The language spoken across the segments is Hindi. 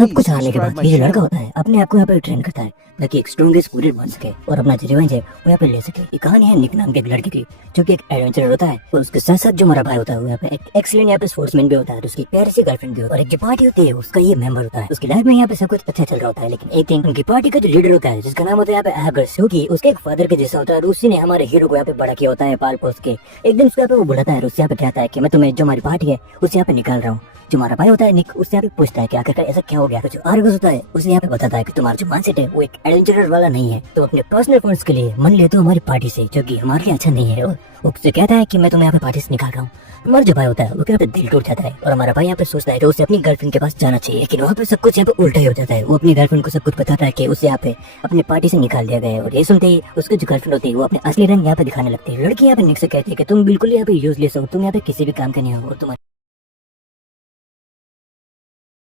सब कुछ हारने के बाद ये जो लड़का होता है अपने आप को यहाँ पे ट्रेन करता है ताकि एक स्ट्रॉन्गेस्ट कूरियर बन सके और अपना जो रिवेंज है वो यहाँ पे ले सके। ये कहानी है निक नाम के एक लड़के की जो कि एक एडवेंचरर होता है और उसके साथ साथ जो हमारा भाई होता है वो यहाँ पे एक एक्सीलेंट यहाँ पे स्पोर्ट्समैन भी होता है, उसकी प्यारी सी गर्लफ्रेंड भी होती है और एक जो पार्टी होती है उसका ये मेंबर होता है। उसकी लाइफ में यहाँ पे सब कुछ अच्छा चल रहा होता है, लेकिन एक दिन उनकी पार्टी का जो लीडर होता है जिसका नाम होता है यहाँ पे एगर, क्योंकि उसके एक फादर के जैसा होता है और उसी ने हमारे हीरो को यहाँ पे बड़ा किया होता है पाल पोस के। एक दिन उसके यहाँ पे वो बुलाता है और उससे यहाँ पे कहता है कि मैं तुम्हें जो हमारी पार्टी है उससे यहाँ पे निकाल रहा हूँ। जो हमारा भाई होता है निक उससे यहाँ पे पूछता है कि आखिरकार ऐसा क्या हो गया। तो जो आर्गस होता है उसे यहाँ पे बताता है कि तुम्हारा जो माइंडसेट है वो एक एडवेंचरर वाला नहीं है, तो अपने पर्सनल फंड्स के लिए मन लेते हो हमारी पार्टी से जो कि हमारे लिए अच्छा नहीं है। और उससे कहता है कि मैं तुम्हें यहाँ पे पार्टी से निकाल रहा हूँ। हमारा जो भाई होता है वो यहाँ पे दिल टूट जाता है और हमारा भाई यहाँ पे सोचता है कि उसे अपनी गर्लफ्रेंड के पास जाना चाहिए, लेकिन वहाँ पे सब कुछ यहाँ पे उल्टा ही हो जाता है। वो अपनी गर्लफ्रेंड को सब कुछ बताता है कि उसे यहाँ पे अपनी पार्टी से निकाल दिया गया है और ये सुनते ही उसकी जो गर्लफ्रेंड होती है वो अपने असली रंग यहाँ पे दिखाने लगती है। लड़की यहाँ पे निक से कहती है कि तुम बिल्कुल यहाँ पे यूजलेस हो, तुम यहाँ पे किसी भी काम का नहीं हो और तुम्हारे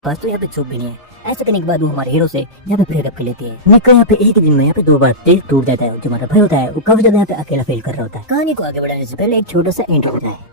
पास तो यहाँ पे छुप भी नहीं है। ऐसा करने के बाद वो हमारे हीरो से यहाँ पे ब्रेकअप कर लेती है। निक का यहाँ पे एक दिन में यहाँ पे 2 बार दिल टूट जाता है। जो हमारा भाई होता है वो काफी ज्यादा यहाँ पे अकेला फील कर रहा होता है। कहानी को आगे बढ़ाने से पहले एक छोटा सा इंट्रो होता है।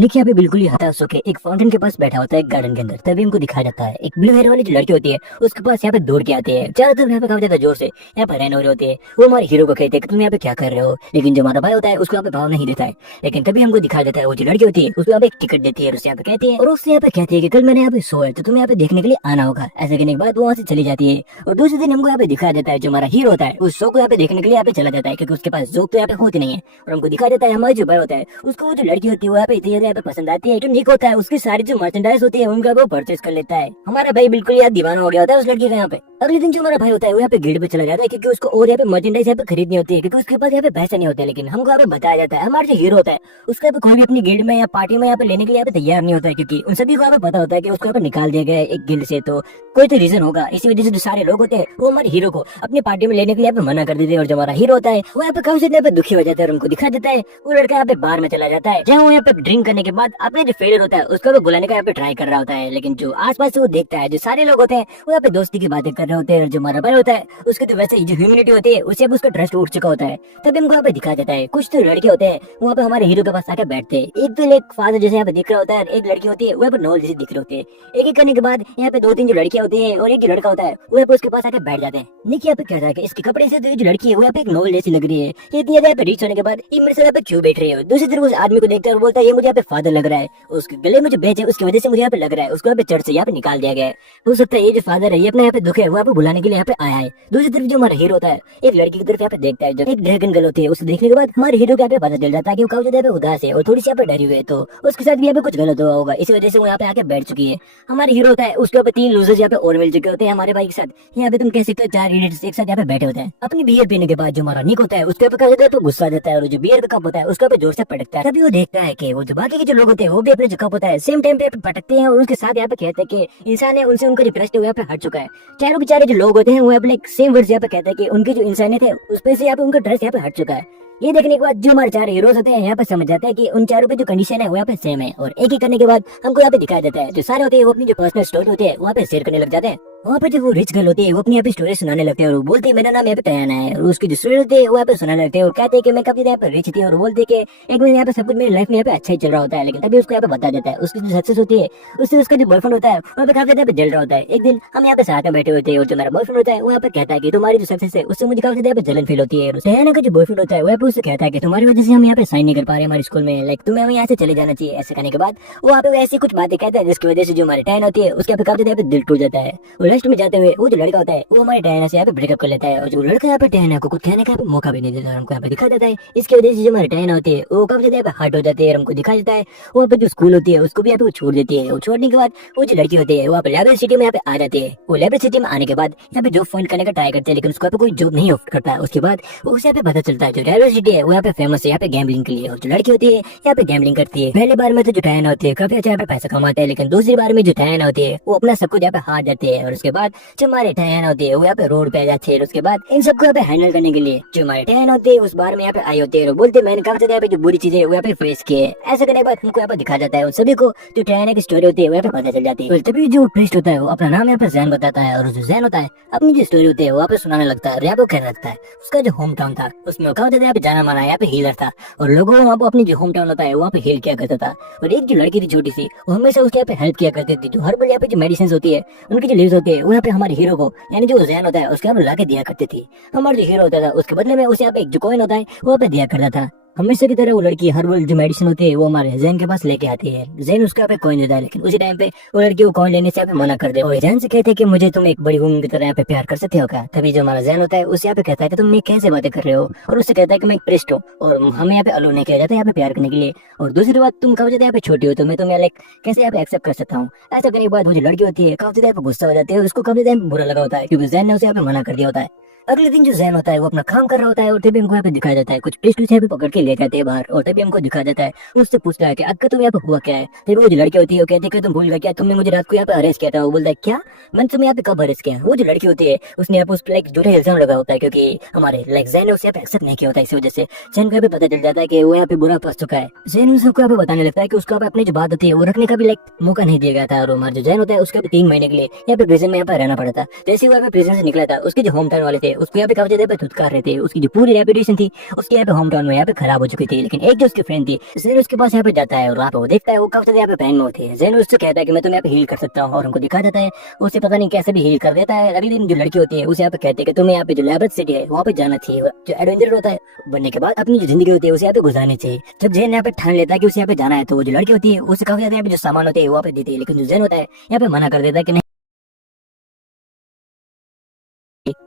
निक यहाँ पे बिल्कुल ही हताश होकर एक फाउंटेन के पास बैठा होता है गार्डन के अंदर। तभी हमको दिखाया जाता है एक ब्लू हेयर वाली जो लड़की होती है उसके पास यहाँ पे दौड़ के आती है। चारों तरफ यहाँ पे काफी ज्यादा जोर से यहाँ पे रन हो रही होती है। वो हमारे हीरो को कहते हैं कि तुम यहाँ पे क्या कर रहे हो, लेकिन जो हमारा भाई होता है उसको यहाँ पे भाव नहीं देता है। लेकिन तभी हमको दिखाया जाता है वो जो लड़की होती है उसको यहाँ पे एक टिकट देती है और उससे यहाँ पे कहती है और उससे यहाँ पे कहती है कि कल मैंने यहाँ पे शो है तो तुम्हें यहाँ पे देखने के लिए आना होगा। ऐसे करने के बाद वो वहाँ से चली जाती है और दूसरे दिन हमको यहाँ पे दिखाया जाता है जो हमारा हीरो होता है उस शो को यहाँ पे देखने के लिए यहाँ पे चला जाता है क्योंकि उसके पास जॉब तो यहाँ पे होती नहीं है। और हमको दिखाया जाता है हमारा जो भाई होता है उसको वो जो लड़की होती है वो यहाँ पे इतनी यहाँ पे पसंद आती है। जो निक होता है उसकी सारी जो मर्चेंडाइज होती है उनका वो परचेज कर लेता है। हमारा भाई बिल्कुल यार दीवाना हो गया होता है उस लड़की का। यहाँ पे अगले दिन जो हमारा भाई होता है वो यहाँ पे गिल्ड पे चला जाता है क्योंकि उसको और यहाँ पे मर्चेंडाइज यहाँ पे खरीदनी होती है क्योंकि उसके पास यहाँ पे पैसे नहीं होते। लेकिन हमको यहाँ पे बताया जाता है हमारा जो हीरो होता है उसका यहाँ पे कोई भी अपनी गिल्ड में या पार्टी में यहाँ पे लेने के लिए यहाँ पे तैयार नहीं होता है क्योंकि उन सभी को यहाँ पे पता होता है कि उसको यहाँ पे निकाल दिया गया है एक गिल्ड से, तो कोई तो रीजन होगा। इसी वजह से जो सारे लोग होते हैं वो हमारे हीरो को अपनी पार्टी में लेने के लिए यहाँ पे मना कर देते हैं। और जो हमारा हीरो होता है वो यहाँ पे काफी यहाँ पे दुखी हो जाता है और उनको दिखा देता है वो लड़का यहाँ पे बार में चला जाता है जहाँ वो यहाँ पे ड्रिंक करने के बाद अपने जो फेलियर होता है उसको भी बुलाने का यहाँ पे ट्राई कर रहा होता है। लेकिन जो आसपास से वो देखता है जो सारे लोग होते हैं वो यहाँ पे दोस्ती की बातें कर रहे होते हैं और जो हमारा भाई होता है उसके तो वैसे जो ह्यूमिनिटी होती है उससे अब उसका ट्रस्ट उठ चुका होता है। तभी हमको यहाँ पे दिखा जाता है कुछ तो लड़के होते हैं वहाँ पे हमारे हीरो के पास आके बैठते हैं। एक तो एक फादर जैसे यहाँ पे दिख रहा होता है, एक लड़की होती है वो यहाँ पे नॉल जैसे दिख रहे होते हैं। एक एक करने के बाद यहाँ पे 2-3 जो लड़कियां होती है और एक जो लड़का होता है वो यहाँ पे उसके पास आके बैठ जाते हैं। निक यहाँ पे कहता है कि इसके कपड़े से तो जो लड़की है वो यहाँ पे एक नॉल जैसी लग रही है, ये इतनी यहाँ पे रीच होने के बाद ये मेरे से यहाँ पे क्यों बैठ रही है। दूसरी तरफ उस आदमी को देखता है और बोलता है ये मुझे यहाँ पे फादर लग रहा है, उसके गले में जो बेच है उसकी वजह से मुझे यहाँ पे लग रहा है उसको यहाँ पे चर्च से यहाँ पे निकाल दिया गया है। हो सकता है ये जो फादर है ये अपना यहाँ पे दुख है वो यहाँ पे बुलाने के लिए यहाँ पे आया है। दूसरी तरफ जो हमारा हीरो होता है एक लड़की की तरफ यहाँ पे देखता है जो एक ड्रैगन गर्ल होती है। उसे देखने के बाद हमारे हीरो को यहाँ पे पता चल जाता है कि वो काफी ज्यादा उदास है और थोड़ी सी यहाँ पे डरी हुई है, तो उसके साथ भी यहाँ पे कुछ गलत हुआ होगा, इसी वजह से वो यहाँ पे आके बैठ चुकी है। हमारे हीरो होता है उसके ऊपर 3 लूजर्स यहाँ पे और मिल चुके होते हैं हमारे भाई के साथ। यहाँ पे तुम कह सकते हो 4 इडियट्स एक साथ यहाँ पे बैठे होते हैं। अपनी बियर पीने के बाद जो हमारा निक होता है उसके ऊपर तो गुस्सा देता है और जो बियर का कप होता है उसके ऊपर जोर से पटकता है। तभी वो देखता है कि वो जो बाकी के जो लोग होते हैं वो भी अपने जो कप होता है सेम टाइम पे पटकते हैं और उसके साथ यहाँ पे कहते हैं कि इंसान है उनसे उनका जो ट्रस्ट है यहाँ पे हट चुका है। चारों के चारे जो लोग होते हैं वो अपने सेम वर्ड्स यहाँ पे कहते हैं कि उनकी जो इंसानियत है उस पे से यहाँ पे उनका ट्रस्ट यहाँ पे हट चुका है। ये देखने के बाद जो हमारे 4 हीरोज होते हैं यहाँ पे समझ जाते हैं कि उन चारों पे जो कंडीशन है वो यहाँ पे सेम है। और एक ही करने के बाद हमको यहाँ पे दिखाया जाता है जो सारे होते हैं वो अपनी जो पर्सनल स्टोरी होती है वहाँ पे शेयर करने लग जाते हैं। वहाँ पे जो वो रिच गर्ल होती है वो अपनी यहाँ पे स्टोरी सुनाने लगते हैं और बोलते हैं मेरा नाम यहाँ पे टयाना है और उसकी जो स्टोरी होती है वो यहाँ पे सुनाने लगते हैं और कहते हैं कि मैं कभी यहाँ पे रिच थी और बोलते कि एक दिन यहाँ पे सब कुछ मेरी लाइफ में यहाँ पे अच्छा ही चल रहा होता है। लेकिन तभी उसको यहाँ पे बता देता है उसकी जो सक्सेस होती है उससे उसका जो बॉयफ्रेंड होता है वहाँ पे काफी ज्यादा जल रहा होता है। एक दिन हम यहाँ पे साथ में बैठे होते हैं और जो मेरा बॉयफ्रेंड होता है वो यहाँ पे कहता है कि तुम्हारी जो सक्सेस है उससे मुझे काफी ज्यादा जलन फील होती है। टयाना का जो बॉयफ्रेंड होता है वो यहाँ पे उससे कहता है कि तुम्हारी वजह से हम यहाँ पे साइन नहीं कर पा रहे हमारे स्कूल में, लाइक तुम्हें यहाँ से चले जाना चाहिए। ऐसे करने के बाद वो वहाँ पे ऐसी कुछ बातें कहता है जिसकी वजह से जो हमारी टयाना होती है उसके यहाँ पे काफी ज्यादा दिल टूट जाता है। और लास्ट में जाते हुए वो जो लड़का होता है वो हमारे टयाना से यहाँ पे ब्रेकअप कर लेता है और जो लड़का यहाँ पे टयाना को कुछ कहने का मौका भी नहीं देता हमको यहाँ पे दिखा देता है। इसकी वजह से जो हमारी टयाना होती है वो काफी ज्यादा यहाँ पे हर्ट हो जाती है और हमको दिखा देता है वहाँ पे जो स्कूल होती है उसको भी यहाँ पे वो छोड़ देती है। और छोड़ने के बाद वो जो लड़की होती है वहाँ पे लाइब्रेरी सिटी में यहाँ पे आ जाती है। वो लाइब्रेरी सिटी में आने के बाद यहाँ पे जॉब फाइंड करने का ट्राई करते हैं लेकिन उसको यहाँ पे कोई जॉब नहीं ऑफर करता है। उसके बाद उसे यहाँ पे पता चलता है जो लाइब्रेरी सिटी है वो यहाँ पे फेमस है यहाँ पे गैम्बलिंग के लिए और जो लड़की होती है यहाँ पे गैम्बलिंग करती है। पहले बार में तो जो टयाना होती है काफी अच्छा यहाँ पे पैसा कमाता है लेकिन दूसरी बार में जो टयाना होती है वो अपना सब कुछ यहाँ पे हार जाती है और उसके बाद जो हमारे टहन होती है वो यहाँ पे रोड पे आ जाती है। उसके बाद इन सबको यहाँ पे हैंडल करने के लिए जो हमारे टहन होते हैं उस बार में यहाँ पे आई होती है और बोलते हैं मैंने कहा यहाँ पे जो बुरी चीजें वो यहाँ पे फेस की है। ऐसा करने के बाद हमको यहाँ पे दिखा जाता है उन सभी को जो टहन की स्टोरी होती है वो यहाँ पे पता चल जाती है। और तभी जो प्रीस्ट होता है वो अपना नाम यहाँ पे जैन बताता है और जो जैन होता है अपनी जो स्टोरी होती है वो यहाँ पे सुनाने लगता है और यहाँ पे कहने लगता है उसका जो होम टाउन था उसमें वो कहा जाता है यहाँ पे जाना माना यहाँ पे हीलर था और लोगों को वहाँ पे अपनी जो होम टाउन होता है वहाँ पे हील किया करता था। और एक जो लड़की थी छोटी सी वो हमेशा उसके यहाँ पे हेल्प किया करती थी। जो हर बार यहाँ पे जो मेडिसिन होती है उनकी जो लीव्स होती है वो यहाँ पे हमारे हीरो को यानी जो जैन होता है उसके यहाँ पे ला के दिया करती थी। हमारा जो हीरो होता था उसके बदले में उसे यहाँ पे एक जो कॉइन होता है वो यहाँ पे दिया करता था। हमेशा की तरह वो लड़की हर बार जो मेडिसिन होती है वो हमारे जैन के पास लेके आती है। जैन उसका पे कॉइन देता है लेकिन उसी टाइम पे वो लड़की को कॉइन लेने से यहाँ पे मना कर दे और जैन से कहते हैं कि मुझे तुम एक बड़ी वुमन की तरह यहाँ पे प्यार कर सकते हो क्या। तभी जो हमारा जैन होता है उसे यहाँ पे कहता है कि तुम मैं कैसे बातें कर रहे हो और उससे कहता है कि मैं एक प्रिस्ट हूँ और हमें यहाँ पे अलो नहीं किया जाता यहाँ पे प्यार करने के लिए। और दूसरी बात तुम कब जाते यहाँ पे छोटी हो तो मैं तुम्हें लाइक कैसे यहाँ पे एक्सेप्ट कर सकता हूँ। ऐसा करने के बाद वो जो लड़की होती है काफी यहाँ पे गुस्सा हो जाती है उसको काफी टाइम बुरा लगा होता है क्योंकि जैन ने उसे यहाँ पे मना कर दिया होता है। अगले दिन जो जैन होता है वो अपना काम कर रहा होता है और तभी हमको यहाँ पे दिखाया जाता है कुछ प्रीस्ट उसे यहाँ पे पकड़ के ले जाते हैं बाहर और तभी हमको दिखाया जाता है उससे पूछता है कि आपका तुम यहाँ पे हुआ क्या है। तभी वो जो लड़की होती है वो कहती है कि तुम भूल गए क्या तुमने मुझे रात को यहाँ पे अरेस्ट किया था। वो बोलता है क्या मैंने तुम्हें यहाँ पे कब अरेस्ट किया। वो जो लड़की होती है उसने यहाँ पे उस लाइक झूठे इल्जाम लगा होता है क्योंकि हमारे लाइक जैन ने उसे यहाँ पे एक्सेप्ट नहीं किया होता है। इसी वजह से जैन को यहाँ पे पता चल जाता है कि वो यहाँ पे बुरा फंस चुका है। जैन उन सबको यहाँ पे बताने लगता है कि उसको अपनी जो बात होती है वो रखने का भी लाइक मौका नहीं दिया गया था और हमारा जो जैन होता है उसका भी 3 महीने के लिए यहाँ पे प्रिजन में यहाँ पे रहना पड़ा था। जैसे वो यहाँ पे प्रिजन से निकला था उसके जो होम टाउन वाले थे उसको यहाँ पे काफी ज्यादा धुतकार रहे थे। उसकी जो पूरी रेपुटेशन थी उसके यहाँ पे होम टाउन में यहाँ पे खराब हो चुकी थी। लेकिन एक जो उसकी फ्रेंड थी जैन उसके पास यहाँ पे जाता है और वहाँ पे वो देखता है वो काफी यहाँ पे पैन में होती है। जैन उससे कहता है कि मैं तुम्हें यहाँ पे हील कर सकता हूँ और हमको दिखा जाता है उसे पता नहीं कैसे भी हील कर देता है। अगले दिन जो लड़की होती है उसे यहाँ पे कहते हैं कि तुम्हें यहाँ पे जो लेबर्ट सिटी है वहाँ पे जाना चाहिए। जो एडवेंचर होता है बनने के बाद अपनी जो जिंदगी होती है उसे यहाँ पे गुजारनी चाहिए। जब जैन यहाँ पे ठान लेता है कि उसे यहाँ पे जाना है तो वो जो लड़की होती है उसे काफी ज्यादा यहाँ पे जो सामान होते हैं वहाँ पे देती है। लेकिन जो जैन होता है यहाँ पे मना कर देता है कि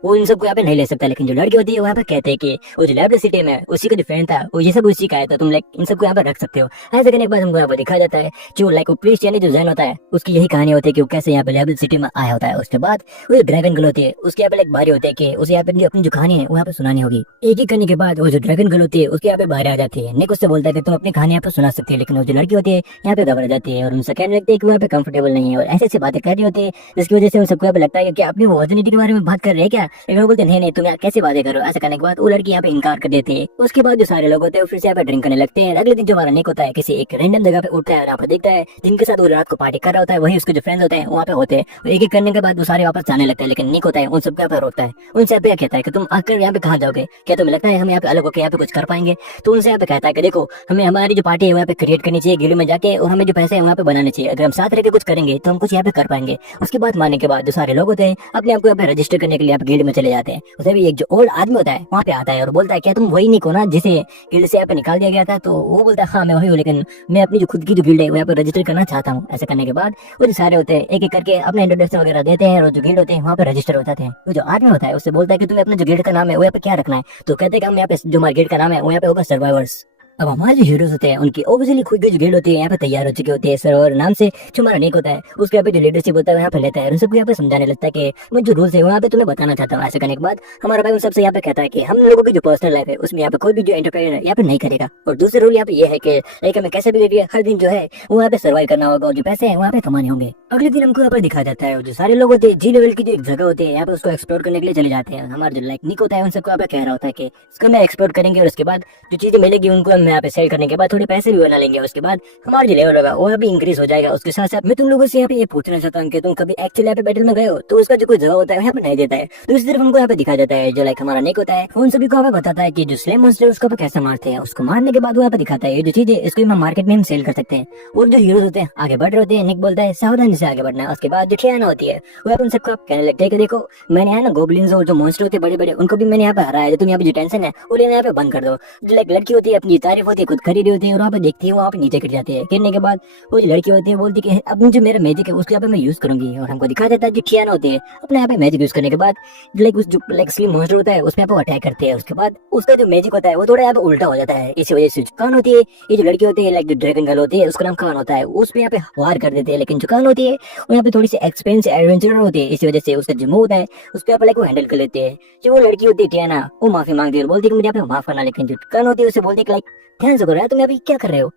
वो इन सबको यहाँ पे नहीं ले सकता। लेकिन जो लड़की होती है वो यहाँ पे कहते हैं कि वो जो लैब सिटी में उसी का जो फ्रेंड था वो ये सब उसी का है तो तुम लाइक इन सबको यहाँ पे रख सकते हो। ऐसा करने के बाद हमको यहाँ पे दिखाया जाता है जो लाइक वो प्रीस्ट यानी जो जैन होता है उसकी यही कहानी होती है कि वो कैसे यहाँ पे लैब सिटी में आया होता है। उसके बाद वो जो ड्रैगन गर्ल होती है उसके यहाँ पे लाइक बारी होती है कि उसे यहाँ पे अपनी जो कहानी है वो यहाँ पे सुनानी होगी। एक ही करने के बाद वो जो ड्रैगन गर्ल होती है उसके यहाँ पे बाहर आ जाती है। निक उससे बोलता है कि तुम अपनी कहानी यहाँ पे सुना सकती है। लेकिन वो जो लड़की होती है यहाँ पे घबरा जाती है और उनसे कहने लगती है कि वो यहाँ पे कंफर्टेबल नहीं है और ऐसे बातें कर रही होती है जिसकी वजह से उन सबको यहाँ पे लगता है कि अपनी वो वर्जिनिटी के बारे में बात कर रहे हैं क्या। लेकिन वो बोलते नहीं तुम कैसे बातें करो। ऐसा करने के बाद वो लड़की यहाँ पे इनकार कर देती है। उसके बाद जो सारे लोग होते हैं फिर से यहाँ पे ड्रिंक करने लगते हैं। अगले दिन जो हमारा निक होता है किसी एक रैंडम जगह पे उठता है और यहाँ पे देखता है जिनके साथ वो रात को पार्टी कर रहा होता है वही उसके जो फ्रेंड्स होते हैं वहाँ पे होते हैं। एक एक करने के बाद वो सारे वापस जाने लगते हैं। लेकिन निक होता है उन सबको यहाँ पे रोकता है। उनसे यहाँ पे कहता है कि तुम आकर यहाँ पे कहाँ जाओगे, क्या तुम्हें लगता है हम यहाँ पे अलग होकर यहाँ पे कुछ कर पाएंगे। तो उनसे यहाँ पे कहता है कि देखो हमें हमारी जो पार्टी है वहाँ पे क्रिएट करनी चाहिए गिल्ड में जाके और हमें जो पैसे है वहाँ पे बनाने चाहिए। अगर हम साथ रह के कुछ करेंगे तो हम कुछ यहाँ पे कर पाएंगे। उसकी बात मानने के बाद जो सारे लोग होते हैं अपने आप को यहाँ पे रजिस्टर करने के लिए गिल्ड में चले जाते हैं। उसे भी एक जो ओल्ड आदमी होता है वहाँ पे आता है और बोलता है क्या तुम वही निक हो ना जिसे गिल्ड से यहाँ पे निकाल दिया गया था। तो वो बोलता है हाँ मैं वही हूँ लेकिन मैं अपनी जो खुद की जो गिल्ड है वो यहाँ पे रजिस्टर करना चाहता हूँ। ऐसा करने के बाद वो जो सारे होते हैं एक एक करके अपने इंट्रोडक्शन वगैरह देते हैं और जो गिल्ड होते हैं वहाँ पे रजिस्टर हो जाते हैं। वो जो आदमी होता है उससे बोलता है कि तुम्हें अपने जो गिल्ड का नाम है वो यहाँ पे क्या रखना है। तो कहते हैं कि हम यहाँ पे जो हमारे गिल्ड का नाम है वो यहाँ पे होगा सर्वाइवर्स। अब हमारे जो हीरोज होते हैं उनकी ऑब्वियसली खुद की जो गिल्ड होती है यहाँ पे तैयार हो चुकी होती है। सर्वर नाम से जो हमारा निक होता है उसके यहाँ पे जो लीडरशिप होता है यहाँ पे लेता है और उन सबको यहाँ पे समझाने लगता है कि मैं जो रूल्स है वहाँ पे तुम्हें बताना चाहता हूँ। ऐसा करने के बाद हमारा भाई उन सबसे यहाँ पे कहता है कि हम लोगों की जो पर्सनल लाइफ है उसमें यहाँ पे कोई भी जो एंटरप्रेन्योर है यहाँ पे नहीं करेगा। और दूसरे रूल यहाँ पे ये है कि लाइक हमें कैसे भी करिए हर दिन जो है वो यहाँ पे सर्वाइव करना होगा और जो पैसे है वहाँ पे कमाने होंगे। अगले दिन हमको यहाँ पर दिखा जाता है जो सारे लोग होते हैं जी लेवल की जो एक जगह होती है यहाँ पे उसको एक्सप्लोर करने के लिए चले जाते हैं। हमारा जो लाइक निक होता है उन सबको यहाँ पे कह रहा होता है कि इसको मैं एक्सप्लोर करेंगे और उसके बाद जो चीजें मिलेगी उनको हम यहाँ पे सेल करने के बाद थोड़े पैसे भी बना लेंगे। उसके बाद हमारा जो लेवल होगा वो भी इंक्रीज हो जाएगा। उसके साथ साथ मैं तुम लोगों से यहाँ पे ये पूछना चाहता हूँ कि तुम कभी एक्चुअली यहाँ पे बैटल में गए हो तो उसका जो कोई जवाब होता है यहाँ पे नहीं देता है। तो इस तरफ हमको यहाँ पे दिखा जाता है जो लाइक हमारा निक होता है उन सभी को यहाँ पे बताता है कि जो स्लेम मॉन्स्टर उसको कैसे मारते हैं। उसको मारने के बाद वो यहाँ पे दिखाता है ये जो चीज है इसको हम मार्केट में हम सेल कर सकते हैं। और जो हीरोज होते हैं आगे बढ़ रहे होते हैं। निक बोलता है सावधानी से आगे बढ़ना है। उसके बाद जो ठियाना होती है वो उन सबको कहने लगते हैं कि देखो मैंने यहाँ ना गोब्लिन्स और जो मॉन्स्टर होते हैं बड़े बड़े उनको भी मैंने यहाँ पे हराया है। तुम यहाँ पे जो टेंशन है वो लेना यहाँ पे बंद कर दो। जो लाइक लड़की होती है अपनी तारीफ होती है खुद खरीदी होती है और वहाँ पे देखती है वहाँ पे नीचे गिर जाती है। गिरने के बाद वो जो लड़की होती है बोलती है कि अब जो मेरा मैजिक है उसको यहाँ पे मैं यूज करूंगी। और हमको दिखा देता है जो ठियाना होती है अपने यहाँ पे मैजिक यूज करने के बाद लाइक उस जो लाइक स्लिम मॉन्स्टर होता है उस पे अटैक करते हैं। उसके बाद उसका जो मैजिक होता है वो थोड़ा यहाँ पे उल्टा हो जाता है। इसी वजह से कान होती है ये जो लड़की होती है लाइक जो ड्रैगन गर्ल होती है उसका नाम कान होता है उस पे यहाँ पे वार कर देते हैं। लेकिन जो कान होती है वो यहाँ पे थोड़ी सी एक्सपेंस एडवेंचर होती है। इसी वजह से उसका जो मूव होता है उसको यहाँ पे लाइक वो हैंडल कर लेते हैं। जो वो लड़की होती है ठियाना वो माफी मांगती है और बोलती है कि मुझे यहाँ पे माफ करना। लेकिन जो कान होती है उसे बोलती है कि लाइक ध्यान से करो यार तुम अभी क्या कर रहे हो।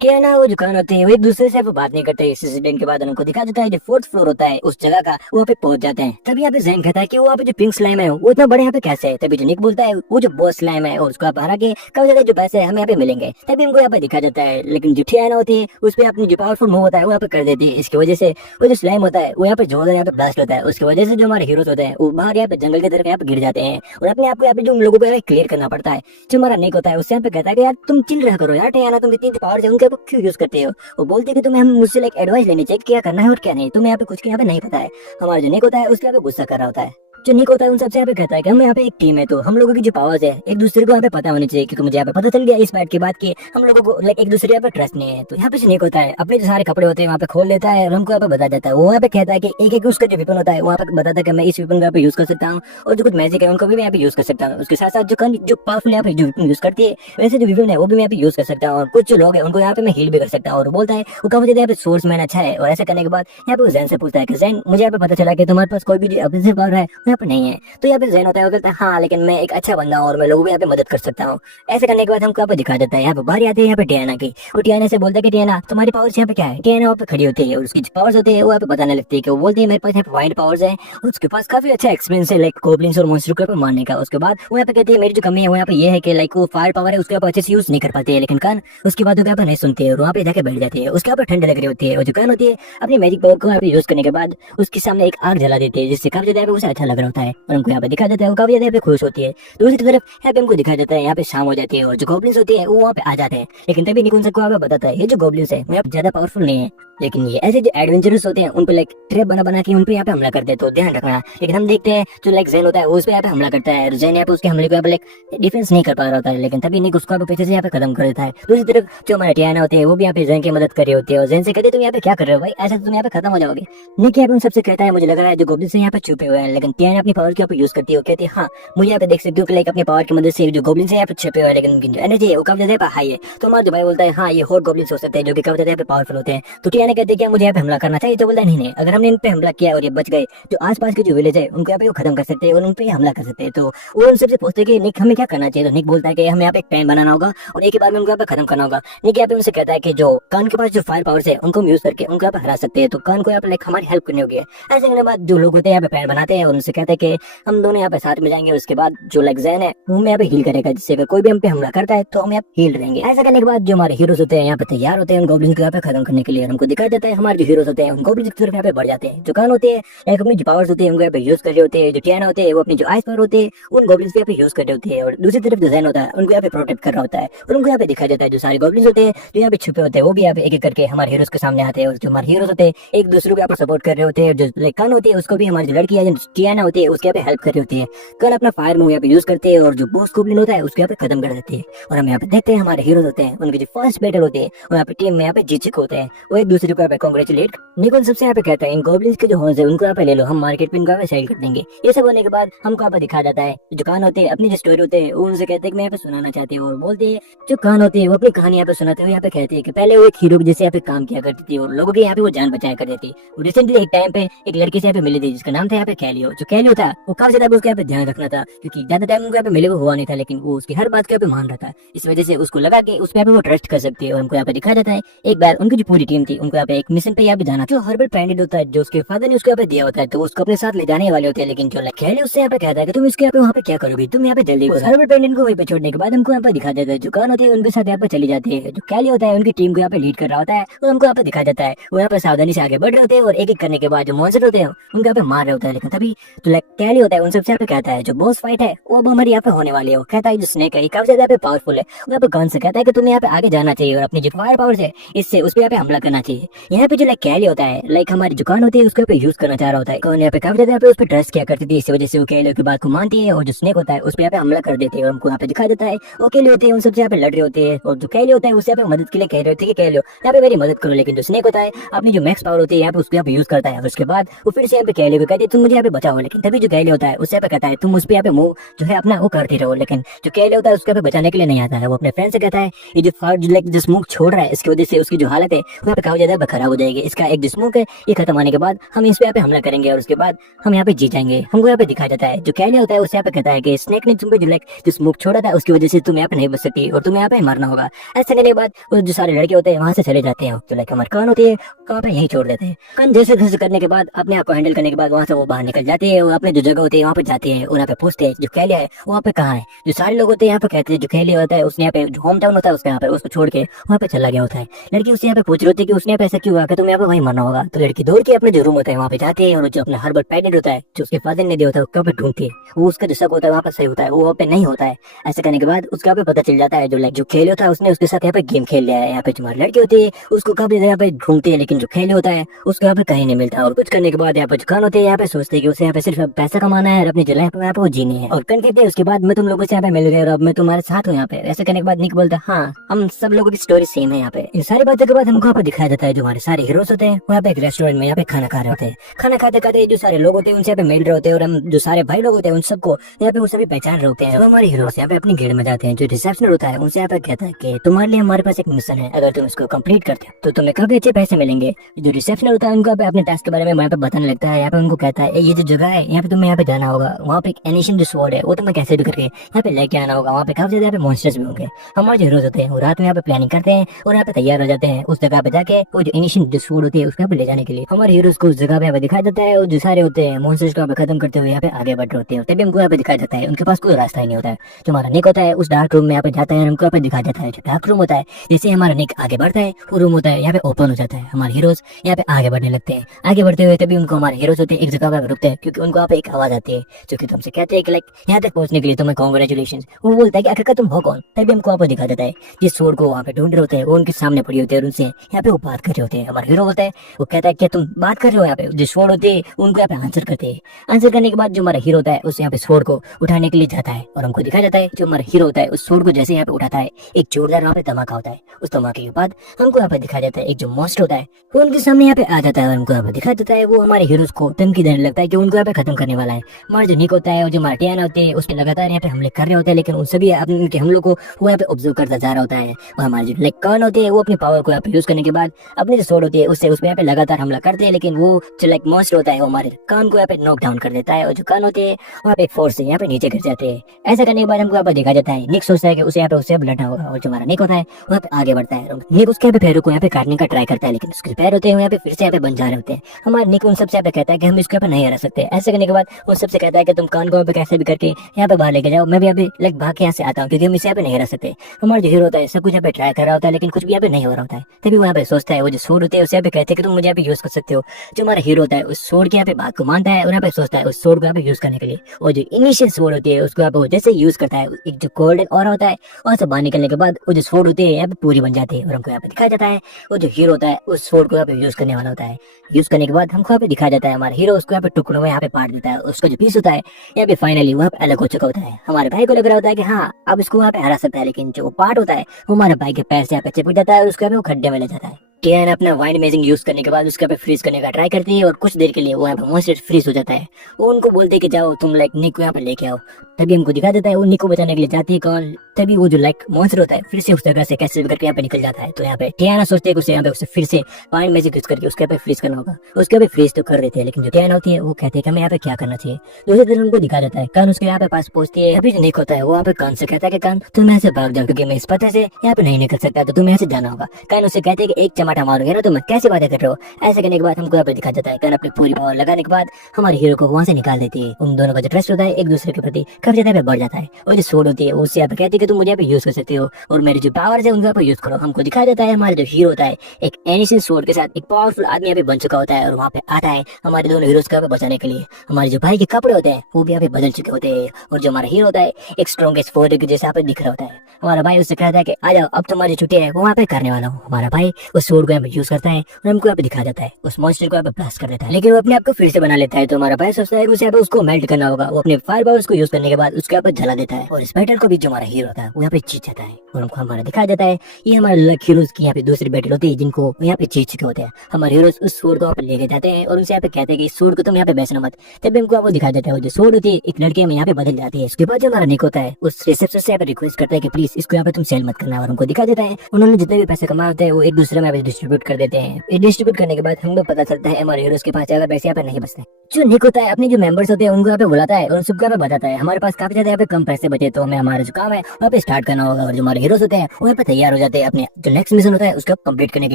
क्या है ना, वो जो कान होते हैं वो एक दूसरे से बात नहीं करते। इस इंसिडेंट के बाद उनको दिखा देता है जो फोर्थ फ्लोर होता है उस जगह का, वहाँ पे पहुंच जाते हैं। तभी यहाँ पे जैन कहता है कि वो यहाँ पे जो पिंक स्लाइम है वो इतना बड़े यहाँ पे कैसे है। तभी जो निक बोलता है वो जो बॉस स्लाइम है और उसको आप हरा के कब ज्यादा जो पैसे हमें यहाँ पे मिलेंगे। तभी हमको यहाँ पे दिखा जाता है, लेकिन जो ठियाना होती है उस पर अपनी जो पावरफुल मूव होता है वो यहाँ पे कर देती है। इसकी वजह से वो जो स्लाइम होता है वो यहाँ पे जोरदार यहाँ पे ब्लास्ट होता है। उसकी वजह से जो हमारे हीरोज होते हैं वो बाहर यहाँ पे जंगल की तरफ यहाँ पे गिर जाते हैं और अपने आप को यहाँ पे जो उन लोगों को क्लियर करना पड़ता है। जो हमारा निक होता है उससे यहाँ पे कहता है कि यार तुम चिल रहा करो यार, ठियाना तुम इतनी पावर है उनके क्यों यूज करते हो। वो बोलते कि तुम्हें हम मुझसे लाइक एडवाइस लेनी चाहिए क्या करना है और क्या नहीं, तुम्हें यहाँ पे कुछ यहाँ पे नहीं पता है। हमारा जो निक होता है उसके यहाँ पे गुस्सा कर रहा होता है। जो निक होता है उन सबसे यहाँ पे कहता है कि हम यहाँ पे एक टीम है, तो हम लोगों की जो पावर्स है एक दूसरे को यहाँ पे पता होनी चाहिए, क्योंकि मुझे यहाँ पे पता चल गया इस बात के बाद कि हम लोगों को लाइक एक दूसरे यहाँ पे ट्रस्ट नहीं है। तो यहाँ पे जो निक होता है अपने जो सारे कपड़े होते हैं वहाँ पे खोल लेता है और हमको यहाँ पे बता देता है। वो यहाँ पे कहता है कि एक एक उसका जो वेपन होता है वहाँ पे बताता है कि मैं इस वेपन को यहाँ पे यूज कर सकता हूँ और जो कुछ मैजिक है उनको भी मैं यहाँ पे यूज कर सकता हूँ। उसके साथ साथ जो गन जो पावरफुल यहाँ पे जो वेपन यूज करती है वैसे जो वेपन है वो भी मैं यहाँ पे यूज कर सकता हूँ और कुछ जो लोग हैं उनको यहाँ पे मैं हील भी कर सकता हूँ। और बोलता है वो काफी ज्यादा यहाँ पे सोर्स मैन अच्छा है। और ऐसा करने के बाद यहाँ पे जैन से पूछता है कि जैन मुझे यहाँ पे पता चला कि तुम्हारे पास कोई भी अब्सर्व पावर है यहाँ पे नहीं है। तो यहाँ पे जैन होता है वो कहता है हाँ लेकिन मैं एक अच्छा बंदा हूँ और मैं लोगों को यहाँ पे मदद कर सकता हूँ। ऐसे करने के बाद हमको यहाँ पे दिखा देता है। यहाँ पे बाहर आते हैं यहाँ पे टियाना की, और टियाना से बोलता है कि टियाना तुम्हारी पावर्स यहाँ पे क्या है। टियाना वहाँ पे खड़ी होती है और उसकी पावर्स होती है वो यहाँ पे बताने लगती है कि वो बोलती है मेरे पास यहाँ पे वाइल्ड पावर्स है। उसके पास काफी अच्छा एक्सपीरियंस है लाइक गोब्लिन्स और मॉन्स्टर को मारने का। उसके बाद वो यहाँ पे कहती है मेरी जो कमी है वो यहाँ पे ये है कि लाइक वो फायर पावर है उसके ऊपर अच्छे से यूज नहीं कर पाती है, लेकिन कान उसकी बातों को नहीं सुनती है और वहाँ पे जाके बैठ जाती है। उसके ऊपर ठंड लग रही होती है और जो कान होती है अपनी मैजिक पावर को यहाँ पे यूज करने के बाद उसके सामने एक आग जला देती है, जिससे काफी ज्यादा उसे अच्छा लग रहा होता है और हमको यहाँ पे दिखा देता है वो काफी ज्यादा खुश होती है। दूसरी तरफ यहाँ पे हमको दिखा देता है यहाँ पे शाम हो जाती है और जो गोब्लिन्स होती है वो वहाँ पे आ जाते हैं। लेकिन तभी निकुंज सबको यहाँ पे बताता है ये जो गोब्लिन्स है वो ज्यादा पावरफुल नहीं है, लेकिन ये ऐसे जो एडवेंचरस होते हैं उन पे लाइक ट्रैप बना के उन पे यहाँ पे हमला करते हैं, तो ध्यान रखना। लेकिन हम देखते हैं जो लाइक जैन होता है उस पे यहाँ पे हमला करता है, जैन यहाँ पे उसके हमले को यहाँ पे लाइक डिफेंस नहीं कर पा रहा होता है, लेकिन तभी निक उसको पीछे से यहाँ पे खत्म कर देता है। दूसरी तरफ जो हमारे टियाना होते हैं वो भी यहाँ पे जैन की मदद कर रही होती है और जैन से कहते हैं तुम यहाँ पे क्या कर रहे हो भाई, ऐसा तुम यहाँ पे खत्म हो जाओगे। निक यहाँ पे उन सबसे कहता है मुझे लग रहा है जो गोब्लिन्स यहाँ पे छुपे हुए हैं, लेकिन टियाना अपनी पावर के यहाँ पे यूज करती है। कहती है हाँ मुझे यहाँ पे देख सकती हूँ कि लाइक अपनी पावर की मदद से जो गोब्लिन्स यहाँ पे छुपे हुए हैं, लेकिन उनकी जो एनर्जी है वो काफी ज्यादा हाई है। तो हमारा जो भाई बोलता है हाँ ये हॉट गोब्लिन्स हो सकते हैं जो कि काफी ज्यादा पावरफुल होते हैं। तो टियाना कहती है कि मुझे यहाँ पे हमला करना चाहिए। तो बोलता है नहीं अगर हमने इन पे हमला किया और ये बच गए जो आसपास के जो विलेज है उनको यहाँ पे वो खत्म कर सकते हैं और उन पे हमला कर सकते हैं। तो वो उन सबसे पूछते हैं कि निक हमें क्या करना चाहिए। तो निक बोलता है कि हमें यहाँ पे एक प्लान बनाना होगा और एक ही बार में उनको यहाँ पे खत्म करना होगा। निक यहाँ पे उनसे कहता है कि जो कान के पास जो फायर पावर्स है उनको यूज करके उनको यहाँ पे हरा सकते हैं, तो कान को यहाँ पे लाइक हमारी हेल्प करनी होगी। ऐसे करने के बाद जो लोग होते हैं यहाँ पे प्लान बनाते हैं और उनसे कहते हैं कि हम दोनों यहाँ पे साथ में जाएंगे। उसके बाद जो लाइक जैन है वो हमें यहाँ पे हील करेगा, जिससे अगर कोई भी हम पे हमला करता है तो हम यहाँ हील रहेंगे। ऐसा करने के बाद जो हमारे हीरोज होते हैं यहाँ पे तैयार होते हैं उन गोब्लिन्स को यहाँ पे खत्म करने के लिए। हमको दिखा देता है हमारे जो हीरोज होते हैं उन गोब्लिन्स की तरफ यहाँ पे बढ़ जाते हैं। जो कान होते हैं लाइक अपनी जो पावर्स होती है उनको यहाँ पे यूज कर रहे होते हैं। जो टियाना होते हैं वो अपनी जो आइस पावर होते हैं उन गोब्लिन्स पे यहाँ पे यूज कर रहे होते हैं और दूसरी तरफ जो जैन होता है उनको यहाँ पे प्रोटेक्ट कर रहा होता है और उनको यहाँ पे दिखा जाता है जो सारे गोब्लिन्स होते हैं जो यहाँ पे छुपे होते हैं वो भी यहाँ पे एक एक करके हमारे हीरोज के सामने आते हैं और जो हमारे हीरोज होते हैं एक दूसरे को यहाँ पे सपोर्ट कर रहे होते हैं। जो लाइक कान होती है उसको भी हमारी जो लड़की है टियाना होती है उसके यहाँ पे हेल्प कर रही होती है। कान अपना फायर मूव यहाँ पे यूज करते हैं और जो बॉस गोब्लिन होता है उसको यहाँ पे खत्म कर देते हैं। और हम यहाँ पे देखते हैं हमारे हीरोज होते हैं उनकी जो फर्स्ट बैटल होती है वो यहाँ पे टीम में यहाँ पे जीत चुके होते हैं। वो एक दूसरे को यहाँ पे कॉन्ग्रेचुलेट निकुंज सबसे यहाँ पे कहता है इन गोब्लिन्स के जो हॉर्स है उनको यहाँ पे ले लो, हम मार्केट में इनको यहाँ पे सेल कर देंगे। ये सब होने के बाद हमको यहाँ पे दिखा जाता है जो कान होते हैं अपनी जो स्टोरी होते हैं वो उनसे कहते हैं कि मैं यहाँ पे सुनाना चाहती हूँ और बोलते हैं जो कान होते हैं वो अपनी कहानी यहाँ पे सुनाते हुए यहाँ पे कहते हैं कि पहले वो एक हीरो जैसे यहाँ पे काम किया करती थी और लोगों के यहाँ पे वो जान बचाया करती थी। रिसेंटली एक टाइम पे एक लड़की से यहाँ पे मिली थी जिसका नाम था यहाँ पे कैलियो। जो कैलियो था वो काफी ज्यादा उसके यहाँ पे ध्यान रखना था क्योंकि ज्यादा टाइम उनको यहाँ पे मिले हुआ नहीं था, लेकिन वो उसकी हर बात को यहाँ पे मान रहा था। इस वजह से उसको लगा कि उस पे वो ट्रस्ट कर सकती है और हमको यहाँ पे दिखा जाता है एक बार उनकी जो पूरी टीम थी उनको यहाँ पे एक मिशन पे यहाँ पे जाना। जो हर्बल पैंडेट होता है जो उसके फादर ने उसको यहाँ पे दिया होता है तो उसको अपने साथ ले जाने वाले होते हैं, लेकिन जो कैलियो उससे यहाँ पे कहता है कि तुम इसके यहाँ पे वहाँ पे क्या करोगी, तुम यहाँ पे जल्दी। हर्बल पैंडेट को वहीं पे छोड़ने के बाद हमको यहाँ पे दिखा जाता है जो कान होते हैं उनके साथ यहाँ पे चली जाती है। जो कैलियो होता है उनकी टीम को यहाँ पे लीड कर रहा होता है और हमको यहाँ पे दिखा जाता है वो यहाँ पे सावधानी से आगे बढ़ रहे होते हैं और एक एक करने के बाद जो मॉन्स्टर होते हैं उनको यहाँ पे मार रहे होता है। लेकिन तभी तो लाइक कैलियो होता है उन सबसे यहाँ पे कहता है जो बॉस फाइट है वो अब हमारी यहाँ पे होने वाली है। वो कहता है जो स्नेक है काफी ज्यादा पावरफुल है, वो यहाँ पे गन से कहता है कि तुम्हें यहाँ पे आगे जाना चाहिए और अपनी जो फायर पावर है इससे उस पर यहाँ पे हमला करना चाहिए। यहाँ पे जो लाइक कैलियो होता है लाइक हमारी जो कान होती है उसको यूज करना चाह रहा होता है। कान यहाँ पे काफी ज्यादा उस पर ट्रस्ट किया करती थी, इस वजह से वो कैलियो की बात को मानती है और जो स्नेक होता है उस पर यहाँ पे हमला कर देते हैं और हमको यहाँ पे दिखा देता है वो कैलियो होते हैं उन सबसे यहाँ पे लड़ रहे होते हैं और जो कैलियो होता है उससे यहाँ पे मदद के लिए कह रहे होते हैं कि कैलियो यहाँ पे मेरी मदद करो। लेकिन जो स्नेक होता है अपनी जो मैक्स पावर होती है यहाँ पे उसको यहाँ पे यूज करता है। उसके बाद वो फिर से यहाँ पे कैलियो को कहते हैं तुम मुझे यहाँ पे बचाओ, लेकिन तभी जो कैलियो होता है उससे यहाँ पे कहता है तुम उस पे यहाँ पे मूव जो है अपना वो करते रहो। लेकिन जो कैलियो होता है उसको यहाँ पे बचाने के लिए नहीं आता है। वो अपने फ्रेंड से कहता है ये जो लाइक जो स्मोक छोड़ रहा है इसकी वजह से उसकी जो हालत है वो यहाँ पे काफी ज्यादा है खराब हो जाएगी। इसका एक जो स्मोक है ये खत्म होने के बाद हम इस पे यहाँ पे हमला करेंगे और उसके बाद हम यहाँ पे जीत जाएंगे। हमको यहाँ पे दिखाया जाता है जो कैली होता है उसे यहाँ पे कहता है कि स्नेक ने तुम पे जो स्मोक छोड़ा था उसकी वजह से तुम यहाँ पे नहीं बच सकती और तुम्हें यहाँ पे मरना होगा। ऐसा करने के बाद वो जो सारे लड़के होते हैं वहां से चले जाते हैं। जो लाइक हमारे कान होती है वहाँ पे यही छोड़ देते हैं। कान जैसे जैसे करने के बाद अपने आप को हैंडल करने के बाद वहाँ से वो बाहर निकल जाते हैं और अपने जो जगह होती है वहाँ पे जाते हैं और यहाँ पे पूछते हैं जो कैलिया है वहाँ पे कहाँ है। जो सारे लोग होते हैं यहाँ पे कहते हैं जो कैलिया होता है उसने यहाँ पे जो होम टाउन होता है उसके यहाँ पे उसको छोड़ के वहाँ पे चला गया होता है। लड़की उससे यहाँ पे पूछ रही होती है कि उसने ऐसा क्यों हुआ कि तुम यहाँ पे वहीं मरना होगा। तो लड़की दौड़ के अपने जो रूम होता है वहाँ पे जाते हैं और जो अपना हर्बल पैकेट होता है जो उसके फादर ने दिया होता है वहाँ पे ढूंढती है। वो उसका जो शक होता है वहाँ पे सही होता है वो वहाँ पे नहीं होता है। ऐसा करने के बाद उसको यहाँ पे पता चल जाता है जो लाइक जो खेले होता है उसने उसके साथ यहाँ पे गेम खेल लिया है। यहाँ पे तुम्हारी लड़की होती है उसको काफी यहाँ पे ढूंढती है लेकिन जो खेले होता है उसको यहाँ पे कहीं नहीं मिलता। और कुछ करने के बाद यहाँ पे जो कान होते हैं यहाँ पे सोचते हैं कि उसे यहाँ पे सिर्फ पैसा कमाना है और अपनी जो लाइफ यहाँ पे वो जीनी है। और कन कहते हैं उसके बाद मैं तुम लोगों से यहाँ पे मिल गया और अब मैं तुम्हारे साथ हूँ यहाँ पे। ऐसा करने के बाद निक बोलता है हाँ हम सब लोगों की स्टोरी सेम है। यहाँ पे इन सारी बातों के बाद हमको यहाँ पे दिखाया जाता है जो हमारे सारे हीरोज होते हैं वहाँ पे एक रेस्टोरेंट में यहाँ पे खाना खा रहे होते हैं। खाना खाते खाते जो सारे लोग होते हैं उनसे यहाँ पे मिल रहे होते हैं और हम जो सारे भाई लोग होते हैं उन सबको यहाँ पे वो सभी पहचान रहे होते हैं। तो हमारे हीरोज यहाँ पे अपनी गेड़ में जाते हैं। जो रिसेप्शनर होता है उनसे यहाँ पे कहता है कि तुम्हारे लिए हमारे पास एक मिशन है, अगर तुम इसको कंप्लीट करते हो तो तुम्हें काफी अच्छे पैसे मिलेंगे। जो रिसेप्शनर होता है उनको अपने टास्क के बारे में यहाँ पे बताने लगता है। यहाँ पे उनको कहता है ये जो जगह है यहाँ पे तुम्हें यहाँ पे जाना होगा, वहाँ पे एक एनिशियन जो स्वॉर्ड है वो तुम्हें कैसे भी करके यहाँ पे लेके आना होगा। वहाँ पे काफी ज्यादा यहाँ पे मॉन्स्टर्स भी होंगे। हमारे जो हीरोज होते हैं वो रात में यहाँ पे प्लानिंग करते हैं और यहाँ पे तैयार हो जाते हैं उस जगह पे जाके वो जो एनिशियन जो स्वॉर्ड होती है उसको यहाँ पे ले जाने के लिए। हमारे हीरोज को उस जगह पे यहाँ पे दिखाया जाता है और जो सारे होते हैं मॉन्स्टर्स को यहाँ पे खत्म करते हुए यहाँ पे आगे बढ़ रहे होते हैं। तभी हमको यहाँ पे दिखाया जाता है उनके पास कोई रास्ता ही नहीं होता है। जो हमारा निक होता है उस डार्क रूम में यहाँ पे जाता है। हमको यहाँ पे दिखाया जाता है जो डार्क रूम होता है जैसे हमारा निक आगे बढ़ता है वो रूम होता है यहाँ पे ओपन हो जाता है। हमारे हीरोज यहाँ पे आगे बढ़ने लगते हैं। आगे बढ़ते हुए तभी उनको हमारे हीरोज होते हैं एक जगह पे रुकते हैं क्योंकि उनको यहाँ पे एक आवाज आती है जो कि तुमसे कहते हैं कि लाइक यहाँ तक पहुंचने के लिए तुम्हें कांग्रेचुलेशन। वो बोलता है कि आखिरकार तुम हो कौन। तभी हमको यहाँ पे दिखा देता है जिस स्वॉर्ड को वहाँ पे ढूंढ रहे होते हैं वो उनके सामने पड़ी होती है और उनसे यहाँ पे वो बात कर रहे होते हैं। हमारा हीरो होता है वो कहता है क्या तुम बात कर रहे हो। यहाँ पे जो स्वॉर्ड होते हैं उनको यहाँ पे आंसर करते हैं। आंसर करने के बाद जो हमारा हीरो होता है उस यहाँ पे स्वॉर्ड को उठाने के लिए जाता है और हमको दिखाया जाता है जो हमारा हीरो होता है उस स्वॉर्ड को जैसे यहाँ पे उठाता है एक जोरदार वहाँ पे धमाका होता है। उस धमाके के बाद हमको यहाँ पे दिखाया जाता है एक जो मॉन्स्टर होता है वो उनके सामने यहाँ पे आ जाता है और हमको यहाँ पे दिखाया जाता है वो हमारे हीरोज को धमकी देने लगता है कि उनको यहाँ पे खत्म करने वाला है। हमारा जो निक होता है और जो हमारा टियाना होती है उसके लगातार यहाँ पे हमले कर रहे होते हैं लेकिन उन सभी उनके हमलों को वो यहाँ पे ऑब्जर्व करता जा रहा होता है। और हमारे जो लाइक कान होते हैं वो अपनी पावर को यहाँ पे यूज करने के बाद अपनी जो स्वॉर्ड होती है उससे उस पे यहाँ पे लगातार हमला करते हैं लेकिन वो जो लाइक मॉन्स्टर होता है वो हमारे कान को यहाँ पे नॉक डाउन कर देता है और जो कान होते हैं वहाँ पे एक फोर्स से यहाँ पे नीचे गिर जाते हैं। ऐसा करने के बाद हमको यहाँ पे देखा जाता है निक सोचता है कि उसे यहाँ पे उससे लड़ना होगा और जो हमारा निक होता है वहाँ पे आगे बढ़ता है। निक उसके यहाँ पे पैरों को यहाँ पे काटने का ट्राई करता है लेकिन उसके पैर होते हैं यहाँ पे फिर से यहाँ पे बन जा रहे होते हैं। हमारे निक उन सबसे यहाँ पे कहता है कि हम इसको यहाँ पे नहीं हरा सकते। ऐसा करने के बाद उन सबसे कहता है कि तुम कान को यहाँ पे कैसे भी करके यहाँ पे बाहर लेके जाओ, मैं भी यहाँ पे लाइक भाग के यहाँ से आता हूँ क्योंकि हम इसे यहाँ पे नहीं हरा सकते। हमारा जो हीरो होता है सब कुछ यहाँ पे ट्राई कर रहा होता है लेकिन कुछ भी यहाँ पे नहीं हो रहा होता है। तभी वो यहाँ पे सोचता है वो जो सूट होते हैं उसे यहाँ पे कहते हैं कि तुम मुझे यहाँ पे यूज कर सकते हो। जो हमारा हीरो होता है उस सूट के यहाँ पे बात को मानता है और यहाँ पे सोचता है उस सूट को यहाँ पे यूज करने के लिए। और जो इनिशियल सूट होती है उसको यहाँ पे जैसे यूज करता है एक जो गोल्डन और होता है वहाँ से बाहर निकलने के बाद वो जो सूट होती है यहाँ पे पूरी बन जाती है। और हमको यहाँ पे दिखाया जाता है वो जो हीरो होता है उस सूट को यहाँ पे यूज करने वाला होता है। यूज करने के बाद हमको यहाँ पे दिखाया जाता है हमारा हीरो उसको यहाँ पे टुकड़ों में यहाँ पे बांट देता है। उसका जो पीस होता है यहाँ पे फाइनली वहाँ पे अलग हो चुका होता है। हमारे भाई को लग रहा होता है कि हाँ अब इसको वहाँ पे हरा सकता है लेकिन जो पार्ट होता है वो हमारे भाई के पैर से यहाँ पे चिपक जाता है और उसको यहाँ पे वो खड्डे में ले जाता है। टियाना अपना वाइंड अमेजिंग यूज करने के बाद उसके पे फ्रीज करने का ट्राई करती है और कुछ देर के लिए वो यहाँ पे मॉन्स्टर फ्रीज हो जाता है। वो उनको बोलते हैं कि जाओ तुम लाइक निक को यहाँ पे लेके आओ। तभी हमको दिखा देता है वो निक को बचाने के लिए जाती है कौन। तभी वो जो लाइक मॉन्स्टर होता है फिर से उस जगह से कैसे भी करके यहाँ पे निकल जाता है। तो यहाँ पे टियाना सोचते है कि उसे यहाँ पे उसे फिर से वाइंड मैजिक यूज करके उसके पे फ्रीज करना होगा। उसके पे फ्रीज तो कर रहे थे लेकिन जो टियाना होती है वो कहते हैं कि हमें यहाँ पे क्या करना चाहिए। दूसरी तरफ उनको दिखा देता है कान उसके यहाँ पे पास पहुंचती है। अभी जो निक होता है वो यहाँ पे कान से कहता है कि कान तुम यहाँ से भाग जाओ क्योंकि मैं इस पते से यहाँ पे नहीं निकल सकता तो तुम्हें यहाँ से जाना होगा। कान उसे कहते हैं कि एक चमाटा मारोगे ना तो मैं कैसी बातें कर रहे हो। ऐसा करने के बाद हमको यहाँ पे दिखा जाता है कान अपनी पूरी पावर लगाने के बाद हमारे हीरो को वहाँ से निकाल देती है। उन दोनों का जो ट्रस्ट होता है एक दूसरे के प्रति काफी ज्यादा बढ़ जाता है। और जो सोड होती है वो उससे यहाँ पे कहती है कि तुम मुझे यहाँ पे यूज कर सकते हो और मेरी जो पावर है उनको यहाँ पे यूज करो। हमको दिखाया जाता है हमारा जो हीरो होता है एक एनिशियल सोड के साथ एक पावरफुल आदमी यहाँ पे बन चुका होता है और वहाँ पे आता है हमारे दोनों हीरोज को यहाँ पे बचाने के लिए। हमारे जो भाई के कपड़े होते हैं वो भी यहाँ पे बदल चुके होते हैं और जो हमारा हीरो होता है एक स्ट्रॉन्गेस्ट फोर्स के जैसे यहाँ पे दिख रहा होता है। हमारा भाई उससे कहता है कि आ जाओ अब तुम्हारी छुट्टी है वो वहाँ पे करने वाला हूँ। हमारा भाई उस सोड को यहाँ पे यूज करता है और हमको यहाँ पे दिखा जाता है उस मॉन्स्टर को यहाँ पे ब्लास्ट कर देता है लेकिन वो अपने आप को फिर से बना लेता है। तो हमारा भाई सोचता है उसे यहाँ पे उसको मेल्ट करना होगा। वो अपने फायर पावर्स को यूज करने के बाद उसको यहाँ पे जला देता है और इस बैटल को भी जो हमारा हीरो होता है वो यहाँ पे जीत जाता है। और हमको हमारा दिखाया जाता है ये हमारे लक हीरोज की यहाँ पे दूसरी बैटल होती है जिनको यहाँ पे जीत चुके होते हैं। हमारे हीरोज उस सूट को यहाँ पे लेके जाते हैं और उनसे यहाँ पे कहते हैं कि इस सूट को तुम यहाँ पे बेचना मत। तब हमको आपको दिखाया जाता है जो सूट होती है एक लड़के में यहाँ पे बदल जाती है। उसके बाद जो हमारा निक होता है उस रिसेप्शन से यहाँ पे रिक्वेस्ट करता है कि प्लीज इसको यहाँ पे तुम सेल मत करना। और हमको दिखा देता है उन्होंने जितने भी पैसे कमाए होते हैं वो एक दूसरे में डिस्ट्रीब्यूट कर देते हैं। ये डिस्ट्रीब्यूट करने के बाद हमको पता चलता है हमारे हीरोज के पास ज्यादा पैसे यहाँ पे नहीं बचते। जो निक होता है अपने जो मेंबर्स होते हैं उनको यहाँ पे बुलाता है और सबको यहाँ पे बताता है हमारे पास काफी ज्यादा यहाँ पे कम पैसे बचे, तो हमें हमारा जो काम है वहाँ पे स्टार्ट करना होगा। और जो हमारे हीरोज होते हैं वो यहाँ पे तैयार हो जाते हैं अपने जो नेक्स्ट मिशन होता है उसको कंप्लीट करने के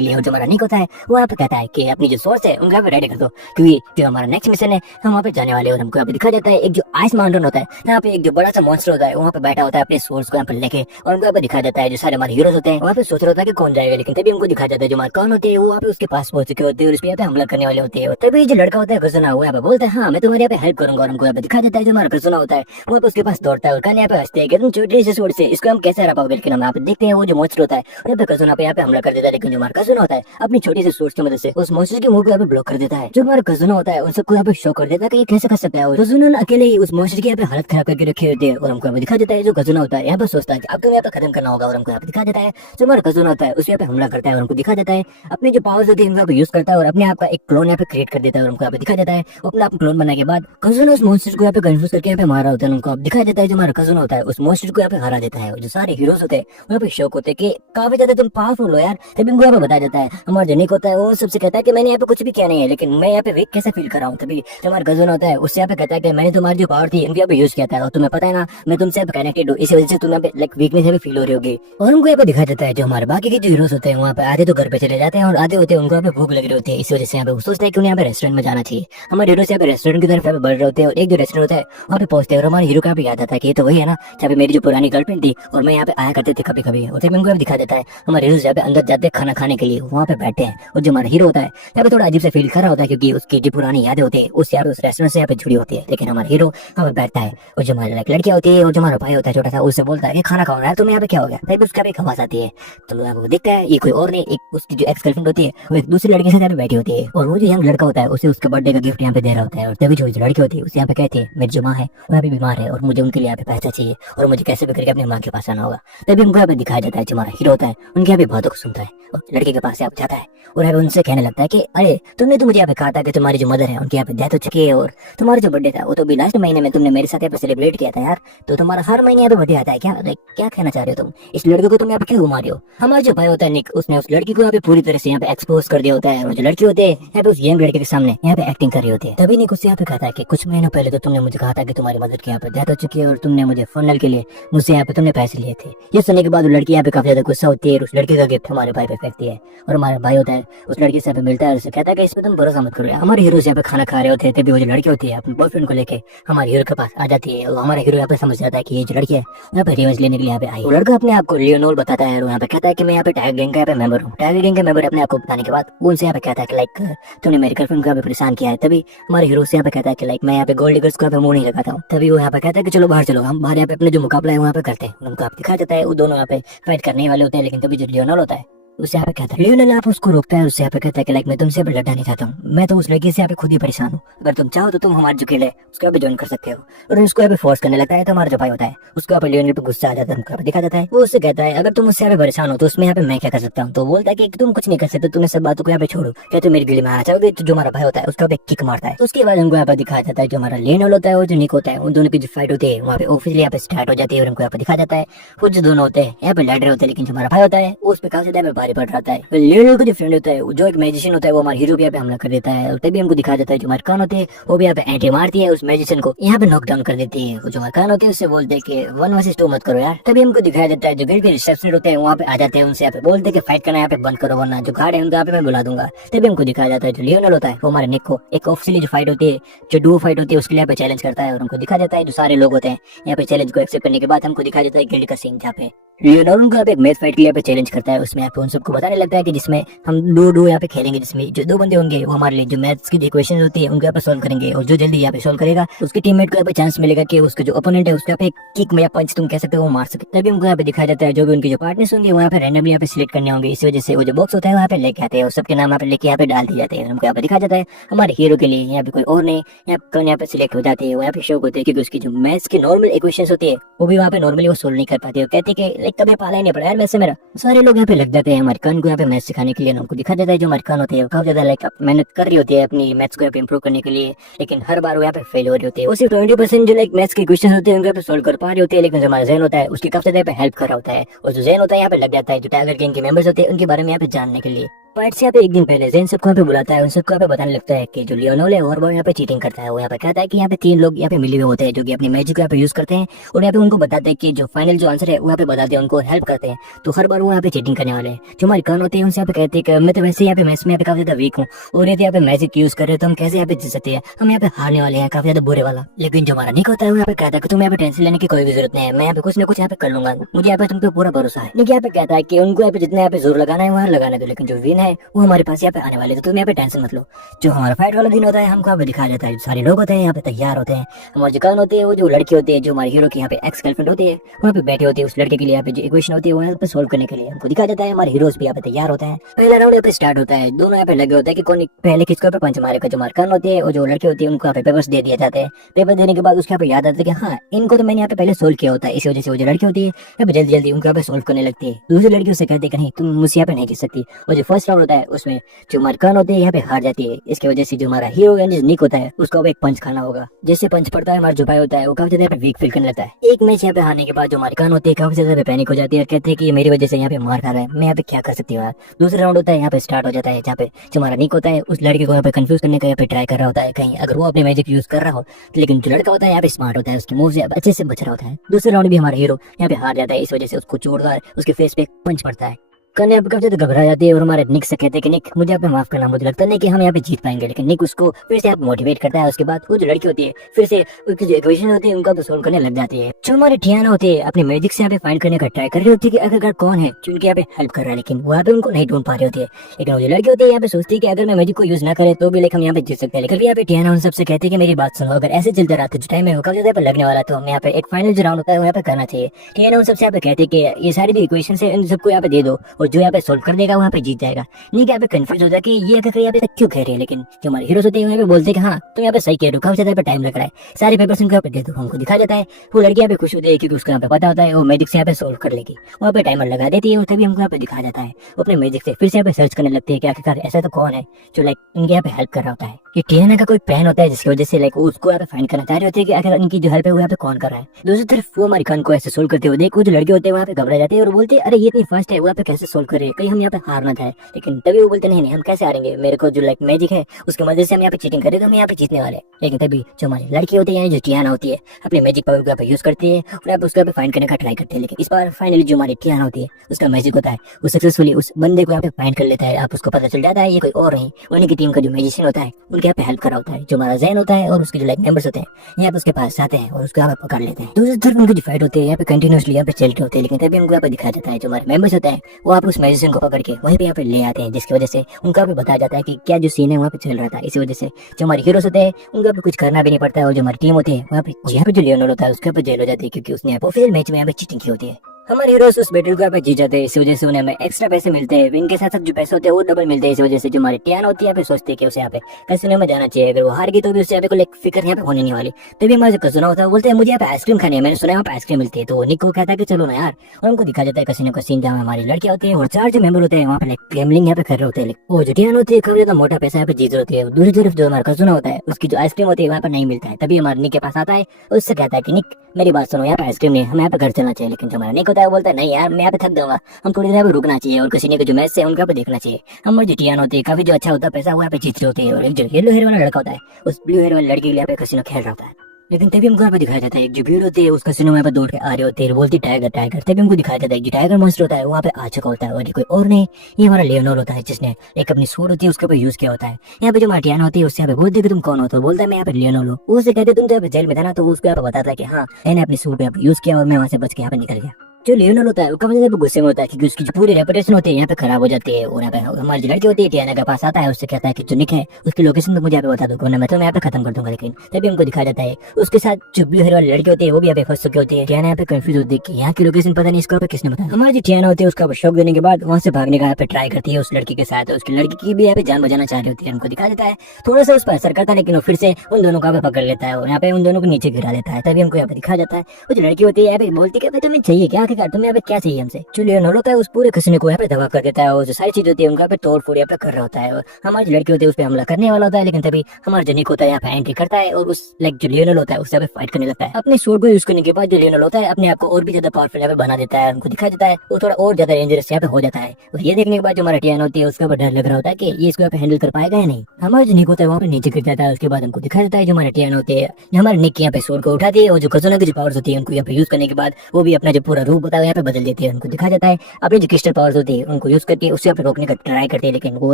लिए। और जो हमारा निक होता है वो यहाँ पे कहता है कि अपनी जो सोर्स है उनको यहाँ पे रेडी कर दो, क्योंकि जो हमारा नेक्स्ट मिशन है हम वहाँ पे जाने वाले। और हमको यहाँ पे दिखा जाता है एक जो आइस माउंटेन होता है, यहाँ पे एक जो बड़ा सा मॉन्स्टर होता है वहाँ पे बैठा होता है अपने सोर्स को यहाँ पे लेके, और उनको यहाँ पे दिखा जाता है जो सारे हमारे हीरोज होते हैं वहाँ पे सोच रहा होता है कि कौन जाएगा, लेकिन तभी हमको दिखा जाता है जो हमारे कौन होते हैं वो वहाँ पे उसके पास पहुंच चुके होते हैं और उस पे यहाँ पे हमला करने वाले होते हैं। तभी जो लड़का होता है गजुना वो यहाँ पे बोलता है हाँ मैं तुम्हारे यहाँ पे हेल्प करूंगा, और हमको यहाँ पे दिखा जाता है जो हमारा गजुना होता है वो उसके पास दौड़ता है और कहने यहाँ पे हंसते हैं कि तुम छोटे से सोर्स से इसको हम कैसे हरा पाओगे। लेकिन हम यहाँ पे देखते हैं वो जो मॉन्स्टर होता है यहाँ पे गजुना पे यहाँ पे हमला कर देता है, लेकिन जो हमारा गजुना होता है अपनी छोटी सी सोर्स की मदद से उस मॉन्स्टर के मुंह को यहाँ पे ब्लॉक कर देता है। जो हमारा गजुना होता है उन सबको यहाँ पे शो कर देता है कि ये कैसे कर सकता है। गजुना ने अकेले ही उस मॉन्स्टर की यहाँ पे हालत खराब करके रखे होते हैं, और हमको यहाँ पे दिखा देता है जो गजुना होता है यहाँ पे सोचता है कि अब तो यहाँ पे खत्म करना होगा। और हमको यहाँ पे दिखा देता है जो हमारा गजुना होता है उस यहाँ पे हमला करता है और हमको दिखा देता है अपनी जो पावर्स होती है उनको यूज करता है और अपने आप का एक क्लोन यहाँ पे क्रिएट कर देता है। और हमको यहाँ पे दिखा देता है अपना आप क्लोन बनाने के बाद गजुना उस मॉन्स्टर को यहाँ पे कंफ्यूज करके यहाँ पे मारा होता है। उनको अब दिखा देता है जो हमारा गजुना होता है उस मॉन्स्टर को यहाँ पे हरा देता है। और जो सारे हीरोज होते हैं वहाँ पे शौक होते हैं कि काफी ज्यादा तुम पावरफुल हो यार। तभी उनको यहाँ पे बताया जाता है हमारा जो निक होता है वो सबसे कहता है कि मैंने यहाँ पे कुछ भी किया नहीं है, लेकिन मैं यहाँ पे वीक कैसे फील कर रहा हूँ। तभी जो हमारा गजुना होता है उससे यहाँ पे कहता है कि मैंने तुम्हारी जो पावर थी इनकी यहाँ पे यूज किया था और तुम्हें पता है ना मैं तुमसे यहाँ पे कनेक्टेड हूँ, इसी वजह से तुम यहाँ पे लाइक वीकनेस यहाँ पे फील हो रही होगी। और उनको यहाँ पे दिखा देता है जो हमारे बाकी के जो हीरोज होते हैं वहाँ पे आधे तो घर पे चले जाते हैं और आधे होते हैं उनको यहाँ पे भूख लग रही होती है, इस वजह से यहाँ पे वो सोचते हैं कि उन्हें यहाँ पे रेस्टोरेंट में जाना चाहिए। हमारे हीरो यहाँ पे रेस्टोरेंट की तरफ यहाँ पे बढ़ रहे होते हैं और एक जो रेस्टोरेंट होता है वहाँ पे पहुंचते हैं और हमारे हीरो का भी याद आता है कि ये तो वही है ना जहाँ पे मेरी जो पुरानी गर्लफ्रेंड थी और मैं यहाँ पे आया करते थे कभी कभी। और उनको दिखा देता है हमारे हीरो यहाँ पे अंदर जाते खाना खाने के लिए वहाँ पे बैठे हैं। और जो हमारा हीरो होता है यहाँ पे थोड़ा अजीब से फील कर रहा होता है क्योंकि उसकी जो पुरानी यादें होती है उस यार उस रेस्टोरेंट से यहाँ पे जुड़ी होती है। लेकिन हमारा हीरो यहाँ पे बैठता है और जो हमारी लड़कियां होती है और जो हमारा भाई होता है छोटा सा उससे बोलता है कि खाना खाओ यार तुम्हें यहाँ पे क्या हो गया। तभी उसका भी एक आवाज आती है तो यहाँ पे देखता है ये कोई और नहीं एक उसकी जो एक्स गर्लफ्रेंड होती है वो एक दूसरी लड़की से यहाँ पे बैठी होती है और वो जो यंग लड़का होता है उसे उसके बर्थडे का गिफ्ट यहाँ पे दे रहा होता है। और तभी जो लड़की होती है उसे यहाँ पे कहती है मेरी जो माँ है वो यहाँ पे बीमार है और मुझे उनके लिए यहाँ पे पैसा चाहिए और मुझे कैसे भी करके अपनी माँ के पास आना होगा। तभी उनको यहाँ पे दिखाया जाता है जो हमारा हीरो होता है उनके यहाँ पे बातों को सुनता है और लड़के के पास यहाँ पे जाता है और यहाँ पे उनसे कहने लगता है कि अरे तुमने तो मुझे यहाँ पे कहा था कि तुम्हारी जो मदर है उनकी यहाँ पे डेथ हो चुकी है और तुम्हारा जो बर्थडे था वो तो भी लास्ट महीने में तुमने मेरे साथ यहाँ पे सेलिब्रेट किया था यार, तो तुम्हारा हर महीने यहाँ पे बर्थडे आता है क्या? क्या कहना चाह रहे हो तुम? इस लड़के को तुम यहाँ पे क्यों घुमा रहे हो? हमारा जो भाई होता है निक उसने उस लड़की को यहाँ पे पूरी तरह से यहाँ पे एक्सपोज कर दिया होता है और जो लड़की होती है यहाँ पे उस यंग लड़के के सामने यहाँ पे एक्टिंग कर रही होती है। तभी निक उससे यहाँ पे कहता है कि कुछ महीनों पहले तो तुमने मुझे कहा था कि तुम्हारी मदर की यहाँ पे डेथ हो चुकी है और तुमने मुझे फनल के लिए मुझसे यहाँ पे तुमने पैसे लिए थे। ये सुनने के बाद वो लड़की यहाँ पे काफी ज्यादा गुस्सा होती है और उस लड़के का गिफ्ट हमारे भाई पे फेंकती है और हमारा भाई होता है उस लड़की से यहाँ पे मिलता है और उसे कहता है कि इस पे तुम भरोसा मत करो। हमारे हीरो यहाँ पे खाना खा रहे होते हैं तभी वो जो लड़की होती है अपने बॉयफ्रेंड को लेके हमारे हीरो के पास आ जाती है और हमारा हीरो यहाँ पे समझ जाता है कि ये जो लड़की है यहाँ पे रिवेंज लेने के लिए यहाँ पे आई। वो लड़का अपने आप को लियोनोल बताता है और यहाँ पे कहता है कि मैं यहाँ पे टाइगर गैंग का यहाँ पे मेंबर हूँ। टाइगर गैंग के मेंबर अपने आप को बताने के बाद वो उनसे यहाँ पे कहता है कि लाइक तुमने मेरी गर्लफ्रेंड को यहाँ पे परेशान किया है। तभी हमारे हीरो से यहाँ पे कहता है कि लाइक मैं यहाँ पे गोल्ड डिगर्स को यहाँ पे मुंह नहीं लगाता हूँ। तभी वो यहाँ पे कहता है कि चलो बाहर चलो, हम बाहर यहाँ पे अपने जो मुकाबला है वहाँ पे करते हैं। उनको आप दिखा देता है वो दोनों यहाँ पे फाइट करने वाले होते हैं, लेकिन तभी जो लियोनल होता है उससे यहाँ पे कहता है लियोनल आप उसको रोकता है, उससे यहाँ पे कहता है कि लाइक मैं तुमसे यहाँ पे लड़ना नहीं चाहता हूँ, मैं तो उस लड़की से यहाँ पे खुद ही परेशान हूँ, अगर तुम चाहो तो तुम हमारे जो खेल है उसको यहाँ पे ज्वाइन कर सकते हो। और उसको यहाँ पे फोर्स करने लगता है तो हमारा जो भाई होता है उसको यहाँ पे लियोनल पे गुस्सा आ जाता है, उनको दिखा जाता है। वो उससे कहता है अगर तुम मुझसे यहाँ पे परेशान हो तो उसमें यहाँ पे मैं क्या कर सकता हूँ। तो बोलता है कि तुम कुछ नहीं कर सकते, तुम्हें सब बातों को यहाँ पे छोड़ो, क्या तुम मेरी गिली में आना चाहोगे? तो जो हमारा भाई होता है उसका पे किक मारता है। उसके बाद उनको यहाँ पे दिखाया जाता है जो हमारा लियोनल होता है और जो निक होता है उन दोनों की जो फाइट होती है वहाँ पे ऑफिशियली यहाँ पे स्टार्ट हो जाती है और उनको यहाँ पे दिखा जाता है वो जो दोनों होते हैं यहाँ पे लड़ रहे होते हैं, लेकिन जो हमारा भाई होता है वो उस पे काफी ज्यादा भारी पड़ रहा है। लियोनल का जो फ्रेंड होता है जो एक मैजिशियन होता है वो हमारे हीरो पे यहाँ पे हमला कर देता है और तभी हमको दिखा जाता है जो मरकान होते हैं वो भी यहाँ पे एंट्री मारती है उस मैजिशियन को यहाँ पे नॉकडाउन कर देती है। जो मरकान होते हैं उससे बोलते हैं कि 1 वर्सेस 2 मत करो यार। तभी हमको दिखाया जाता है जो गिल्ड के रिसेप्शनिस्ट होते हैं वहाँ पे आ जाते हैं, उनसे यहाँ पे बोलते हैं कि फाइट करना यहाँ पे बंद करो वरना जो गार्ड है उनको यहाँ पे मैं बुला दूंगा। तभी हमको दिखाया जाता है जो लियोनल होता है वो हमारे निक को एक ऑफिशियली जो फाइट होती है जो डुओ फाइट होती है उसके लिए यहाँ पे चैलेंज करता है और उनको दिखा जाता है जो सारे लोग होते हैं यहाँ पे चैलेंज को एक्सेप्ट करने के बाद हमको दिखाया जाता है गिल्ड का सीन जहाँ पे लियोनल उनको यहाँ पे एक मैच फाइट के लिए यहाँ पे चैलेंज करता है। उसमें यहाँ पे उन सबको बताने लगता है कि जिसमें हम दो यहाँ पे खेलेंगे, जिसमें जो 2 बंदे होंगे वो हमारे लिए जो मैथ्स की जो इक्वेशन होती है उनको यहाँ पे सोल्व करेंगे और जो जल्दी यहाँ पे सोल्व करेगा उसके टीममेट को यहाँ पे चांस मिलेगा कि उसका जो ओपोनेंट है उसका यहाँ पे किक में या पंच तुम कह सकते हो वो मार सकते। तभी हमको यहाँ पे दिखाया जाता है जो भी उनके जो पार्टनर्स होंगे वो यहाँ पे रैंडमली यहाँ पे सिलेक्ट करने होंगे, इस वजह से वो जो बॉक्स होता है वहाँ पे लेके आते हैं और सबके नाम यहाँ पे लेके यहाँ पे डाल दिए जाते हैं। हमको यहाँ पे दिखाया जाता है हमारे हीरो के लिए यहाँ पे कोई और नहीं यहाँ पे सिलेक्ट हो जाते हैं, वो यहाँ पे शौक होते हैं क्योंकि उसकी जो मैथ्स की नॉर्मल इक्वेशन होती है वो भी वहाँ पे नॉर्मली वो सोल्व नहीं कर पाते हो, कहते कि कभी पाला ही नहीं पड़ा यार वैसे मेरा। सारे लोग यहाँ पे लग जाते हैं हमारे कान को यहाँ पे मैथ सिखाने के लिए। उनको दिखा देता है जो हमारे कान होते हैं काफी ज्यादा लाइक मेहनत कर रही होती है अपनी मैथ्स को यहाँ पे इंप्रूव करने के लिए, लेकिन हर बार वो यहाँ पे फेल हो रही होती है। वो सिर्फ 20% जो लाइक मैथ्स के क्वेश्चन होते हैं उनको यहाँ पे सोल्व कर पा रही होती है, लेकिन जो हमारा जहन होता है उसकी काफी ज्यादा यहाँ पे हेल्प कर रहा होता है और जो जहन होता है यहाँ पे लग जाता है जो टाइगर गैंग के मेंबर्स होते हैं उनके बारे में यहाँ पे जानने के लिए। फाइट से यहाँ पे एक दिन पहले जैन सबको यहाँ पे बुलाता है, उन सबको यहाँ पे बताने लगता है कि जो लियोनोल है और वो यहाँ पे चीटिंग करता है। वो यहाँ पे कहता है कि यहाँ पे 3 लोग यहाँ पे मिले हुए होते हैं जो कि अपनी मैजिक को यहाँ पे यूज करते हैं और यहाँ पे उनको बताते हैं कि जो फाइनल जो आंसर है वो यहाँ पे बताते हैं, उनको हेल्प करते हैं। तो हर बार वो यहाँ पे चीटिंग करने वाले हैं। जो हमारे कर्ण होते हैं उनसे यहाँ पे कहते हैं कि मैं तो वैसे यहाँ पे मैच में यहाँ पे काफी ज्यादा वीक हूँ और ये यहाँ पे मैजिक यूज कर रहे हैं तो हम कैसे यहाँ पे जीत सकते हैं, हम यहाँ पे हारने वाले हैं, काफी ज्यादा बुरे वाला। लेकिन जो हमारा निक होता है वो यहाँ पे कहता है कि तुम यहाँ पे टेंशन लेने की कोई भी जरूरत नहीं है, मैं यहाँ पे कुछ ना कुछ यहाँ पे कर लूंगा, मुझे यहाँ पे तुम पे पूरा भरोसा है। निक यहाँ पे कहता है कि उनको यहाँ पे जितना यहाँ पे जोर लगाना है वहाँ लगाने दो, लेकिन जो विन है वो हमारे पास यहाँ पे आने वाले, तो तुम यहाँ पे टेंशन मत लो। जो हमारा फाइट वाला दिन होता है हमको यहाँ पे दिखाया जाता है, सारे लोग होते हैं यहाँ पे तैयार होते हैं। हमारे जो कर्ण होते हैं वो जो लड़की होती है जो हमारे हीरो की यहाँ पे एक्स गर्लफ्रेंड होती है वहाँ पे बैठे होते हैं, उस लड़के के लिए यहाँ पे जो इक्वेशन होती है वो यहाँ पे सोल्व करने के लिए हमको दिखाया जाता है। हमारे हीरोज भी यहाँ पे तैयार होते हैं। पहला राउंड यहाँ पे स्टार्ट होता है, दोनों यहाँ पे लगे होते हैं कि कौन पहले किसको पे पंच मारेगा। जो हमारे कर्ण होते हैं और जो लड़की होती है उनको यहाँ पे पेपर्स दे दिए जाते हैं। पेपर देने के बाद उसके यहाँ पे याद आता है कि हाँ इनको तो मैंने यहाँ पे पहले सोल्व किया होता है, इसी वजह से वो जो लड़की होती है यहाँ पे जल्दी जल्दी उनको यहाँ पे सोल्व करने लगती है। दूसरी लड़की उससे कहती है कि नहीं तुम मुझसे यहाँ पे नहीं जीत सकती। और जो फर्स्ट राउंड होता है उसमें जो हमारे कर्ण होते हैं यहाँ पे हार जाती है। इसकी वजह से जो हमारा हीरो यानी निक होता है उसको अब एक पंच खाना होगा। जैसे पंच पड़ता है हमारा जो भाई होता है वो काफी ज्यादा वीक फील करने लगता है। एक मैच यहाँ पे हारने के बाद जो हमारी कर्ण होती है काफी ज्यादा पैनिक हो जाती है, कहते हैं कि मेरी वजह से यहाँ पे मार खा रहा है, मैं यहाँ पे क्या कर सकती हूँ। दूसरा राउंड होता है यहाँ पे स्टार्ट हो जाता है जहाँ पे जो हमारा निक होता है उस लड़के को यहाँ पे कंफ्यूज करने का यहाँ पे ट्राई कर रहा होता है, कहीं अगर वो अपने मैजिक यूज कर रहा हो। लेकिन जो लड़का होता है यहाँ पे स्मार्ट होता है, उसके मूव से अच्छे से बच रहा होता है। दूसरे राउंड भी हमारा हीरो यहाँ पे हार जाता है, इस वजह से उसको जोरदार उसके फेस पे पंच पड़ता है। कर्ण यहाँ पे काफी ज्यादा घबरा जाती है और हमारे निक से कहते हैं कि निक मुझे यहाँ पे माफ करना, मुझे लगता नहीं कि हम यहाँ पे जीत पाएंगे। लेकिन निक उसको फिर से मोटिवेट करता है। उसके बाद वो जो लड़की होती है फिर से उसकी जो इक्वेशन होती है उनका तो सोल्व करने लग जाती है। जो हमारी टियाना होती है अपने मैजिक से यहाँ पे फाइंड करने का ट्राई कर रही होती है कि अगर कौन है जो उनके यहाँ पे हेल्प कर रहा है, लेकिन वहाँ पे उनको नहीं ढूंढ पा रही होती है। लेकिन वो जो लड़की होती है यहाँ पे सोचती है कि अगर मैं मैजिक को यूज ना करे तो भी लेकिन हम यहाँ पे जीत सकते हैं। लेकिन यहाँ पे टियाना उन सबसे कहती है कि मेरी बात सुनो, अगर ऐसे चलते रहा तो जो टाइम है वो काफी ज्यादा लगने वाला, तो हमें यहाँ पे एक फाइनल जो राउंड होता है वो यहाँ पे करना चाहिए। टियाना उन सबसे यहाँ पे कहती है कि ये सारी भी इक्वेशन है इन सबको यहाँ पे दे दो और जो यहाँ पे सोल्व कर देगा वहाँ पे जीत जाएगा। नहीं यहाँ पे कंफ्यूज हो जाए कि ये अगर यहाँ पे तक क्यों कह रही है। लेकिन जो हमारे हीरोज होते हैं यहाँ पे बोलते हैं कि हाँ तुम यहाँ पे सही कह रहे हो, काफी ज्यादा टाइम लग रहा है, सारे पेपर्स इनको यहाँ पे दे दो। हमको दिखा जाता है वो लड़की यहाँ पे खुश होती है क्योंकि उसको यहाँ पे पता होता है वो मैजिक से यहाँ पे सोल्व कर लेगी। वहाँ पे टाइमर लगा देती है और तभी हमको यहाँ पे दिखाया जाता है वो अपने मैजिक से फिर से यहाँ पे सर्च करने लगती है कि आखिरकार ऐसा तो कौन है जो लाइक इनके यहाँ पे हेल्प कर रहा होता है। कि टियाना का कोई प्लान होता है जिसकी वजह से लाइक उसको यहाँ पे फाइंड करना चाह रही होती है कि आखिर इनकी जो हेल्प है वो यहाँ पे कौन कर रहा है। दूसरी तरफ वो हमारी कर्ण को ऐसे सोल्व करते हुए देख वो जो लड़के होते हैं वहाँ पे घबरा जाते हैं और बोलते हैं अरे ये इतनी फास्ट है वो यहाँ पे कैसे सोल्व कर रहे हैं, कहीं हम यहाँ पे हार ना जाए। लेकिन तभी वो बोलते नहीं हम कैसे हारेंगे, मेरे को जो लाइक मैजिक है उसकी मदद से हम यहाँ पे चीटिंग करें तो हम यहाँ पे जीतने वाले। लेकिन तभी जो हमारी लड़की होती है यानी जो टियाना होती है अपने मैजिक पावर को यहाँ पे यूज करती है और यहाँ पे उसको यहाँ पे फाइंड करने का ट्राई करते हैं। लेकिन इस बार फाइनली जो हमारी टियाना होती है उसका मैजिक होता है वो सक्सेसफुली उस बंदे को यहाँ पे फाइंड कर लेता है। आप उसको पता चल जाता है ये कोई और नहीं, उन्हीं की टीम का जो मैजिशियन होता है उनके यहाँ पे हेल्प कर रहा होता है। जो हमारा जैन होता है और उसके जो लाइक मेंबर्स होते हैं यहाँ पे उसके पास आते हैं और उसको यहाँ पे पकड़ लेते हैं। दूसरी तरफ उनकी जो फाइट होती है यहाँ पे कंटिन्यूसली यहाँ पे चलते होते हैं। लेकिन तभी उनको यहाँ पे दिखाया जाता है जो हमारे मेंबर्स होते हैं वो आप उस मैजिशियन को पकड़ के वहीं पे यहाँ पे ले आते हैं, जिसकी वजह से उनका भी बताया जाता है कि क्या जो सीन है वहाँ पे चल रहा था। इसी वजह से जो हमारे हीरोज होते हैं उनको भी कुछ करना भी नहीं पड़ता है और जो हमारी टीम होती है वहाँ पे जो लियोनोल होता है उसके ऊपर जेल हो जाती है क्योंकि उसने ऑफिशियल मैच में यहाँ पे चीटिंग की होती है। हमारे हीरोज उस बैटल को यहाँ पे जीत जाते हैं, इसी वजह से उन्हें हमें एक्स्ट्रा पैसे मिलते हैं, विन के साथ साथ जो पैसे होते हैं वो डबल मिलते हैं। इस वजह से जो हमारी टियाना होती है यहाँ पे सोचती है कि उसे यहाँ पे कैसीनो में जाना चाहिए, अगर वो हार गई तो भी उससे यहाँ पे कोई फिक्र यहाँ पे होने नहीं वाली। तभी हमारे जो कज़ुना होता है बोलते हैं मुझे यहाँ पे आइसक्रीम खानी है, मैंने सुना है वहाँ पे आइसक्रीम मिलती है। तो निक को कहता है कि चलो ना यार, और हमको दिखा जाता है कसीनो का सीन जहाँ हमारी लड़कियां होती है और 4 जो मेंबर होते हैं वहाँ पे गैम्बलिंग यहाँ पे कर रहे होते हैं। वो जो टियाना होती है काफी ज्यादा मोटा पैसा यहाँ पे जीत होती है। दूसरी तरफ जो हमारा कज़ुना होता है उसकी जो आइसक्रीम होती है वहाँ पे नहीं मिलता है। तभी हमारे निक के पास आता है और उससे कहता है कि निक मेरी बात सुनो, यहाँ पे आइसक्रीम नहीं, हमें यहाँ पे घर चलना चाहिए। लेकिन जो हमारा निक होता है वो बोलता है नहीं यार मैं यहाँ पे थक जाऊंगा, हम थोड़ी देर यहाँ पे रुकना चाहिए और किसी ने जो मैच है उनका पे देखना चाहिए। हमारी जो टियाना होती है काफी जो अच्छा होता है पैसा वो यहाँ पे जीत रहे होते हैं और एक जो येलो हेयर वाला लड़का होता है उस ब्लू हेयर वाले लड़के के लिए यहाँ पे कसिनो खेल रहा होता है। लेकिन तभी हमको यहाँ पे दिखाया जाता है एक जो भीड़ होती है उस कसिनो में दौड़ के आ रहे होते हैं, बोलती टाइगर टाइगर। तभी हमको दिखाया जाता है जो टाइगर मॉन्स्टर होता है वहाँ पे आ चुका होता है और ये कोई और नहीं, ये हमारा लियोनोल होता है जिसने एक अपनी सूट होती है उसके ऊपर यूज किया होता है। यहाँ पे जो हमारी टियाना होती है उससे यहाँ पे बोलते कि तुम कौन हो, तो बोलता है मैं यहाँ पे लियोनोल हूँ। उससे कहते तुम जब जेल में था ना, तो उसको यहाँ पे बताता है कि हाँ मैंने अपनी सूट पे यूज किया और मैं वहाँ से बच के यहाँ पे निकल गया। जो लियोनोल होता है वो काफी ज्यादा गुस्से में होता है क्योंकि उसकी जो पूरी रेपुटेशन होती है यहाँ पे खराब हो जाती है। और यहाँ पे हमारी जो लड़की होती है टियाना के पास आता है, उससे कहता है कि जो निक है उसकी लोकेशन तो मुझे यहाँ पे बता दो वरना मैं तो यहाँ पे खत्म कर दूंगा। लेकिन तभी हमको दिखाया जाता है उसके साथ जो ब्लू हेयर वाली लड़की होती है वो भी यहाँ पे फंस चुकी होती है। टियाना यहाँ पे कंफ्यूज होती है कि यहाँ की लोकेशन पता नहीं इसको किसने बताया। हमारी जो टियाना होती है उसका शौक देने के बाद वहाँ से भागने का यहाँ पे ट्राई करती है उस लड़की के साथ। उसकी लड़की की भी यहाँ पे जान बचाना चाह रही होती है। हमको दिखा देता है थोड़ा सा उस पर असर करता है लेकिन वो फिर से उन दोनों को यहाँ पे पकड़ लेता है और यहाँ पे उन दोनों को नीचे गिरा देता है। तभी हमको यहाँ पे दिखा जाता है वो जो लड़की होती है यहाँ पे बोलती है तुम्हें चाहिए क्या, आखिरकार तुम्हें यहाँ पे क्या चाहिए हमसे। जो लियोनल होता है उस पूरे कसिनो को यहाँ पे धवा कर देता है और जो सारी चीज होती है उनका यहाँ पे तोड़ फोड़ यहाँ पे कर रहा होता है और हमारी जो लड़की होती है उस पर हमला करने वाला होता है, लेकिन तभी हमारा जो निक होता है यहाँ पे एंट्री करता है और उस लाइक जो लियोनल होता है उससे यहाँ पे फाइट करने लगता है। अपने स्वॉर्ड को यूज करने के बाद जो लियोनल होता है अपने आप को और भी ज्यादा पावरफुल यहाँ पे बना देता है, उनको दिखा देता है, वो थोड़ा और ज्यादा डेंजरस यहाँ पे हो जाता है। और ये देखने के बाद जो हमारा टियाना होती है उसके ऊपर डर लग रहा होता है कि ये इसको यहाँ पे हैंडल कर पाएगा या नहीं। हमारा जो निक होता है वहाँ पे नीचे गिर जाता है। उसके बाद हमको दिखा देता है जो हमारे टियाना होते हैं, हमारे निक यहाँ पे स्वॉर्ड को उठाती है और जो खजाना की जो पावर्स होती है उनको यहाँ पे यूज करने के बाद वो भी अपना जो पूरा रूप होता है यहाँ पे बदल देती है। उनको दिखा जाता है अपनी जो क्रिस्टल पावर्स होती है उनको यूज करके उससे यहाँ पे रोकने का ट्राई करती है, लेकिन वो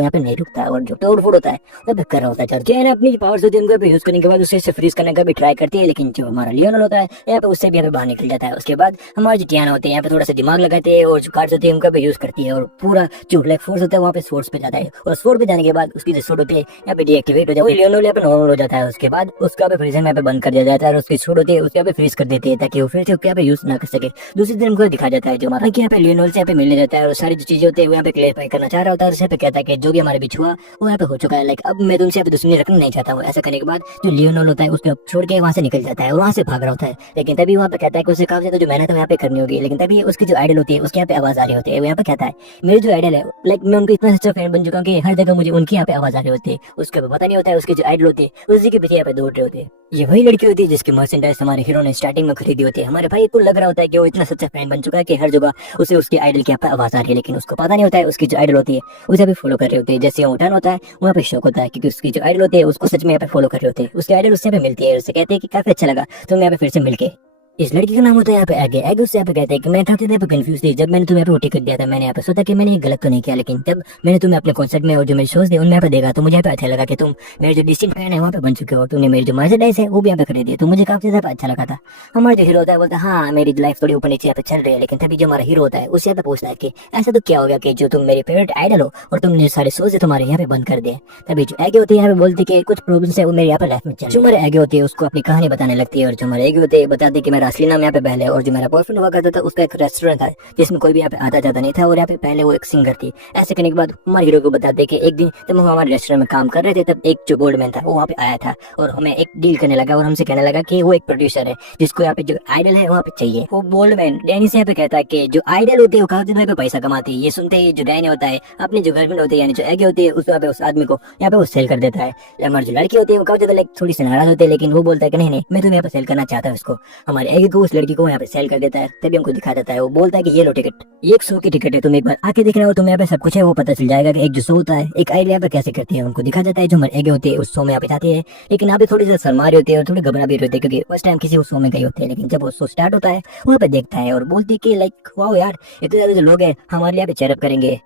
यहाँ पे नहीं रुकता और जो तोड़ फोड़ होता है वो भी कर रहा होता है। चैन अपनी पावर्स होती है उनको यूज करने के बाद उससे फ्रीज करने का भी ट्राई करती है, लेकिन जो हमारा लियोनल होता है यहाँ पे उससे भी यहाँ पे बाहर निकल जाता है। उसके बाद हमारे जो टियाना होते हैं यहाँ पे थोड़ा सा दिमाग लगाते हैं और जो कार्ड्स होती है उनका भी यूज करती है और पूरा जो ब्लैक फोर्स होता है वहाँ पे सोर्स पे जाता है और सोर्स पे जाने के बाद उसकी जो सूट होती है यहाँ पे डीएक्टिवेट हो जाता है, लियोनल यहाँ पे नॉर्मल हो जाता है। उसके बाद उसका भी फ्रीजर में यहाँ पे बंद कर दिया जाता है और उसकी सूट होती है उसके यहाँ पे फ्रीज कर देती है ताकि वो फिर से यहाँ पे यूज ना कर सके। दूसरी दिन हमको दिखा जाता है जो हमारा यहाँ पे लियोनल से यहाँ पे मिलने जाता है और सारी जो चीजें होती है वो यहाँ पे क्लियरफाई करना चाह रहा होता है और यहाँ पे कहता है कि जो भी हमारे बीच हुआ वो यहाँ पे हो चुका है, लाइक अब मैं तुमसे यहाँ पे दुश्मनी रखना नहीं चाहता हूँ। ऐसा करने के बाद जो लियोनल होता है उसको छोड़ के वहाँ से निकल जाता है और वहाँ से भाग रहा होता है, लेकिन तभी वहाँ पे कहता है कि उसे काफी ज्यादा जो मेहनत यहाँ पे करनी होगी। लेकिन तभी उसकी जो आइडल होती है उसके यहाँ पे आवाज आ रही होती है, वो यहाँ पे कहता है मेरी जो आइडल है लाइक मैं उनका इतना अच्छा फैन बन चुका हूँ कि हर जगह मुझे उनकी यहाँ पे आवाज आ रही होती है। उसके पता नहीं होता है उसकी जो आइडल होती है उसी के पीछे यहाँ पे दौड़ रहे होते हैं। ये वही लड़की होती है जिसकी मर्चेंडाइज हमारे हीरो ने स्टार्टिंग में खरीदी होती है। हमारे भाई को लग रहा होता है कि वो इतना सच्चा फैन बन चुका है कि हर जगह उसे उसकी आइडल की यहाँ पे आवाज आ रही है, लेकिन उसको पता नहीं होता है उसकी जो आइडल होती है उसे भी फॉलो कर रही होती है। जैसे वो उठान होता है वहाँ पे शौक होता है क्योंकि उसकी जो आइडल होती है उसको सच में यहाँ पे फॉलो कर रहे होते हैं। उसकी आइडल उससे पे मिलती है, उससे कहते हैं कि काफी अच्छा लगा तुम यहाँ पे फिर से मिलके। इस लड़की का नाम होता है यहाँ पे एगे उससे यहाँ पे कहते हैं कि मैं काफी यहाँ पे कंफ्यूज थी जब मैंने तुम्हें यहाँ पे टिकट दिया था। मैंने यहाँ पे सोचा कि मैंने ये गलत तो नहीं किया, लेकिन जब मैंने तुम्हें अपने कॉन्सर्ट में और जो मेरे शोज थे उनमें यहाँ पे देखा तो मुझे यहाँ पे अच्छा लगा कि तुम मेरे जो डिस्टिंक्ट फैन है वहाँ पे बन चुके हो। तुमने मेरी जो मर्चेंडाइज है वो भी यहाँ पे खरीदी, तो मुझे काफी ज्यादा अच्छा लगा था। हमारा जो हीरो होता है बोलता है हाँ मेरी लाइफ थोड़ी ऊपर नीचे यहाँ पे चल रही है, लेकिन तभी जो हमारा हीरो होता है उससे यहाँ पे पूछता है कि ऐसा तो क्या हो गया कि जो तुम मेरी फेवरेट आइडल हो और तुमने सारे शोज तुम्हारे यहाँ पे बंद कर दिए। तभी जो एगे होती है यहाँ पे बोलती है कुछ प्रॉब्लम्स है वो मेरे यहाँ पे लाइफ में चल। जो हमारे एगे होती है उसको अपनी कहानी बताने लगती है और जो हमारे एगे होते हैं बताती है कि मेरा असली नाम यहाँ पे पहले और जो मेरा बॉयफ्रेंड हुआ करता था उसका एक रेस्टोरेंट था जिसमें कोई भी यहाँ पे आता जाता नहीं था और यहाँ पे पहले वो एक सिंगर थी। ऐसे करने के बाद हमारे हीरो को बताते कि एक दिन जब हम हमारे रेस्टोरेंट में काम कर रहे थे तब एक जो गोल्डमैन था वो वहाँ पे आया था और हमें एक डील करने लगा और हमसे कहने लगा कि वो एक प्रोड्यूसर है जिसको यहाँ पे जो आइडल है वहाँ पे चाहिए। वो गोल्डमैन डैनी से यहाँ पे कहता है कि जो आइडल होती है वो काफी दिन पे पैसा कमाती है। ये सुनते ही जो डैनी होता है अपनी जो गर्लफ्रेंड होती है यानी जो एगे होती है उस पे उस आदमी को यहाँ पे वो सेल कर देता है। हमारी जो लड़की होती है वो काफी ज्यादा थोड़ी सी नाराज होती है, लेकिन वो बोलता है कि नहीं नहीं मैं तुम्हें यहाँ पे सेल करना चाहता हूँ इसको। हमारे एगे को उस लड़की को यहाँ पे सेल कर देता है। तभी हमको दिखा देता है, वो बोलता है कि ये लो टिकट, ये एक शो की टिकट है, तुम एक बार आके देखना और तुम्हें यहाँ पे सब कुछ है वो पता चल जाएगा कि एक जो शो होता है एक आइडल यहाँ पे कैसे करती है। उनको दिखा जाता है जो हमारे एगे होती है उस शो में यहाँ पे जाती है, लेकिन यहाँ पे थोड़ी सी शर्मा रही होती है और थोड़ी घबरा भी रहती है क्योंकि फर्स्ट टाइम किसी शो में गई होती है। लेकिन जब वो शो स्टार्ट होता है वहाँ पे देखता है और बोलती है कि लाइक वाओ यार इतने ज्यादा जो लोग हैं हमारे यहाँ पे चेयरअप करेंगे।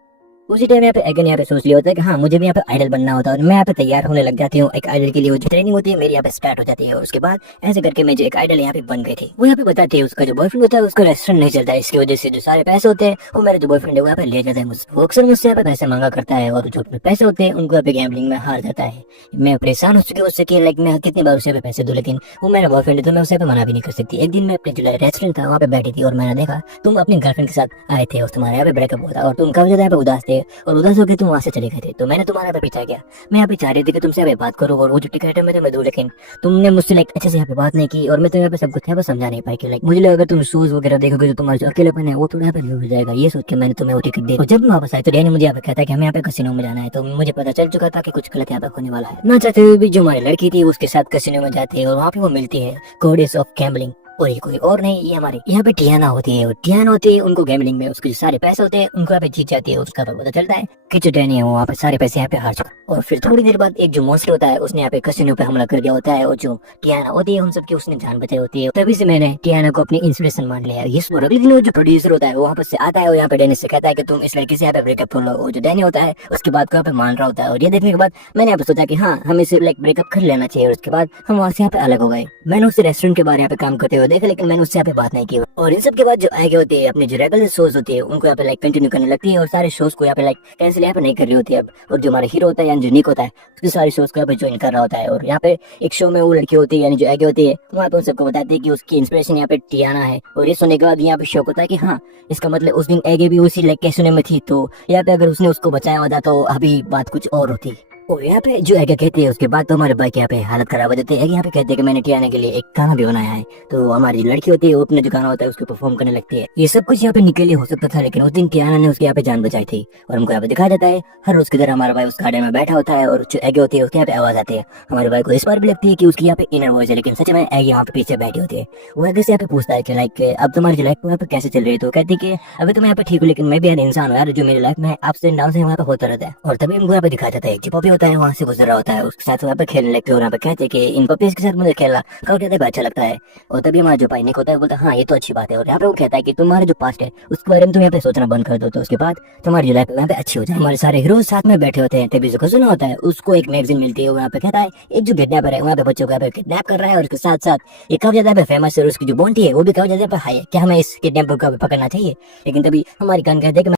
उसी टाइम यहाँ पे एगन यहाँ पे सोच लिया होता है कि हाँ मुझे भी यहाँ पे आइडल बनना होता है और मैं यहाँ पे तैयार होने लग जाती हूँ। एक आइडल के लिए वो जो ट्रेनिंग होती है मेरी यहाँ पे स्टार्ट हो जाती है और उसके बाद ऐसे करके मैं जो एक आइडल यहाँ पे बन गई थी। वो यहाँ पे बताती है उसका जो बॉयफ्रेंड होता है उसका रेस्टोरेंट नहीं चलता है, इसकी वजह से जो सारे पैसे होते हैं वो मेरे जो बॉयफ्रेंड है वो यहाँ पे ले जाता है मुझसे। वो अक्सर मुझसे यहाँ पे पैसे मांगा करता है और जो अपने पैसे होते हैं उनको यहाँ पे गैम्बलिंग में हार जाता है। मैं परेशान हो चुकी हूँ उससे कि लाइक मैं कितनी बार उसे पैसे दूं, लेकिन वो मेरा बॉयफ्रेंड है तो मैं उसे मना भी नहीं कर सकती। एक दिन मैं अपने जो रेस्टोरेंट था वहाँ पे बैठी थी और मैंने देखा तुम अपनी गर्लफ्रेंड के साथ आए थे और तुम्हारे यहाँ पे ब्रेकअप हुआ था और तुम काफी ज्यादा यहाँ पे उदास थे और उदास होकर तुम वहाँ से चले गए थे। तो मैंने तुम्हारे यहाँ पे पीछा किया, मैं यहाँ पे चाह रही थी कि तुमसे यहाँ पे बात करूँ और वो जो टिकट है मैं तुम्हें दूं, लेकिन तुमने मुझसे लाइक अच्छे से यहाँ पे बात नहीं की और मैं तुम्हें यहाँ पे सब कुछ यहाँ पे समझा नहीं पाई कि लाइक मुझे लगा अगर तुम शोज वगैरह देखोगे तो तुम्हारा जो अकेलेपन है वो थोड़ा यहाँ पे दूर हो जाएगा। ये सोच के मैंने तुम्हें वो टिकट दी। तो जब मैं वापस आया तो डैनी मुझे यहाँ पे कहता है कि हमें यहाँ पे कसिनो में जाना है, तो मुझे पता चल चुका था कि कुछ गलत यहाँ पे होने वाला है। ना चाहते हुए भी जो हमारी लड़की थी उसके साथ कसिनो में जाती है और वहाँ पे वो मिलती है गॉडेस ऑफ गैम्बलिंग और ये कोई और नहीं, ये हमारी यहाँ पे टियाना होती है। और टियाना होती है उनको गैम्बलिंग में उसके जो सारे पैसे होते हैं उनको यहाँ पे जीत जाती है। उसका पता चलता है कि जो डैनी है वो वहाँ पे सारे पैसे यहाँ पे हार चुका और फिर थोड़ी देर बाद एक जो मॉन्स्टर होता है उसने यहाँ पे कसिनो पे हमला कर दिया होता है और जो टियाना होती है उन सबकी उसने जान बचाई होती है। तभी से मैंने टियाना को अपनी इंस्पिरेशन मान लिया है। ये लेकिन वो जो प्रोड्यूसर होता है वो वहाँ से आता है और यहाँ पे डैनी से कहता है कि तुम इस लड़की से यहाँ पे ब्रेकअप कर लो। और जो डैनी होता है उसके बाद को यहाँ पे मान रहा होता है और ये देखने के बाद मैंने यहाँ पे सोचा कि हाँ हमें सिर्फ लाइक ब्रेकअप कर लेना चाहिए और उसके बाद हम वहाँ से यहाँ पे अलग हो गए। मैंने उससे रेस्टोरेंट के बारे यहाँ पे काम करते हुए देखा, लेकिन मैंने उससे पे बात नहीं की। और इन सब के बाद जो आगे होती है अपने जो रेगुलर शोज होती है उनको यहाँ पे लाइक कंटिन्यू करने लगती है और सारे शोज को यहाँ पे लाइक कैंसिल यहाँ पे नहीं कर रही होती है अब। और जो हमारा हीरो होता है यानी जो निक होता है उसके सारे शोज को यहाँ पे ज्वाइन कर रहा होता है और यहाँ पे एक शो में वो लड़की होती है यानी जो आगे होती है वहाँ पे उन सबको बताती है कि उसकी इंस्पिरेशन यहाँ पे टियाना है। और ये सुनने के बाद यहाँ पे शौक होता है कि हाँ इसका मतलब उस दिन आगे भी उसी लाइक कैसुने में थी, तो यहाँ पे अगर उसने उसको बचाया होता तो अभी बात कुछ और होती। और यहाँ पे जो है क्या कहते हैं, उसके बाद तो हमारे भाई के यहाँ पे हालत खराब हो जाती है। यहाँ पे कहते हैं कि मैंने टियाना के लिए एक गाना भी बनाया है। तो हमारी जो लड़की होती है वो अपने जो गाना होता है उसको परफॉर्म करने लगती है। ये सब कुछ यहाँ पे निकल हो सकता था, लेकिन उस दिन टियाना ने उसके यहाँ पे जान बचाई थी। और हमको यहाँ पे दिखाया जाता है हर रोज की तरह हमारा भाई उस गार्डन में बैठा होता है और जो एगे होती है उसके यहाँ पे आवाज आती है। हमारे भाई को इस बार भी लगती है कि उसकी यहाँ पे इनर वॉइस है, लेकिन सच में एगे यहाँ पे पीछे बैठी होती है। वो एगे से यहाँ पे पूछता है कि लाइक अब तुम्हारी लाइफ यहाँ पे कैसे चल रही है। तो कहती है कि अभी तो मैं यहाँ पे ठीक हूँ, लेकिन मैं भी यार इंसान हूँ यार, जो मेरी लाइफ में अप्स एंड डाउन से वहाँ पे होता रहता है। और तभी हमको यहाँ पे दिखाया जाता है एक पपी होता है वहाँ से गुजर रहा होता है, उसके साथ वहाँ पे खेलने लगते हैं और यहाँ पे कहते हैं कि इन पपीज के साथ मुझे खेलना काफी ज्यादा अच्छा लगता है। और तभी हमारा जो भाई निक होता है बोलता है हाँ ये तो अच्छी बात है। और यहाँ पे वो कहता है कि तुम्हारा जो पास्ट है उसके बारे में तुम यहाँ पे सोचना बंद कर दो, तो उसके बाद तुम्हारी जो लाइफ यहाँ पे अच्छी हो जाए। हमारे सारे हीरोज साथ में बैठे होते हैं, तभी जो सुना होता है उसको एक मैगजीन मिलती है। वहाँ पे कहता है एक जो किडनैपर है वहाँ पे बच्चों को यहाँ पे किडनैप कर रहा है और उसके साथ साथ ये काफी ज्यादा फेमस है और उसकी जो बॉन्टी है वो भी काफी ज्यादा हाई है। क्या हमें इस किडनैपर को पकड़ना चाहिए? लेकिन तभी हमारी गन कहते हैं कि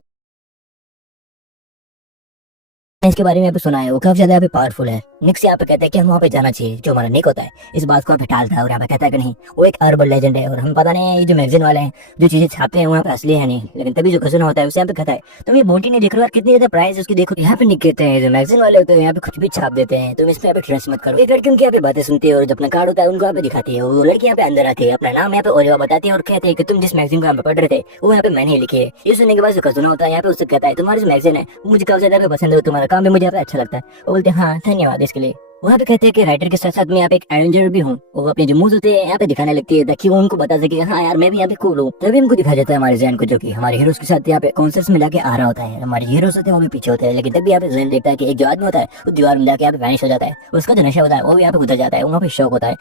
इसके बारे में यहाँ पे सुना है वो काफी ज्यादा यहाँ पे पावरफुल है। निक यहाँ पे कहता है कि हम वहाँ पे जाना चाहिए। जो हमारा निक होता है इस बात को यहाँ पे टालता है और यहाँ पे कहता है कि नहीं वो एक अर्बन लेजेंड है और हम पता नहीं ये जो मैगजीन वाले हैं जो चीजें छापते हैं वहाँ पे असली है नहीं। लेकिन तभी जो कजन होता है उसे यहाँ पे कहता है तुम ये बोटी नहीं देख रहे हो कितनी ज्यादा प्राइस उसकी देखो। यहाँ पे निक कहते हैं जो मैगजीन वाले होते हैं यहाँ पे कुछ भी छाप देते हैं, तुम इस पे यहाँ पे ट्रस्ट मत करो। एक लड़की उनकी यहाँ पे बातें सुनती है और जो अपना कार्ड होता है उनको यहाँ पे दिखाती है। वो लड़की यहाँ पे अंदर आती है, अपना नाम यहाँ पे ओरेवा बताती है और कहते हैं कि तुम जिस मैगजीन को यहाँ पे पढ़ रहे थे वो यहाँ पे मैंने ही लिखी है। ये सुनने के बाद जो कजन होता है यहाँ पे उससे कहता है तुम्हारा जो मैगजीन है मुझे काफी ज्यादा पसंद है, तुम्हारा काम भी मुझे यहाँ पे अच्छा लगता है। वो बोलते हैं हाँ धन्यवाद इसके लिए। वहाँ पे कहते हैं कि राइटर के साथ साथ मैं यहाँ पे एक एवेंजर भी हूँ। वो अपने जो मूव्स होते हैं यहाँ पे दिखाने लगती है ताकि वो उनको बता सके हाँ यार मैं भी यहाँ पे कूल हूँ। तभी हमको दिखाया जाता है हमारे जैन को जो कि हमारे हीरोज के साथ यहाँ पे कॉन्सर्ट्स में जाके आ रहा होता है। हमारे हीरोज होते हैं वो भी पीछे होते हैं, लेकिन तभी यहाँ पे जैन देखता है कि एक जो आदमी होता है वो दीवार में जाके यहाँ पे वैनिश हो जाता है। उसका जो नशा होता है वो भी यहाँ पे गुजर जाता है। वहाँ पे शौक होता है।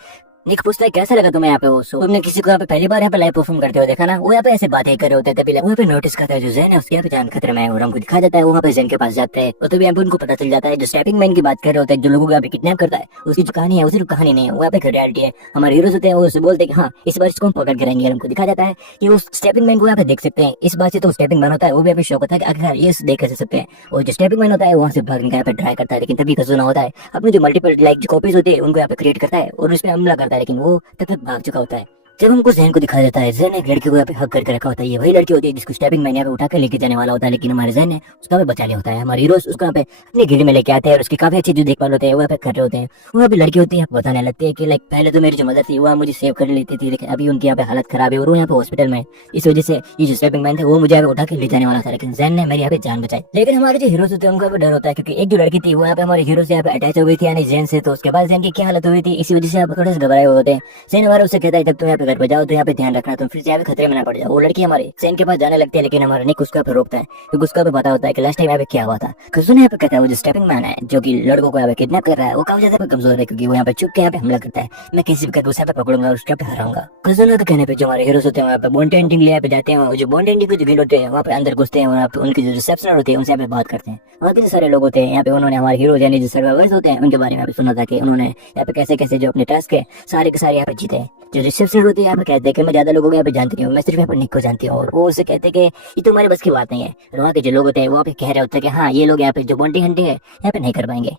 निक पूछता है कैसा लगा तुम्हें यहाँ पे वो शो? तुमने किसी को यहाँ पे पहली बार यहाँ पे लाइव परफॉर्म करते हुए देखा ना? वो यहाँ पे ऐसे बातें कर रहे होते हैं। तभी वहाँ पे नोटिस करता है जो जैन है उसके यहाँ पे जान खतरे में है और हमको दिखाया जाता है वहाँ पे जैन के पास जाते हैं। और तभी यहाँ पे उनको पता चल जाता है जो स्टैपिंग मैन की बात कर रहे होते हैं जो लोगों को यहाँ पे किडनैप करता है उसकी जो कहानी है उसी कहानी नहीं है, वो यहाँ पे रियलिटी है। हमारे हीरोज होते हैं वो उससे बोलते हैं कि हाँ इस बार इसको हम पकड़ के रहेंगे। हमको दिखाया जाता है कि वो स्टैपिंग मैन को यहाँ पे देख सकते हैं। इस बात से तो स्टैपिंग मैन होता है वो भी यहाँ पे शौक होता है कि अगर ये देख सकते हैं। और जो स्टैपिंग मैन होता है वहाँ से भागने का यहाँ पे ट्राई करता है, लेकिन तभी कसूना होता है अपने जो मल्टीपल लाइक जो कॉपीज होती है उनको यहाँ पे क्रिएट करता है और उस पर हमला करता है, लेकिन वो तब तक भाग चुका होता है। जब हमको जैन को दिखाया जाता है जैन एक लड़की को यहाँ पे हक करके रखा होता है। ये वही लड़की होती है जिसको स्टैपिंग मैन यहाँ पे उठा के लेके जाने वाला होता है, लेकिन हमारे जैन ने उसका पे बचा लिया होता है। हमारे हीरोज उसको यहाँ पे अपने घेरे में लेके आते हैं और उसकी काफी अच्छी जो देखभाल होते हैं वो यहाँ पे कर रहे होते हैं। वहाँ पे लड़की होती है बताने लगती है कि लाइक पहले तो मेरी जो मदर थी वो मुझे सेव कर लेती थी, लेकिन अभी उनकी यहाँ पे हालत खराब है और वो यहाँ पे हॉस्पिटल में। इस वजह से ये जो स्टैपिंग मैन थे वो मुझे यहाँ पे उठा के ले जाने वाला था, लेकिन जैन ने मेरी यहाँ पे जान बचाई। लेकिन हमारे जो हीरोज होते हैं उनको डर होता है क्योंकि एक जो लड़की थी वो यहाँ पे हमारे हीरो से यहाँ पे अटैच हो गई थी यानी जैन से। तो उसके बाद जैन की क्या हालत हुई थी इसी वजह से आप थोड़े से घबराए हुए होते हैं। जैन हमारे उससे कहता है जब तुम यहाँ पे घर पर जाओ तो यहाँ पे ध्यान रखना, तुम फिर से यहाँ पे खतरे में ना पड़ जाओ। वो लड़की हमारे जैन के पास जाने लगती है, लेकिन हमारा निक उसका पे रोकता है क्योंकि उसका पे पता होता है कि लास्ट टाइम यहाँ पे क्या हुआ था। कजुन यहाँ पे कहता है वो जो स्टैपिंग मैन है जो कि लड़कों को यहाँ पे किडनैप कर रहा है वो काफी ज्यादा कमजोर है क्योंकि वो यहाँ पे चुप के यहाँ पे हमला करता है। मैं किसी भी करके उसे यहाँ पे पकड़ूंगा और उसके यहाँ पे हराऊंगा। कजुन के कहने पे जो हमारे हीरोज होते हैं वहाँ पे बॉन्ड टेंटिंग ले यहाँ पे जाते हैं। जो बॉन्ड टेंटिंग के जो गेट होते हैं वहाँ पे अंदर घुसते हैं, वहाँ पे उनकी जो रिसेप्शनर होते हैं उनसे यहाँ पे बात करते हैं। वहाँ के जो सारे लोग होते हैं यहाँ पे उन्होंने हमारे हीरो यानी जो सर्वाइवर्स होते हैं उनके बारे में सुना था कि उन्होंने यहाँ पे कैसे कैसे जो अपने टास्क है सारे के सारे यहाँ पे जीते हैं। जो रिसेप्शनर होते हैं यहाँ पे कहते हैं कि मैं ज्यादा लोगों को यहाँ पे जानती नहीं हूँ, मैं सिर्फ यहाँ पर निक को जानती हूँ। और वो उसे कहते हैं कि ये तो हमारे बस की बात नहीं है। और वहाँ के जो लोग होते हैं वो पे कह रहे होते हैं कि हाँ ये लोग यहाँ पे जो बॉन्डिंग हंटिंग है यहाँ पे नहीं कर पाएंगे।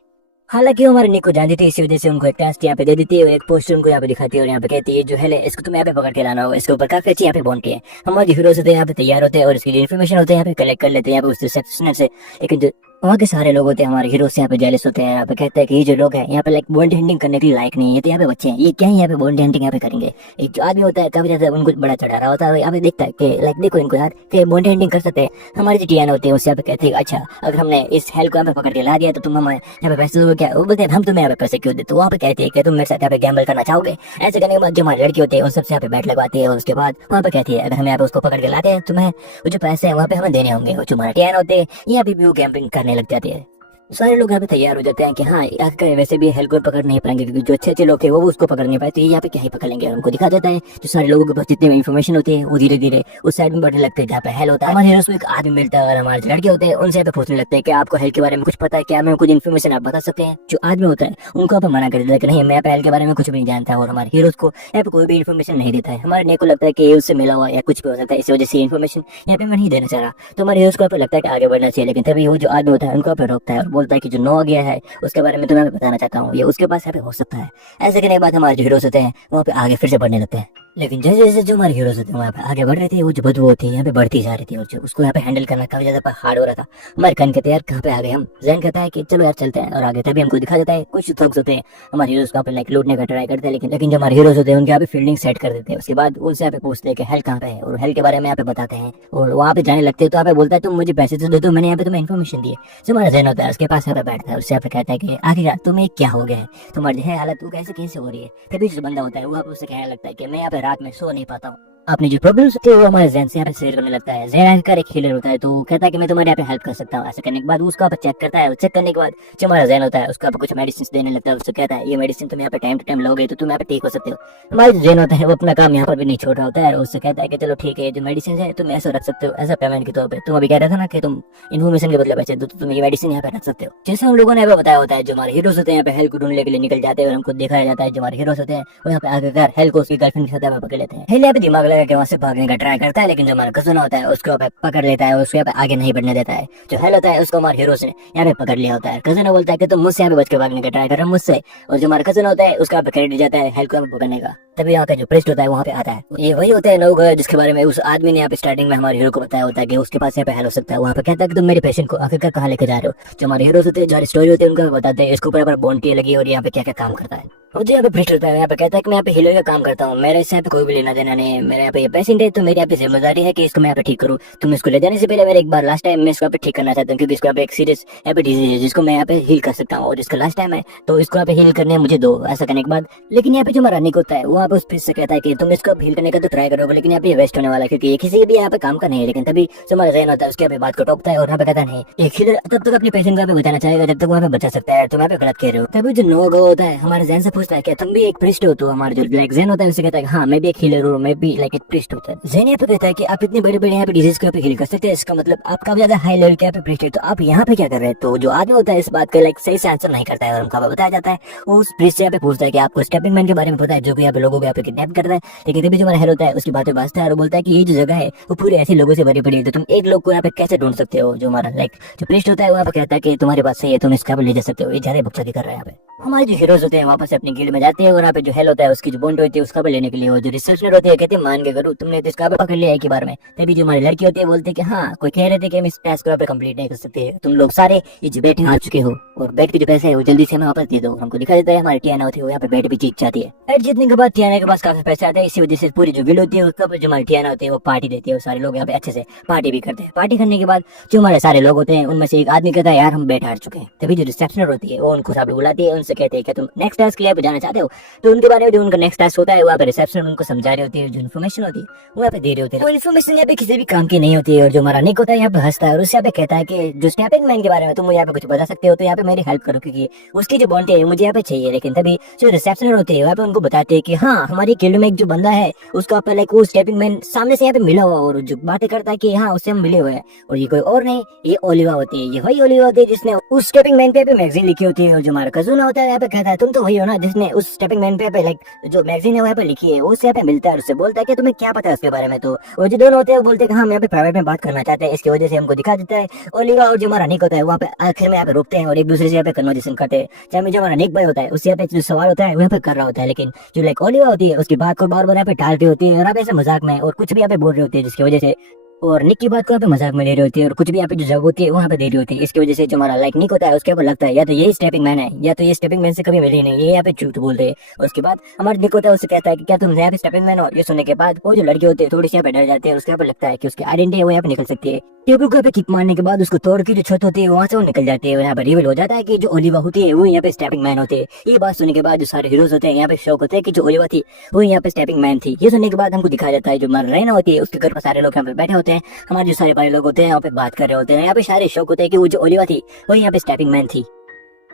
हालांकि वो हमारे निक को जानती थी, इसी वजह से उनको एक टास्क यहाँ पे दे देती है और एक पोस्टर उनको यहाँ पे दिखाती है और यहाँ पे कहती है जो हेल है इसको तुम यहाँ पे पकड़ के लाना होगा, इसके ऊपर काफी अच्छी यहाँ पे बॉन्टी है। हमारे हीरोज होते हैं यहाँ पे तैयार होते हैं और इसकी जो इन्फॉर्मेशन होते हैं यहाँ पे कलेक्ट कर लेते हैं यहाँ पे उस रिसेप्शनर से। लेकिन जो वहाँ के सारे लोग होते हैं हमारे हीरो से यहाँ पे जेलस होते हैं, यहाँ पे कहते हैं कि ये जो लोग हैं यहाँ पे लाइक बॉन्ड हंटिंग करने के लिए लायक नहीं है, तो यहाँ पे बच्चे हैं ये क्या है यहाँ पे बॉन्ड हंटिंग यहाँ पे करेंगे। एक जो आदमी होता है काफी ज्यादा उनको बड़ा चढ़ा रहा होता है, यहाँ पे देखता है कि लाइक देखो इनको यार कि बॉन्ड हंटिंग कर सकते हैं। हमारी जो टियाना होती है उससे यहाँ पे कहते हैं अच्छा अगर हमने इस हेल को यहाँ पे पकड़ के ला दिया तो तुम हमें यहाँ पे पैसे दोगे क्या? वो बोलते हैं हम तुम्हें यहाँ पे पैसे क्यों दे? तो वहाँ पे कहते हैं कि तुम मेरे साथ यहाँ पे गैम्बल करना चाहोगे। ऐसे करने के बाद जो हमारी लड़की होती है उन सबसे यहाँ पे बैठ लगवाती है और उसके बाद वहाँ पे कहती है अगर हम यहाँ पे उसको पकड़ के लाते हैं तुम्हें वो जो पैसे हैं वहाँ पे हमें देने होंगे। जो हमारे टियाना होते हैं यहाँ पे भी वो गैम्बलिंग करने लग जाती है। सारे लोग यहाँ पे तैयार हो जाते हैं कि हाँ आखिर वैसे भी हेल को पकड़ नहीं पाएंगे क्योंकि जो अच्छे अच्छे लोग थे वो उसको पकड़ नहीं पाए, तो ये यहाँ पे क्या ही पकड़ लेंगे। उनको दिखा देता है जो सारे लोगों के पास जितने इन्फॉर्मेशन होती है वो धीरे धीरे उस साइड में बढ़ने लगते हैं जहाँ पे हेल होता है। हमारे हीरोज को एक आदमी मिलता है और हमारे लड़के होते हैं उनसे यहाँ पे पूछने लगते हैं कि आपको हेल के बारे में कुछ पता है क्या, मैं कुछ इन्फॉर्मेशन आप बता सकते हैं। जो आदमी होता है उनको यहाँ पे मना कर देता है कि नहीं मैं हेल के बारे में कुछ भी नहीं जानता और हमारे हीरोज को यहाँ पे कोई भी इन्फॉर्मेशन नहीं देता है। हमारे ने को लगता है कि ये उससे मिला हुआ या कुछ भी हो सकता है, इसी वजह से इन्फॉर्मेशन यहाँ पे मैं नहीं देना चाह रहा। तो हमारे हीरोज को यहाँ पे लगता है कि आगे बढ़ना चाहिए, लेकिन तभी वो जो आदमी होता है उनको यहाँ पे रोकता है और बोलता है कि जो 9 आ गया है उसके बारे में तुम्हें बताना चाहता हूँ, ये उसके पास यहाँ पे हो सकता है। ऐसे करने के बाद हमारे जो हीरोज होते हैं वहाँ पे आगे फिर से बढ़ने लगते हैं। लेकिन जैसे जैसे जो हमारे हीरोज होते हैं वहाँ पे आगे बढ़ रहे थे, वो जो बदबू होती है यहाँ पे बढ़ती जा रही थी और जो उसको यहाँ पे हैंडल करना काफी ज्यादा हार्ड हो रहा था। हमारे कान कहते हैं यार कहाँ पे आ गए हम। जैन कहता है कि चलो यार चलते हैं और आगे। तभी हमको दिखा देता है कुछ थग्स होते हैं हमारे हीरोज को लाइक लूटने का ट्राई करते हैं, लेकिन जो हमारे हीरोज होते हैं उनके यहाँ पे फील्डिंग सेट कर देते हैं। उसके बाद उनसे यहाँ पे पूछते हैं कि हेल कहाँ पे है और हेल के बारे में यहाँ पे बताते हैं और वहाँ पे जाने लगते हैं। तो यहाँ पे बोलता है तुम मुझे पैसे तो दो, तो मैंने यहाँ पे तुम्हें इन्फॉर्मेशन दी है। जो हमारा जैन होता है उसके पास यहाँ पे बैठता है, उससे यहाँ पे कहता है कि आखिर तुम्हें क्या हो गया है, तुम्हारी है हालत वो कैसे कैसे हो रही है। तभी जो बंदा होता है वो यहाँ पे उससे कहने लगता है कि मैं यहाँ पे रात में सो नहीं पाता हूँ। अपनी जो प्रॉब्लम्स होती है वो हमारे जैन से यहाँ पे शेयर करने लगता है। जैन आखिरकार एक हीलर होता है तो वो कहता है कि मैं तुम्हारे यहाँ पे हेल्प कर सकता हूँ। ऐसा करने के बाद उसको चेक करता है, चेक करने के बाद जो हमारा जैन होता है उसका कुछ मेडिसिन देने लगता है। उससे कहता है ये मेडिसिन तुम यहाँ पे टाइम टू टाइम लोगे तो तुम यहाँ पे ठीक हो सकते हो। हमारा जो जैन होता है वो अपना काम यहाँ पर भी नहीं छोड़ रहा होता है और उससे कहता है कि चलो ठीक है जो मेडिसिन है तुम ऐसा रख सकते हो, ऐसा पेमेंट के तौर पर। तुम अभी कह रहा था ना कि तुम इन्फॉर्मेशन के बदले पैसे दो, तो तुम ये मेडिसिन यहाँ पे रख सकते हो। जैसे हम लोगों ने बताया होता है जो हमारे हीरोज होते हैं यहाँ पे हेल को ढूंढने के लिए निकल जाते हैं और हमको दिखाया जाता है जो हमारे हीरोज होते हैं वो यहाँ पे आगे हेल को उसकी गर्लफ्रेंड के साथ पकड़ लेते हैं। हेल यहाँ पे दिमाग लगा के वहाँ से भागने का ट्राई करता है, लेकिन जो हमारा कजन होता है उसको यहाँ पे पकड़ लेता है और उसको यहाँ पे आगे नहीं बढ़ने देता है। जो हेल होता है उसको हमारे हीरोज ने यहाँ पे पकड़ लिया होता है। कजन बोलता है कि तुम मुझसे यहाँ पे बच के भागने का ट्राई कर रहे हो मुझसे, और जो हमारा कजन होता है उसका यहाँ पे क्रेडिट जाता है हेल को यहाँ पे पकड़ने का। तभी यहाँ का जो प्रेस्ट होता है वहाँ पे आता है। ये वही होता है लोग जिसके बारे में उस आदमी ने यहाँ पे स्टार्टिंग में हमारे हीरो को बताया होता है कि उसके पास यहाँ पे हेल हो सकता है। वहाँ पे कहता है कि तुम मेरे पेशेंट को आखिरकार कहाँ लेके जा रहे हो। जो हमारे हीरोज होते हैं जो स्टोरी होती है उनको बताते हैं इसके ऊपर बॉन्टी लगी और यहाँ पे क्या क्या काम करता है। और जो यहाँ पे प्रेस्ट होता है यहाँ पे कहता है कि मैं यहाँ पे हीलर का काम करता हूँ, मेरे इससे यहाँ पे कोई भी लेना देना नहीं है। मेरे यहाँ पे ये पेशेंट है तो मेरी यहाँ पे जिम्मेदारी है कि इसको मैं यहाँ पे ठीक करूँ। तुम इसको ले जाने से पहले मेरे एक बार लास्ट टाइम मैं इसको यहाँ पे ठीक करना चाहता हूँ क्योंकि इसको यहाँ पे एक सीरियस यहाँ पे डिजीज है जिसको मैं यहाँ पे हील कर सकता हूँ और इसका लास्ट टाइम है तो इसको यहाँ पे हील करने मुझे दो। ऐसा करने के बाद लेकिन यहाँ पे जो हमारा निक होता है वो यहाँ पे उस प्रेस्ट से कहता है कि तुम इसको हील करने का तो ट्राई करोगे लेकिन यहाँ पे वेस्ट होने वाला है क्योंकि ये किसी भी यहाँ पे काम का नहीं है। लेकिन तभी जो हमारा जैन होता है उसके यहाँ पे बात को टोकता है और यहाँ पे कहता नहीं एक हीलर तब तक अपने पेशेंट को यहाँ पे बचाना चाहेगा जब तक वहाँ पे बचा सकता है, तुम यहाँ पे गलत कह रहे हो। तभी जो नो गो होता है हमारे जैन से पूछता है क्या तुम भी एक प्रिस्ट हो। तो हमारा जो लाइक जैन होता है उससे कहता है हाँ मैं भी एक हीलर हूँ, मैं भी लाइक एक प्रिस्ट होता है। जैन यहाँ पे कहता है कि आप इतने बड़े बड़े यहाँ पे डिजीज को यहाँ पे हील कर सकते हैं, इसका मतलब आप काफी ज्यादा हाई लेवल के यहाँ पे प्रिस्ट है, तो आप यहाँ पे क्या कर रहे हैं। तो जो आदमी होता है इस बात का लाइक सही से आंसर नहीं करता है और हमको बताया जाता है वो उस प्रिस्ट से यहाँ पे पूछता है कि आपको स्टेपिंग मैन के बारे में पता है जो कि यहाँ पे लोगों को यहाँ पे किडनैप करता है। लेकिन तभी जो हमारा हेल होता है उसकी बातें बाजता है और बोलता है कि ये जो जगह है वो पूरे ऐसे लोगों से भरी पड़ी है तो तुम एक लोग को यहाँ पे कैसे ढूंढ सकते हो। जो हमारा लाइक जो प्रिस्ट होता है वो यहाँ पे कहता है कि तुम्हारे पास सही है तुम इसका ले जा सकते हो। ये ज्यादा बकचोदी कर रहा है यहाँ पे। हमारे जो हीरोज होते हैं वापस अपनी गिल्ड में जाते हैं और यहाँ पे जो हेल होता है उसकी जो बॉन्ड होती है उसका भी लेने के लिए वो जो रिसर्चर होती है कहते हैं मान के करो तुमने तो इसका भी पकड़ लिया एक ही बार में। तभी जो हमारी लड़की होती है बोलते हैं कि हाँ कोई कह रहे थे कि हम इस टास्क को यहाँ पे कंप्लीट नहीं कर सकते, तुम लोग सारे ये जो बेट हार चुके हो और बेट के जो पैसे है वो जल्दी से हमें वापस दे दो। हमको दिखा देता है हमारी टियाना होती है वो यहाँ पे बेट भी जीत जाती है। बेट जीतने के बाद टियाना के पास काफी पैसे आते हैं, इसी वजह से पूरी जो गिल्ड होती है उसका जो हमारी टियाना होती है वो पार्टी देती है और सारे लोग यहाँ पे अच्छे से पार्टी भी करते हैं। पार्टी करने के बाद जो हमारे सारे लोग होते हैं उनमें से एक आदमी कहता है यार हम बेट हार चुके हैं। तभी जो रिसेप्शनर होती है वो उनको सब बुलाती है, उनसे कहते हैं कि तुम नेक्स्ट टास्क के लिए जाना चाहते हो। तो उनके बारे में जो उनका नेक्स्ट टास्क होता है वहाँ पे रिसेप्शन उनको समझा रही होती है, जो इन्फॉर्मेशन होती है वो यहाँ पे दे रही होती है। वो इन्फॉर्मेशन यहाँ पे किसी भी काम की नहीं होती है और जो हमारा निक होता है यहाँ पे हंसता है और उससे यहाँ पे कहता है कि जो स्टेपिंग मैन के बारे में तुम मुझे यहाँ पे कुछ बता सकते हो तो यहाँ पे मेरी हेल्प करो क्योंकि उसकी जो बॉन्टी है मुझे यहाँ पे चाहिए। लेकिन तभी जो रिसेप्शनर होती है वहाँ पे उनको बताते हैं कि हाँ हमारी गिल्ड में एक जो बंदा है उसको आप लाइक वो स्टेपिंग मैन सामने से यहाँ पे मिला हुआ और जो बातें करता है कि हाँ उससे हम मिले हुए हैं और ये कोई और नहीं ये ओलिवा होती है। ये वही ओलिवा होती है जिसने उस स्टेपिंग मैन पे मैगजीन लिखी होती है और जो हमारा कजून होता है यहाँ पे कहता है तुम तो वही हो ना जिसने उस स्टेपिंग मैन पे लाइक जो मैगजीन है वहाँ पे लिखी है वो उससे यहाँ पे मिलता है और उससे बोलता है कि तुम्हें क्या पता है उसके बारे में। तो वो जो दोनों होते हैं बोलते हैं कि हम यहाँ पे प्राइवेट में बात करना चाहते हैं, इसकी वजह से हमको दिखा देता है ओलिवा और जो हमारा निक होता है वहाँ पे आखिर में यहाँ पे रुकते हैं और एक दूसरे से यहाँ पे कन्वर्सेशन करते हैं। चाहे जो हमारा निक भाई होता है उससे यहाँ पे जो सवाल होता है वहाँ पे कर रहा होता है, लेकिन जो लाइक ओलिवा होती है उसकी बात को बार बार यहाँ पे टालती होती है और यहाँ पे ऐसे मजाक में और कुछ भी यहाँ पे बोल रही होती है जिसकी वजह से और निक की बात को यहाँ पे मजाक में ले रही होती है और कुछ भी यहाँ पे जो जगह होती है वहाँ पे दे रही होती है। इसकी वजह से जो हमारा लाइक निक होता है उसके ऊपर लगता है या तो यही स्टेपिंग मैन है या तो ये स्टेपिंग मैन से कभी मिली नहीं, ये यहाँ पे झूठ बोल रहे हैं। और उसके बाद हमारा निक होता है उससे कहता है कि क्या तुम यहाँ पे स्टेपिंग मैन हो। ये सुनने के बाद वो जो लड़की होती है थोड़ी सी यहाँ पे डर जाती है, उसके यहाँ पे लगता है कि उसकी आइडेंटिटी है वो यहाँ पे निकल सकती है। टेबल को यहाँ पे किक मारने के बाद उसको तोड़ की जो छत होती है वहाँ से वो निकल जाती है और यहाँ पे रिवील हो जाता है कि जो ओलिवा होती है वो यहाँ पे स्टेपिंग मैन होते हैं। ये बात सुनने के बाद जो सारे हीरोज होते हैं यहाँ पे शौक होते हैं कि जो ओलिवा थी वो यहाँ पे स्टेपिंग मैन थी। ये सुनने के बाद हमको दिखाया जाता है जो हमारा रैना होती है उसके घर पर सारे लोग यहाँ पे बैठे होते हैं, हमारे जो सारे भाई लोग होते हैं यहाँ पे बात कर रहे होते हैं। यहाँ पे सारे शौक होते हैं कि वो जो ओलिवा थी वो यहाँ पे स्टेपिंग मैन थी।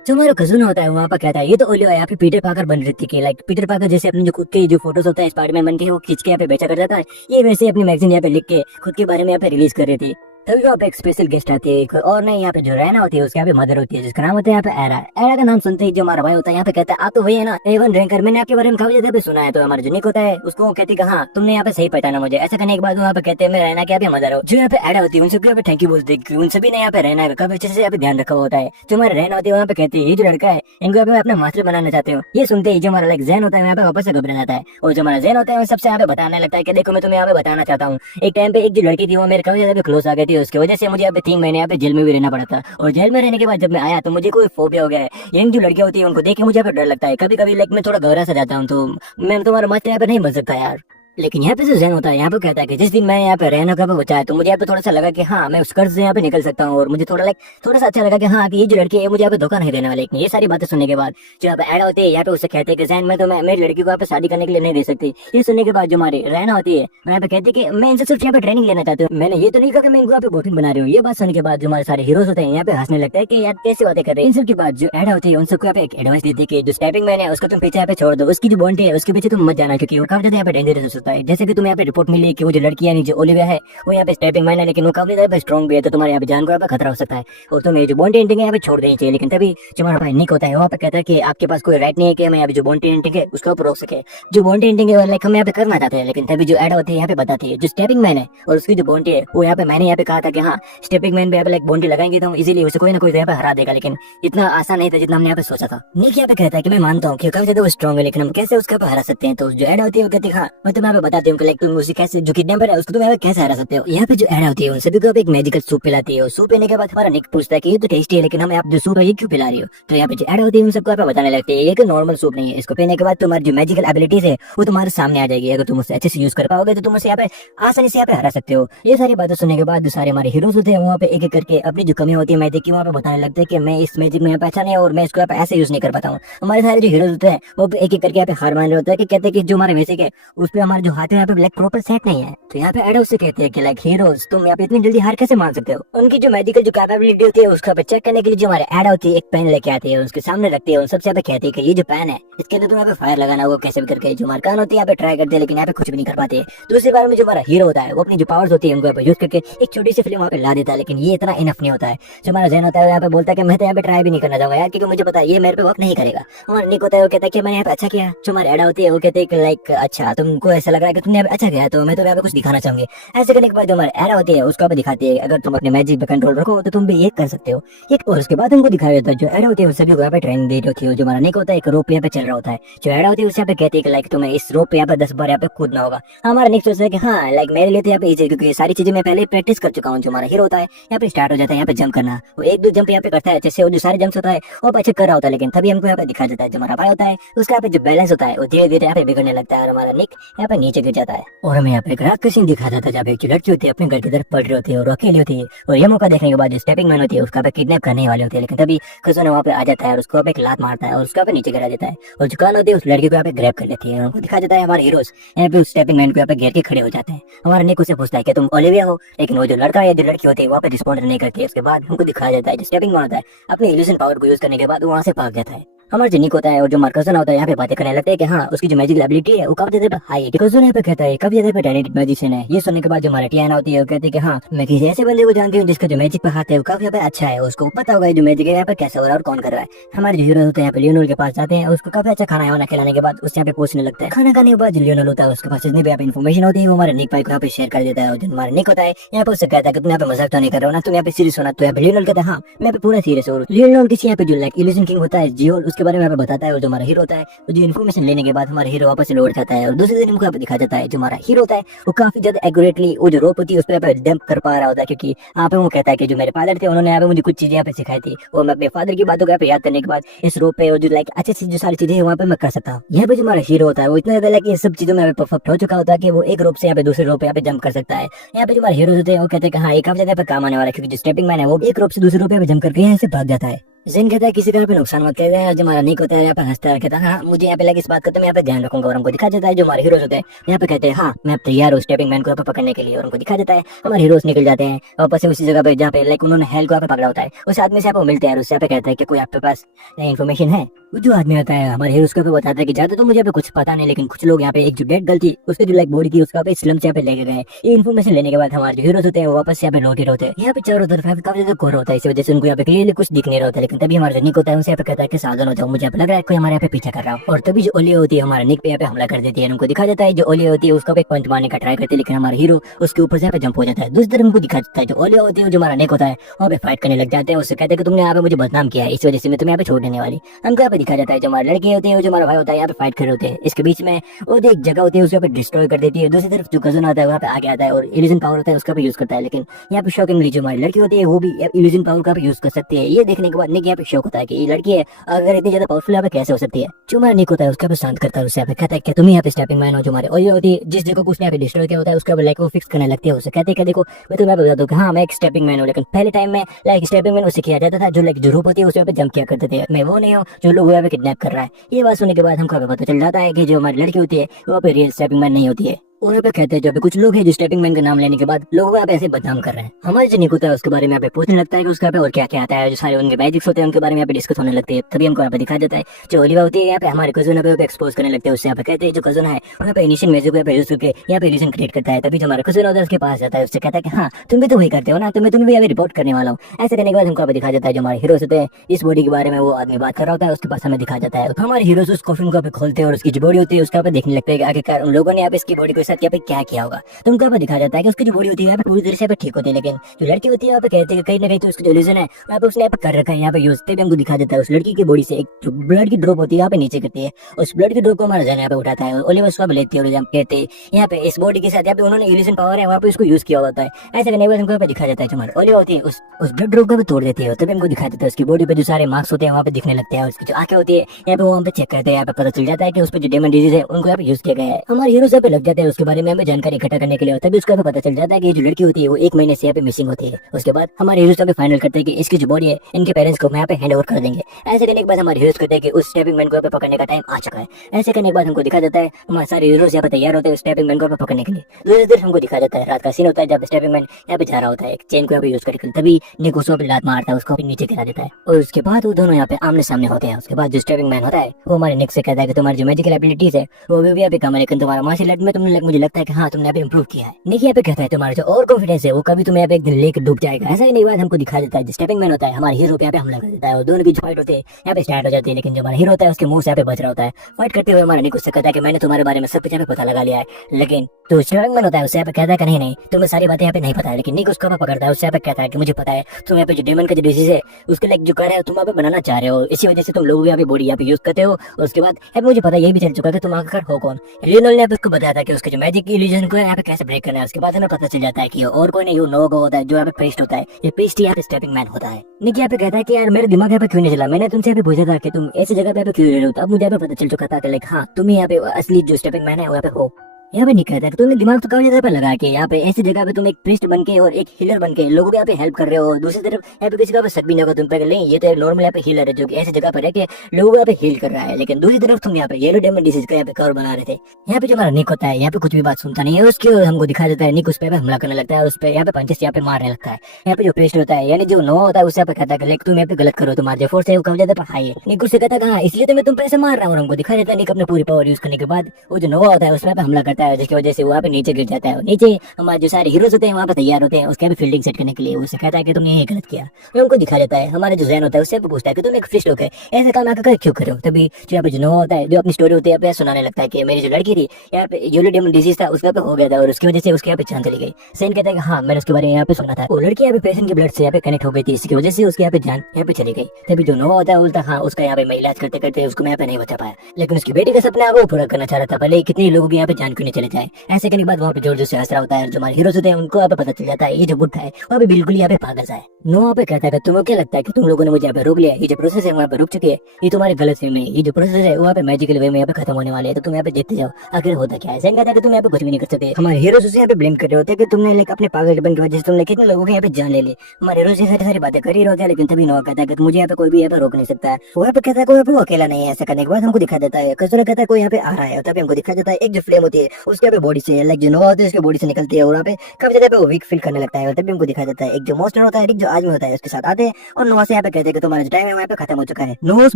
जो हमारा कजून होता है वहाँ पर कहता है ये तो ओलिवा यहाँ पे पीटर पाकर बन रही थी, लाइक पीटर पाकर जैसे अपने जो खुद के जो फोटोज होता है स्पाइडरमैन बन के वो खींच के यहाँ पे बेचा कर जाता है, ये वैसे अपनी मैगजीन यहाँ पे लिख के खुद के बारे में यहाँ पे रिलीज कर रही थी। तभी वहाँ पे एक स्पेशल गेस्ट आती है और नहीं यहाँ पे जो रहना होती है उसके यहाँ पे मदर होती है जिसका नाम होता है यहाँ पे एरा। एरा का नाम सुनते ही जो हमारा भाई होता है यहाँ पे कहता है आप तो वही है ना एवन रैंकर, मैंने आपके बारे में काफी ज्यादा सुना है। तो हमारा जो निक होता है उसको कहती है हाँ तुमने यहाँ पे सही पहचाना मुझे। ऐसा करने के बाद वहाँ पे कहते हैं मैं रहना क्या मदर हो। जो यहाँ पे एरा होती है उन सबको यहाँ पे थैंक यू बोलते हैं, उन सभी ने यहाँ पे रहना का काफी अच्छे से यहाँ पे ध्यान रखा होता है। जो हमारा रहना होती है वहाँ पे कहती है ये जो लड़का है इनको यहाँ पे अपना मास्टर बनाना चाहते हो। ये सुनते ही जो हमारा लाइक जैन होता है यहाँ पे वापस से घबरा जाता है और जो हमारा जैन होता है वो सबसे यहाँ पे बताने लगता है कि देखो मैं तुम्हें यहाँ पे बताना चाहता हूँ। एक टाइम पे एक जो लड़की थी वो मेरे काफी ज्यादा क्लोज आ गई थी, उसकी वजह से मुझे यहाँ पे 3 महीने यहाँ पे जेल में भी रहना पड़ा था। और जेल में रहने के बाद जब मैं आया तो मुझे कोई फोबिया हो गया है। यंग जो लड़कियां होती है उनको देख के मुझे यहाँ पे डर लगता है। कभी कभी लाइक मैं थोड़ा घबरा सा जाता हूँ, तो मैं तुम्हारा मस्त यहाँ पे नहीं बन सकता यार। लेकिन यहाँ पे जो जैन होता है यहाँ पे कहता है कि जिस दिन मैं यहाँ पे रहना का बचा है तो मुझे यहाँ पे थोड़ा सा लगा कि हाँ मैं उस कर्ज से यहाँ पे निकल सकता हूँ और मुझे थोड़ा सा अच्छा लगा कि हाँ कि ये जो लड़की है मुझे यहाँ पे धोखा नहीं देने वाली। लेकिन ये सारी बातें सुनने के बाद जो यहाँ पे एड होती है यहाँ पे उससे कहते हैं कि जैन मैं तो मेरी लड़की को यहाँ पे शादी करने के लिए नहीं दे सकती। ये सुनने के बाद जो हमारी रहना होती है मैं यहाँ पे कहती है कि मैं इनसे सिर्फ यहाँ पे ट्रेनिंग लेना चाहती हूँ, मैंने ये तो नहीं कहा कि मैं इनको यहाँ पे बॉयफ्रेंड बना रही हूँ। ये बात सुनने के बाद जो हमारे सारे हीरोज होते हैं यहाँ पे हंसने लगता है कि यार कैसे बातें कर रहे हैं। इन सब के बाद जो एड होती है उन सबको यहाँ पे एक एडवाइस देती है कि जो स्टेपिंग मैन है उसको तुम पीछे यहाँ पे छोड़ दो, उसकी जो बॉन्डी है उसके पीछे तुम मत जाना क्योंकि वो काफी ज्यादा यहाँ पे डेंजरस होता है। जैसे कि तुम यहाँ पे रिपोर्ट मिली कि वो जो लड़की है जो ओलिविया है वो यहाँ पे स्टेपिंग मैन है लेकिन वो काफी ज्यादा स्ट्रॉन्ग भी है, तो तुम्हारे यहाँ पे जान को यहाँ पे खतरा हो सकता है और तुम्हें जो बॉन्डी एंटिंग है यहाँ पे छोड़ देनी चाहिए। लेकिन तभी जो हमारा भाई निक होता है वहाँ पे कहता है कि आपके पास कोई राइट नहीं है कि मैं यहाँ पे जो बॉन्डी एंटिंग है उसको रोक सके। जो बॉन्डी एंटिंग है लाइक हम यहाँ पे करना चाहते हैं। लेकिन तभी जो एड होती है यहाँ पे बताती है जो स्टेपिंग मैन है और उसकी जो बॉन्डी है वो यहाँ पे मैंने यहाँ पे कहा था कि हाँ स्टेपिंग मैन पे यहाँ पे लाइक बॉन्डी लगाएंगे तो इजीली उसे कोई ना कोई यहाँ पे हरा देगा, लेकिन इतना आसान नहीं था जितना हमने यहाँ पे सोचा था। निक यहाँ पे कहता है कि मैं मानता हूँ कि काफी ज्यादा वो स्ट्रॉन्ग है लेकिन हम कैसे उसका हरा सकते हैं। तो जो एड होती है वो कहती है हाँ मैं तुम्हें यहाँ पे बताती हूँ लाइक तुम उसे कैसे जो किडनैपर है उसको तुम यहाँ पे कैसे हरा सकते हो। यहाँ पे जो एड होती है उन सभी को एक मैजिकल सूप पिलाती है और सूप पीने के बाद हमारा निक पूछता है कि ये तो टेस्टी है लेकिन हमें आप जो सूप है ये क्यों पिला रही हो। तो यहाँ पे जो एड होती है उन सबको यहाँ पे बताने लगती है ये कोई नॉर्मल सूप नहीं है, इसको पीने के बाद तुम्हारी जो मैजिकल एबिलिटीज है वो तुम्हारे सामने आ जाएगी। अगर तुम उसे अच्छे से यूज कर पाओगे तो तुम उसे यहाँ पे आसानी से यहाँ पे हरा सकते हो। ये सारी बातें सुनने के बाद जो सारे हमारे हीरोज होते हैं वहाँ पे एक एक करके अपनी जो कमी होती है मैजिक की वहाँ पे बताने लगते हैं कि मैं इस मैजिक में यहाँ पे अच्छा नहीं और मैं इसको यहाँ पे ऐसे यूज नहीं कर पाता हूँ। हमारे सारे जो हीरोज होते हैं वो एक एक करके यहाँ पे हार मान रहे होते हैं कि कहते हैं कि जो हमारे मैजिक है उस पर हमारे जो हाथ है यहाँ पे ब्लैक प्रॉपर सेट नहीं है। तो यहाँ पे एड उससे कहते हैं कि लाइक हीरोज तुम यहाँ पे इतनी जल्दी हार कैसे मान सकते हो। उनकी जो मैजिकल जो कैपेबिलिटी होती है उसको चेक करने के लिए जो हमारे एड होती है एक पेन लेके आती है उसके सामने रखती है। उन सबसे यहाँ पे कहती है कि ये जो पेन है इसके अंदर तुम यहाँ पे फायर लगाना होगा कैसे भी करके। जो मार्कान होती है यहाँ पे ट्राई करते हैं लेकिन यहाँ पे कुछ भी नहीं कर पाते। दूसरी बार में जो हमारा हीरो होता है वो अपनी जो पावर्स होती है उनको यहाँ पे यूज करके एक छोटी सी फिल्म वहाँ पे ला देता है, लेकिन ये इतना इनफ नहीं होता है। जो हमारा जैन होता है यहाँ पे बोलता है कि मैं तो यहाँ पे ट्राई भी नहीं करना चाहूंगा यार क्योंकि मुझे पता है ये मेरे पे वर्क नहीं करेगा। हमारा निक होता है वो कहता है कि मैंने यहाँ पे अच्छा किया। जो हमारी एडा होती है वो कहते हैं लाइक अच्छा तुमको ऐसा लग रहा है कि तुमने यहाँ पे अच्छा किया तो मैं तो यहाँ पे कुछ दिखाना चाहूंगी। ऐसे करने के बाद जो हमारी एडा होती है उसको यहाँ पे दिखाती है अगर तुम अपने मैजिक पे कंट्रोल रखो तो तुम भी ये कर सकते हो। और उसके बाद हमको दिखाया जाता है जो एडा होती है सभी को यहाँ पे ट्रेनिंग दे रही होती है। जो हमारा निक होता है एक रोप यहाँ पे चल रहा होता है। जो एडा होती है उससे यहाँ पे कहती है लाइक तुम्हें इस रोप पे यहाँ पे 10 बार यहाँ पे कूदना होगा। हमारा निक सोचता है कि हाँ लाइक मेरे लिए तो यहाँ पे इजी क्योंकि ये सारी चीजें मैं पहले प्रैक्टिस कर चुका हूँ। जो हमारा हीरो होता है यहाँ पे स्टार्ट हो जाता है यहाँ पे जंप करना, वो 1-2 जंप यहाँ पे करता है अच्छे से, वो जो सारे जंप्स होता है वो अच्छे कर रहा होता है। लेकिन तभी हमको यहाँ पे दिखा जाता है जो हमारा भाई होता है उसका यहाँ पे जो बैलेंस होता है वो धीरे धीरे यहाँ पे बिगड़ने लगता है और हमारा निक यहाँ पे नीचे गिर जाता है। और हमें यहाँ पे एक रात का सीन दिखा जाता है जब एक लड़की होती है अपने घर की तरफ पड़ रही होती है और अकेली होती है और ये मौका देखने के बाद जो स्टेपिंग मैन होती है उसका किडनैप करने वाली होती है। लेकिन तभी कजन वहाँ पे आ जाता है और उसको एक लात मारता है और उसका नीचे गिरा देता है और जो कान होती है उस लड़की को यहाँ पे ग्रैब कर लेती है। उनको दिखा जाता है हमारे हीरोज यहाँ पे उस स्टेपिंग मैन को यहाँ पे घेर के खड़े हो जाते हैं। हमारा निक उसे पूछता है कि तुम ओलिविया हो, लेकिन वो जो लड़का या जो लड़की होती है वहाँ पे रिस्पॉन्ड नहीं करती है। उसके बाद हमको दिखाया जाता है जो स्टेपिंग मैन होता है अपनी इल्यूजन पावर को यूज करने के बाद वहाँ से भाग जाता है। हमारा जो निक होता है और जो मार्कसन होता है यहाँ पे बातें करने लगते हैं कि हाँ उसकी जो मैजिक एबिलिटी है वो काफी ज्यादा हाई है। कजन यहाँ पे कहता है काफी ज्यादा टैलेंटेड मैजिशियन है। ये सुनने के बाद जो हमारी टियाना होती है वो कहती है कि हाँ मैं किसी ऐसे बंदे को जानती हूँ जिसका जो मैजिक पे हाथ है वो काफी यहाँ पे अच्छा है, उसको पता होगा जो मैजिक है यहाँ पे कैसे हो रहा है और कौन कर रहा है। हमारे जो हीरो होते हैं यहाँ पे लियोनल के पास जाते हैं, उसको काफी अच्छा खाना वाना खिलाने के बाद उससे यहाँ पे पूछने लगता है। खाना खाने के बाद जो लियोनल होता है उसके पास जितनी भी यहाँ पे इन्फॉर्मेशन होती है वो हमारे निक भाई को यहाँ पे शेयर कर देता है। और जो हमारा निक होता है यहाँ पे उससे कहता है कि तुम यहाँ पे मजाक तो नहीं कर रहे हो ना, तुम यहाँ पे सीरियस होना। तो यहाँ पे लियोनल कहता है हाँ मैं पे पूरा सीरियस हूँ। लियोनल किसी यहाँ पे जो लाइक इल्यूजन किंग होता है जियोल उसके बारे में यहाँ पे बताता है और जो हमारा हीरो होता है वो जो इन्फॉर्मेशन लेने के बाद हमारा हीरो वापस लौट जाता है। और दूसरे दिन हमको यहाँ पे दिखा जाता है जो हमारा हीरो होता है वो काफी ज्यादा एक्यूरेटली वो जो रोप होती है उस पर डंप कर पा रहा होता है क्योंकि यहाँ पे वो कहता है कि जो मेरे फादर थे उन्होंने यहाँ पे मुझे कुछ चीजें यहाँ पे सिखाई थी और मैं अपने फादर की बातों को यहाँ पे याद करने के बाद इस रोप पे जो लाइक अच्छी चीज जो सारी चीजें वहाँ पे मैं कर सकता हूँ। यहाँ पे जो हमारा हीरो होता है वो इतना ज्यादा लाइक ये सब चीजों में परफेक्ट हो चुका होता है कि वो एक रोप से यहाँ पे दूसरे रोप पे यहाँ पे जंप कर सकता है। यहाँ पे जो हमारे हीरो होते हैं वो कहते हैं कि हाँ ये काफी ज्यादा काम आने वाला है क्योंकि जो स्टेपिंग मैन है वो एक रोप से दूसरे रोप पे जंप करके यहाँ से भाग जाता है। जिन कहता है किसी तरह पे नुकसान मत करते हैं। जो हमारा निक होता है यहाँ पे हंसता है कहता है हाँ मुझे यहाँ पे लगे इस बात का तो मैं यहाँ पे ध्यान रखूंगा। और हमको दिखा जाता है जो हमारे हीरोज होते हैं यहाँ पे कहते हैं हाँ मैं तैयार हूँ स्टेपिंग मैन को यहाँ पे पकड़ने के लिए। और उनको दिखा जाता है हमारे हीरोज निकल जाते हैं वापस से उसी जगह पे जहाँ पे लाइक उन्होंने हेल को यहाँ पे पकड़ा होता है। उस आदमी से यहाँ पे मिलते हैं और उससे यहाँ पे कहता है कि कोई आपके पास इन्फॉर्मेशन है वो जो आदमी आता है हमारे हीरो उसके पे बताता है कि ज्यादा तो मुझे यहाँ पे कुछ पता नहीं, लेकिन कुछ लोग यहाँ पे एक जो डेड गर्ल थी उसके जो लाइक बॉडी थी उसका पे स्लम से यहाँ पे लेके गए। ये इन्फॉर्मेशन लेने के बाद हमारे जो हीरोज होते हैं वो वापस यहाँ पे लौटे होते हैं। यहाँ पे चारों तरफ यहाँ पे काफी ज्यादा कोहरा होता है, इसी वजह से उनको यहाँ पे क्लियरली कुछ दिख नहीं रहा होता है। लेकिन तभी हमारा जो निक होता है उसे यहाँ पे कहता है कि सावधान हो जाओ, मुझे यहाँ पे लग रहा है कोई हमारे यहाँ पे पीछा कर रहा हो। और तभी जो ओलिया होती है हमारा निक पे यहाँ पे हमला कर देती है। उनको दिखा जाता है जो ओलिया होती है उसका पे पंच मारने का ट्राई करती है, लेकिन हमारा हीरो उसके ऊपर से यहाँ पे जंप हो जाता है। दूसरी तरफ उनको दिखा जाता है जो ओलिया होती है जो हमारा निक होता है वहाँ पे फाइट करने लग जाते हैं। उससे कहते हैं कि तुमने यहाँ पे मुझे बदनाम किया है, इस वजह से मैं तुम्हें यहाँ पे छोड़ देने वाली। हमको यहाँ पे दिखा जाता है जो हमारे लड़के होते हैं जो हमारा भाई होता है यहाँ पे फाइट कर रहे होते हैं। इसके बीच में वो जो एक जगह होती है उसके पे डिस्ट्रॉय कर देती है। दूसरी तरफ जो कजन आता है वहाँ पे आगे आता है और इल्यूजन पावर होता है उसका भी यूज करता है। लेकिन यहाँ पे शॉकिंगली जो हमारी लड़की होती है वो भी इल्यूजन पावर का भी यूज कर सकती है। ये देखने के बाद निक यहाँ पे शौक होता है कि ये लड़की है अगर इतनी ज्यादा पावरफुल यहाँ पे कैसे हो सकती है। जो हमारा निक होता है उसका भी शांत करता है, उससे यहाँ पे कहता है कि तुम यहाँ पे स्टेपिंग मैन हो। जो हमारे ओलिया होती है जिस जगह को उसने यहाँ पे डिस्ट्रॉय किया होता है उसका लाइक वो फिक्स करने लगती है। उसे कहते हैं कि देखो मैं तुम्हें बता दूं कि हाँ मैं एक स्टेपिंग मैन हूँ, लेकिन पहले टाइम में लाइक स्टेपिंग मैन उसे किया जाता था जो लाइक जो रूप होती है उस पे जंप किया करते थे। मैं वो नहीं हूँ जो लोग यहाँ पे किडनैप कर रहा है। ये बात सुनने के बाद हमको पता चल जाता है कि जो हमारी लड़की होती है वो पे रियल स्टेपिंग मैन नहीं होती है। और यहाँ पे कहते हैं जो कुछ लोग हैं जो स्टेपिंग मैन का नाम लेने के बाद लोगों को ऐसे बदनाम कर रहे हैं। हमारे जो निक होता है उसके बारे में यहाँ पे पूछने लगता है कि उसका पे और क्या क्या आता है। जो सारे उनके मैजिक्स होते हैं उनके बारे में यहाँ पे डिस्कस होने लगते हैं। तभी हमको यहाँ पे दिखा जाता है जो ओलिवा होती है यहाँ पे हमारे कजन पे एक्सपोज करने लगते हैं। उससे यहाँ पे कहते हैं जो कजन है वहाँ पे इनिशियल मैजिक को यूज करके यहाँ पे इल्यूजन क्रिएट करता है। तभी जो हमारा कजन होता है उसके पास जाता है, उससे कहता है कि हाँ तुम भी तो वही करते हो ना, तुम्हें भी अभी रिपोर्ट करने वाला हूँ। ऐसे करने के बाद हमको यहाँ पे दिखा जाता है जो हमारे हीरोज होते हैं इस बॉडी के बारे में वो आदमी बात कर रहा होता है, उसके पास हमें दिखा जाता है। हमारे हीरोज उस कॉफिन को खोलते हैं और उसकी जो बॉडी होती है उसका देखने लगते हैं आखिरकार उन लोगों ने यहाँ पे इसकी बॉडी के साथ यहाँ पे क्या किया होगा। तो उनका पे दिखा जाता है कि उसकी जो बॉडी होती है यहाँ पे पूरी तरह से ठीक होती है, लेकिन जो लड़की होती है यहाँ पे कहते हैं कहीं ना कहीं तो उसकी जो इल्यूजन है यहाँ पे उसने यहाँ पे कर रखा है यहाँ पे यूज। तभी हमको दिखा जाता है उस लड़की की बॉडी से एक जो ब्लड की ड्रॉप होती है यहाँ पे नीचे करती है। उस ब्लड की ड्रॉप को हमारा जन यहाँ पे उठाता है, ओलिवर उसको लेती है और कहते हैं यहाँ पे इस बॉडी के साथ यहाँ पे उन्होंने इल्यूजन पावर है वहाँ पे उसको यूज किया होता है। ऐसे करने के बाद हमको यहाँ पे दिखा जाता है जो हमारे ओलिवर होती है उस ब्लड ड्रॉप को भी तोड़ देती है। तभी हमको दिखा देता है उसकी बॉडी पे जो सारे मार्क्स होते हैं वहाँ पे दिखने लगते हैं। उसकी जो आंखें होती है यहाँ पे वो वहाँ पे चेक करते हैं, यहाँ पे पता चल जाता है कि उस पर जो डेमन डिजीज है उनको यहाँ पे यूज किया गया है। हमारे हीरो यहाँ पे लग जाते हैं उसके बारे में हमें जानकारी इकट्ठा करने के लिए। तभी उसका पता चल जाता है कि जो लड़की होती है वो 1 महीने से यहाँ पे मिसिंग होती है। उसके बाद हमारे हीरोज यहाँ पे फाइनल करते हैं कि इसकी जो बॉडी है इनके पेरेंट्स को यहाँ पे हैंड ओवर कर देंगे। ऐसे करने के बाद हमारे हीरोज कहते हैं कि उस स्टेपिंग मैन को यहाँ पे पकड़ने का टाइम आ चुका है। ऐसे करने के बाद हमको दिखा जाता है हमारे सारे हीरोज यहाँ पे तैयार होते हैं स्टेपिंग मैन को यहाँ पे पकड़ने के लिए। दूसरी तरफ हमको दिखा जाता है रात का सीन होता है जब स्टेपिंग मैन यहाँ पे जा रहा होता है एक चेन को यहाँ पे यूज करके। तभी निक उसको लात मारता है, उसको नीचे गिरा देता है और उसके बाद वो दोनों यहाँ पे आमने सामने होते हैं। उसके बाद जो स्टेपिंग मैन होता है वो हमारे निक से कहता है कि तुम्हारी जो मैजिकल एबिलिटीज है वो भी यहाँ पे कम है, लेकिन तुम्हारा मार्शल आर्ट में तुमने मुझे लगता है कि हाँ तुमने यहाँ पे इंप्रूव किया है। निक यहाँ पे कहता है तुम्हारा जो और कॉन्फिडेंस है वो कभी तुम्हें यहाँ पे एक दिन लेकर डूब जाएगा। ऐसा ही नहीं बात हमको दिखा देता है स्टेपिंग मैन होता है हमारे हीरो पे यहाँ पे हमला कर देता है और दोनों की फाइट होती है यहाँ पे स्टार्ट हो जाती है। लेकिन जो हमारा हीरो होता है उसके मुंह से यहाँ पे बच रहा होता है। फाइट करते हुए हमारा निक उससे कहता है कि मैंने तुम्हारे बारे में सब कुछ यहाँ पे पता लगा लिया है, लेकिन तो स्टेपिंग मैन होता है उससे यहाँ पे कहता है कि नहीं तुम्हें सारी बातें यहाँ पे नहीं पता है। लेकिन निक उसको पकड़ता है, उससे यहाँ पे कहता है कि मुझे पता है तुम यहाँ पे जो डेमन का जो डिजीज है उसके लाइक जो कर है तुम यहाँ पे बनाना चाह रहे हो, इसी वजह से तुम लोग यहाँ पे बॉडी यहाँ पे यूज करते हो। उसके बाद यहाँ पे मुझे पता यही भी चल चुका है कि तुम आखिर हो कौन। लियोनल ने उसको बताया था कि उसके जो मैजिक की इल्यूजन को यहाँ पे कैसे ब्रेक करना है। उसके बाद हमें पता चल जाता है कि और कोई नहीं नोगो होता है जो यहाँ पे प्रीस्ट होता है, ये प्रीस्ट यहाँ पे स्टेपिंग मैन होता है। निक यहाँ पे कहता है कि यार मेरे दिमाग यहाँ पे क्यों नहीं चला, मैंने तुमसे यहाँ पे पूछा था कि तुम ऐसी जगह पे यहाँ पे क्यों रह रहे हो। अब मुझे यहाँ पे पता चल चुका था कि लाइक हाँ तुम यहाँ पे असली जो स्टेपिंग मैन है वो यहाँ पे हो। यहाँ पे नहीं कहता है कि तुमने दिमाग तो काफी जगह पे लगा के यहाँ पे ऐसी जगह पे तुम एक प्रीस्ट बन के और एक हीलर बन के लोगों को यहाँ पे हेल्प कर रहे हो। दूसरी तरफ यहाँ पे किसी का शक भी नहीं होगा तुम पे नहीं ये तो नॉर्मल यहाँ पे हीलर है जो कि ऐसी जगह पर है कि लोगों को यहाँ पे हील कर रहा है। लेकिन दूसरी तरफ तुम यहाँ पे येलो डेमन डिसीज का यहाँ पे कवर बना रहे थे। यहाँ पे जो हमारा निक होता है यहाँ पे कुछ भी बात सुनता नहीं है, उसके हमको दिखा देता है निक उस पर हमला करने लगता है और उस पर यहाँ पे पंचेस यहाँ पे मारने लगता है। यहाँ पे जो प्रीस्ट होता है यानी जो नो होता है उससे यहाँ पे कहता है तुम यहाँ पे गलत करो, तुम्हारे जो फोर्स है वो कम ज्यादा पढ़ाई है। निक उससे कहता है हाँ इसलिए तो मैं तुम पैसे मार रहा हूँ। हमको दिखा देता है निक अपने पूरी पावर यूज करने के बाद वो जो नोवा होता है उसमें हमला करता है जिसकी वजह से वहाँ पे नीचे गिर जाता है। नीचे हमारे जो सारे हीरोज होते हैं वहाँ पे तैयार होते हैं उसके भी फील्डिंग सेट करने के लिए। उससे कहता है कि तुमने ये गलत किया। उनको दिखा देता है हमारे जो जैन होता है उससे पूछता है कि तुम एक फिश लोग है ऐसे काम आकर क्यों करो। तभी जो यहाँ पे जो नोवा होता है जो अपनी स्टोरी होती है यहाँ पे सुनाने लगता है कि मेरी जो लड़की थी यहाँ पे येलो डेमन डिजीज था उसका पे हो गया था और उसकी वजह से उसके यहाँ पे जान चली गई। सेन कहता है कि हाँ मैंने उसके बारे में यहाँ पे सुना था, वो लड़की यहाँ पे पेशेंट के ब्लड से यहाँ पे कनेक्ट हो गई थी, इसकी वजह से उसके यहाँ पे जान यहाँ पे चली गई। तभी जो नोवा होता है बोलता हाँ उसका यहाँ पे मैं इलाज करते करते उसको मैं यहाँ पे नहीं बचा पाया, लेकिन उसकी बेटी का सपना वो पूरा करना चाह रहा था, भले कितने लोगों की यहाँ पे जान क्यों नहीं चले जाए। ऐसे करने के बाद वहाँ पे जोर जोर से हंस रहा होता है। जो हमारे हीरोज होते हैं उनको यहाँ पे पता चल जाता है ये जो बुढ़ा है वहाँ पे बिल्कुल यहाँ पे पागल सा है। नोवा पे कहता है तुम्हें क्या लगता है कि तुम लोगों ने मुझे यहाँ पे रोक लिया, ये जो प्रोसेस है वहाँ पे रुक चुकी है, ये तुम्हारे गलत फहमी है, ये जो प्रोसेस है वहाँ पे मैजिकल वे में यहाँ पे खत्म होने वाले है, तो तुम यहाँ पे देखते जाओ आखिर होता क्या है। सेन कहता है कि तुम यहाँ पे कुछ भी नहीं कर सकते। हमारे हीरोज उसे यहाँ पे ब्लेम कर रहे होते हैं कि तुमने लाइक अपने पागलपन की वजह से तुमने कितने लोगों के यहाँ पे जान ले ली। हमारे हीरोज ये सारी बातें कर ही होते हैं, लेकिन तभी नोवा कहता है कि मुझे यहाँ पे कोई भी यहाँ पे रोक नहीं सकता है। वो यहाँ पे कहता है कोई वो अकेला नहीं है। ऐसा करने के बाद हमको दिखा देता है कसोरा कहता है कोई यहाँ पे आ रहा है, तभी हमको दिखा देता है एक जो फ्लेम होती है उसके यहाँ पे बॉडी से लाइक जो नोवा होती है उसके बॉडी से निकलती है और वहाँ पे काफी ज्यादा वो वीक फील करने लगता है। और तभी हमको दिखाया जाता है एक जो मॉन्स्टर होता है, एक जो आदमी होता है उसके साथ आते हैं और नोवा से यहाँ पे कहते हैं कि तुम्हारा जो टाइम है वहाँ पे खत्म हो चुका है। नोवा उस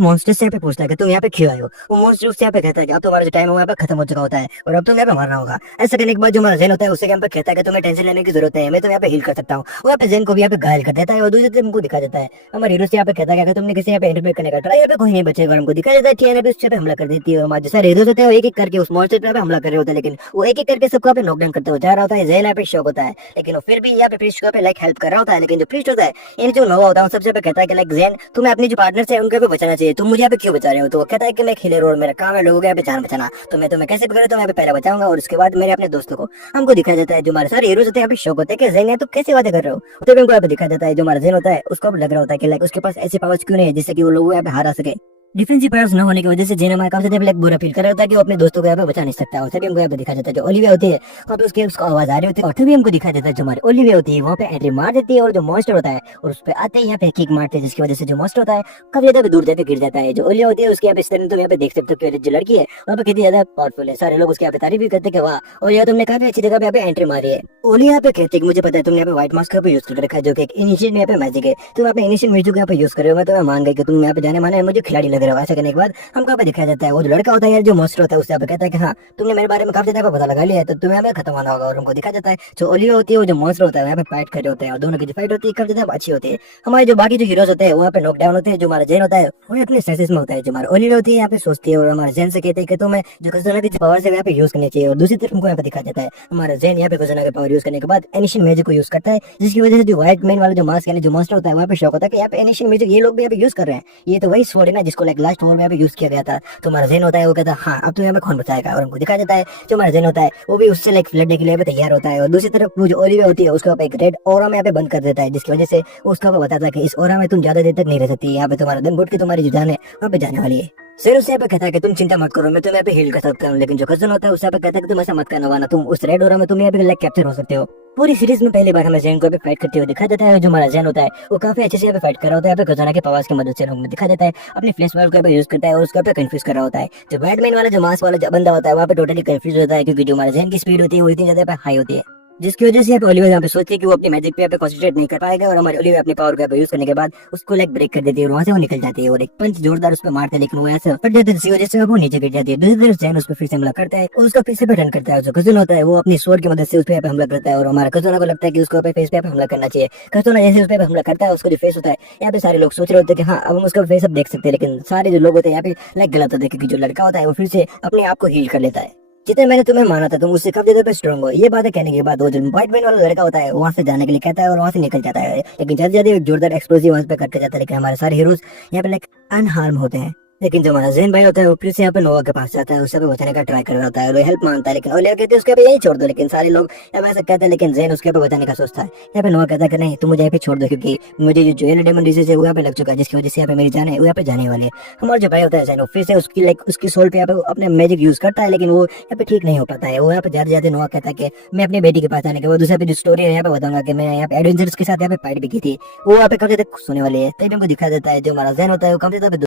मॉन्स्टर से यहाँ पे पूछता है कि तुम यहाँ पे क्यों आए हो। वो मॉन्स्टर उससे यहाँ पे कहता है कि अब तुम्हारा जो टाइम है वहाँ पे खत्म हो चुका होता है और अब तुम यहाँ पे मरना होगा। ऐसा करने के बाद जो हमारा जेन होता है उससे यहाँ पे कहता है कि तुम्हें टेंशन लेने की जरूरत है, मैं तो यहाँ पे हील कर सकता हूँ। वो यहाँ पे जेन को भी यहाँ पे घायल कर देता है और दूसरी तरफ हमको दिखा जाता है हमारे हीरो से यहाँ पे कहता है कि तुमने किसी यहाँ पे इंटरव्यू करने का ट्राई, यहाँ पे कोई नहीं बचेगा। हमको दिखा जाता है टीएनए पे उस पे हमला कर देती है और हमारे सारे हीरोज होते हैं एक एक करके उस मॉन्स्टर पे हमला कर रहे होते हैं, लेकिन वो एक एक करके सबको यहाँ पे नॉकडाउन करते हुए जा रहा होता है। जेन यहाँ पे शॉक होता है लेकिन वो फिर भी यहाँ पे प्रीस्ट को लाइक हेल्प कर रहा होता है। लेकिन जो प्रीस्ट होता है यानी जो नोवा होता है सबसे पे कहता है कि लाइक जेन तुम्हें अपने जो पार्टनर है उनके पे बचाना चाहिए, तुम मुझे यहाँ पे क्यों बचा रहे हो। तो वो कहता है कि मैं खेले रोड मेरा काम है लोगों को यहाँ पे जान बचाना, तो मैं तुम्हें कैसे पकड़ा तो मैं पहले बचाऊंगा और उसके बाद मेरे अपने दोस्तों को। हमको दिखाया जाता है जो हमारे सारे हीरोज होते हैं यहाँ पे शौक होते हैं कि जेन है तो कैसे वादे कर रहे हो। तो हमको यहाँ पे दिखाया जाता है जो हमारा जेन होता है उसको लग रहा होता है कि लाइक उसके पास ऐसी पावर्स क्यों नहीं है जिससे कि वो लोग यहाँ पे हरा सके। डिफेंसिव पावर्स न होने की वजह से जेन हमारे काफी ज्यादा बुरा फील कर रहा होता है कि वो अपने दोस्तों को यहाँ पे बचा नहीं सकता। और तभी हमको यहाँ पे दिखा जाता है जो ओलिविया होती है वहाँ पे उसको आवाज आ रही होती है और तभी हमको दिखा जाता है जो हमारी ओलिविया होती है वहाँ पे एंट्री मार देती है और जो मॉन्स्टर होता है और उस पे आते ही यहाँ पे किक मारते हैं जिसकी वजह से जो मॉन्स्टर होता है काफी ज्यादा दूर जाके गिर जाता है। जो ओलिविया होती है उसके यहाँ पे इस तरह तो यहाँ पे देख सकते हो कि जो लड़की है वहाँ पे कितनी ज्यादा पावरफुल है, सारे लोग उसके यहाँ पे तारीफ भी करते हैं वाह और यार तुमने काफी अच्छी जगह पे यहाँ पे एंट्री मारी है। ओलिविया यहाँ पे कहते हैं मुझे पता है तुमने यहाँ पे व्हाइट मास्क का यूज करके रखा है जो कि इनिशियल में यहाँ पे मैजिक है, तुम यहाँ पे इनिशियल म्यूजिक यहाँ पे यूज कर रहे हो, मैं तुम्हें मान गई कि तुम यहाँ पे जाने माने मुझे खिलाड़ी लग रहे हो। ऐसा करने के बाद हमको पे दिखाया जाता है वो जो लड़का होता है यार जो मॉन्स्टर होता है उससे कहता है कि हाँ तुमने मेरे बारे में काफी ज्यादा पता लगा लिया है तो तुम्हें हमें खत्म होना होगा। और हमको दिखा जाता है जो ओलिविया होती है वो जो मॉन्स्टर होता है यहाँ पे फाइट कर रहे होते हैं और दोनों की जो फाइट होती है काफी ज्यादा अच्छी होती है। हमारे जो बाकी जो हीरोज होते हैं वहाँ पे नॉकडाउन होते हैं, जो हमारा जेन होता है वो अपने सेंसेस में होता है, जो हमारा ओलिविया होती है यहाँ पे सोचती है और हमारे जेन से कहते हैं कि तुम्हें जो खजाना की पावर है यहाँ पे यूज करनी चाहिए। और दूसरी तरफ हमको यहाँ पे दिखा जाता है हमारा जेन यहाँ पे खजाना की पावर यूज करने के बाद एनिशियन मैजिक को यूज करता है जिसकी वजह से जो व्हाइट मैन वाला जो मास्क यानी जो मॉन्स्टर होता है वहाँ पे शौक होता है कि यहाँ पे एनिशियन मैजिक ये लोग भी यहाँ पे यूज कर रहे हैं, ये तो वही स्वॉर्ड है ना जिसको लाइक लास्ट वॉर में यहाँ पे यूज किया गया था। तो हमारा जेन होता है वो कहता है हाँ अब तो यहाँ पे कौन बचाएगा। और हमको दिखा जाता है जो हमारा जेन होता है वो भी उससे लाइक लड़ने के लिए तैयार होता है और दूसरी तरफ वो जो ओलिविया होती है उसको एक रेड ऑरा में यहाँ पे बंद कर देता है जिसकी वजह से उसका बताता है कि इस ऑरा में तुम ज्यादा देर तक नहीं रह सकती, यहाँ पे तुम्हारा दम घुट के तुम्हारी जो जान है वहाँ पे जाने वाली है। सर उससे यहाँ पे कहता है कि तुम चिंता मत करो मैं तुम्हें यहाँ पे हील कर सकता हूँ, लेकिन जो कजन होता है उससे यहाँ पे कहता है कि तुम ऐसा मत करना वाना तुम उस रेड ऑरा में तुम यहाँ पे लाइक कैप्चर हो सकते हो। पूरी सीरीज में पहली बार हमें जेन को भी फाइट करते हुए दिखा देता है। जो हमारा जेन होता है वो काफी अच्छे से यहाँ पे फाइट कर रहा होता है, यहाँ पे खजाना के पावर्स की मदद से लोग दिखा देता है अपने फ्लैश वर्ल्ड को यूज करता है और उसका कंफ्यूज कर रहा होता है। जो बैटमैन वाला जो मास्क वाला जो बंदा होता है वहाँ पे टोटली कंफ्यूज होता है क्योंकि जो हमारे जेन की स्पीड होती है वो इतनी ज्यादा हाई होती है जिसकी वजह से ओलिविया यहाँ पे सोचती है कि वो अपनी मैजिक पे यहाँ पे कॉन्सेंट्रेट नहीं कर पाएगा और हमारी ओलिविया अपनी पावर को यूज करने के बाद उसको लाइक ब्रेक कर देती है और वहाँ से वो निकल जाती है और एक पंच जोरदार उस पर मारते हैं लेकिन वो ऐसे फट जाते हैं जिसकी वजह से वो नीचे गिर जाती है। दूसरी तरफ जैन उस पर फिर से हमला करता है और उसका फेस पे टर्न करता है। जो कजन होता है वो अपनी स्वॉर्ड की मदद से उस पर हमला करता है और हमारा कजोना को लगता है कि उसको फेस पे हमला करना चाहिए। कजोना जैसे उस पर हमला करता है उसका जो फेस होता है यहाँ पे सारे लोग सोच रहे होते हैं कि हाँ अब हम उसका फेस अब देख सकते हैं, लेकिन सारे जो लोग होते हैं यहाँ पे लाइक गलत होते हैं क्योंकि जो लड़का होता है वो फिर से अपने आप को हील कर लेता है। जितने मैंने तुम्हें माना था तुम उससे काफी ज्यादा स्ट्रॉन्ग हो, ये बातें कहने के बाद वो जो व्हाइट मैन वाला लड़का होता है वहां से जाने के लिए कहता है और वहां से निकल जाता है, लेकिन जल्दी जल्दी एक जोरदार एक्सप्लोजिव वहां पे करके जाता है। लेकिन हमारे सारे हीरोज यहाँ पे लाइक अनहार्म होते हैं, लेकिन जो हमारा जेन भाई होता है वो फिर से यहाँ पे नोवा के पास जाता है, उससे बचाने का ट्राई कर रहा होता है और हेल्प मांगता है लेकिन ओलिविया कहते हैं उसके पे यही छोड़ दो, लेकिन सारे लोग यहाँ पे ऐसा कहते हैं लेकिन जेन उसके पे बचाने का सोचता है। यहाँ पे नोवा कहता है कि नहीं तुम मुझे यहाँ पे छोड़ दो क्योंकि मुझे जो जेल डेमन डिजीज है वो यहाँ पे लग चुका है जिसकी वजह से यहाँ पे मेरी जान है वो यहाँ पे जाने वाली है। हमारा जो भाई होता है जेन फिर से उसकी लाइक उसकी सोल पे यहाँ पे अपने मैजिक यूज करता है लेकिन वो यहाँ पे ठीक नहीं हो पाता है। वो यहाँ पे जाते जाते नोवा कहता है कि मैं अपनी बेटी के पास आने के बाद दूसरा पे जो स्टोरी है यहाँ पे बताऊंगा कि मैं यहाँ पे एडवेंचर्स के साथ यहाँ पे फाइट भी की थी, वो यहाँ पे काफी ज्यादा खुश होने वाली है। तभी हमको दिखा देता है जो हमारा जेन होता है वो काफी ज्यादा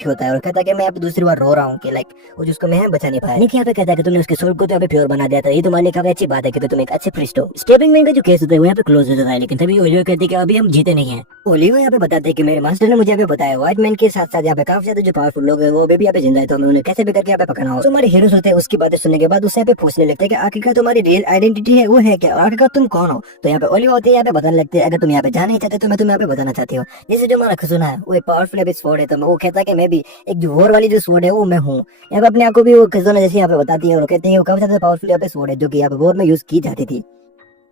होता है और कहता है कि मैं अब दूसरी बार रो रहा हूँ कि लाइक वो जिसको मैं बचा नहीं पाया। निक यहाँ पे कहता है कि तुमने उसके सोल को तो प्योर बना दिया था, ये तुम्हारे लिए काफी अच्छी बात है कि तुम एक अच्छे प्रीस्ट हो। स्टेपिंग मैन का जो केस होता है वो यहाँ पे क्लोज हो जाता है, लेकिन तभी ओलिविया कहती है कि अभी हम जीते नहीं है। ओलिविया यहाँ पे बताते हैं कि मेरे मास्टर ने मुझे यहाँ पे बताया व्हाइट मैन के साथ साथ यहाँ पे काफी ज्यादा जो पावरफुल लोग है वो भी यहाँ पे जिंदा है, तो हमें उन्हें कैसे भी करके यहाँ पे पकड़ना हो। हमारे हीरोज होते हैं उसकी बातें सुनने के बाद उससे यहाँ पे पूछने लगते हैं कि आखिरकार तुम्हारी रियल आइडेंटिटी है वो है क्या, आखिरकार तुम कौन हो। तो यहाँ पे ओलिविया होती है यहाँ पे बताने लगते हैं अगर तुम यहाँ पे जाना नहीं चाहते तो मैं तुम्हें यहाँ पे बताना चाहती हूँ। जैसे जो हमारा खजुना है वो एक पावरफुल स्वॉर्ड है, तो वो कहता है कि मैं भी एक जो वॉर वाली जो स्वॉर्ड है वो मैं हूँ। यहाँ पे अपने आप को भी वो खजुना जैसे यहाँ पे बताती है और कहते हैं वो काफी ज्यादा पावरफुल यहाँ पे स्वॉर्ड है जो कि यहाँ पे वॉर में यूज की जाती थी।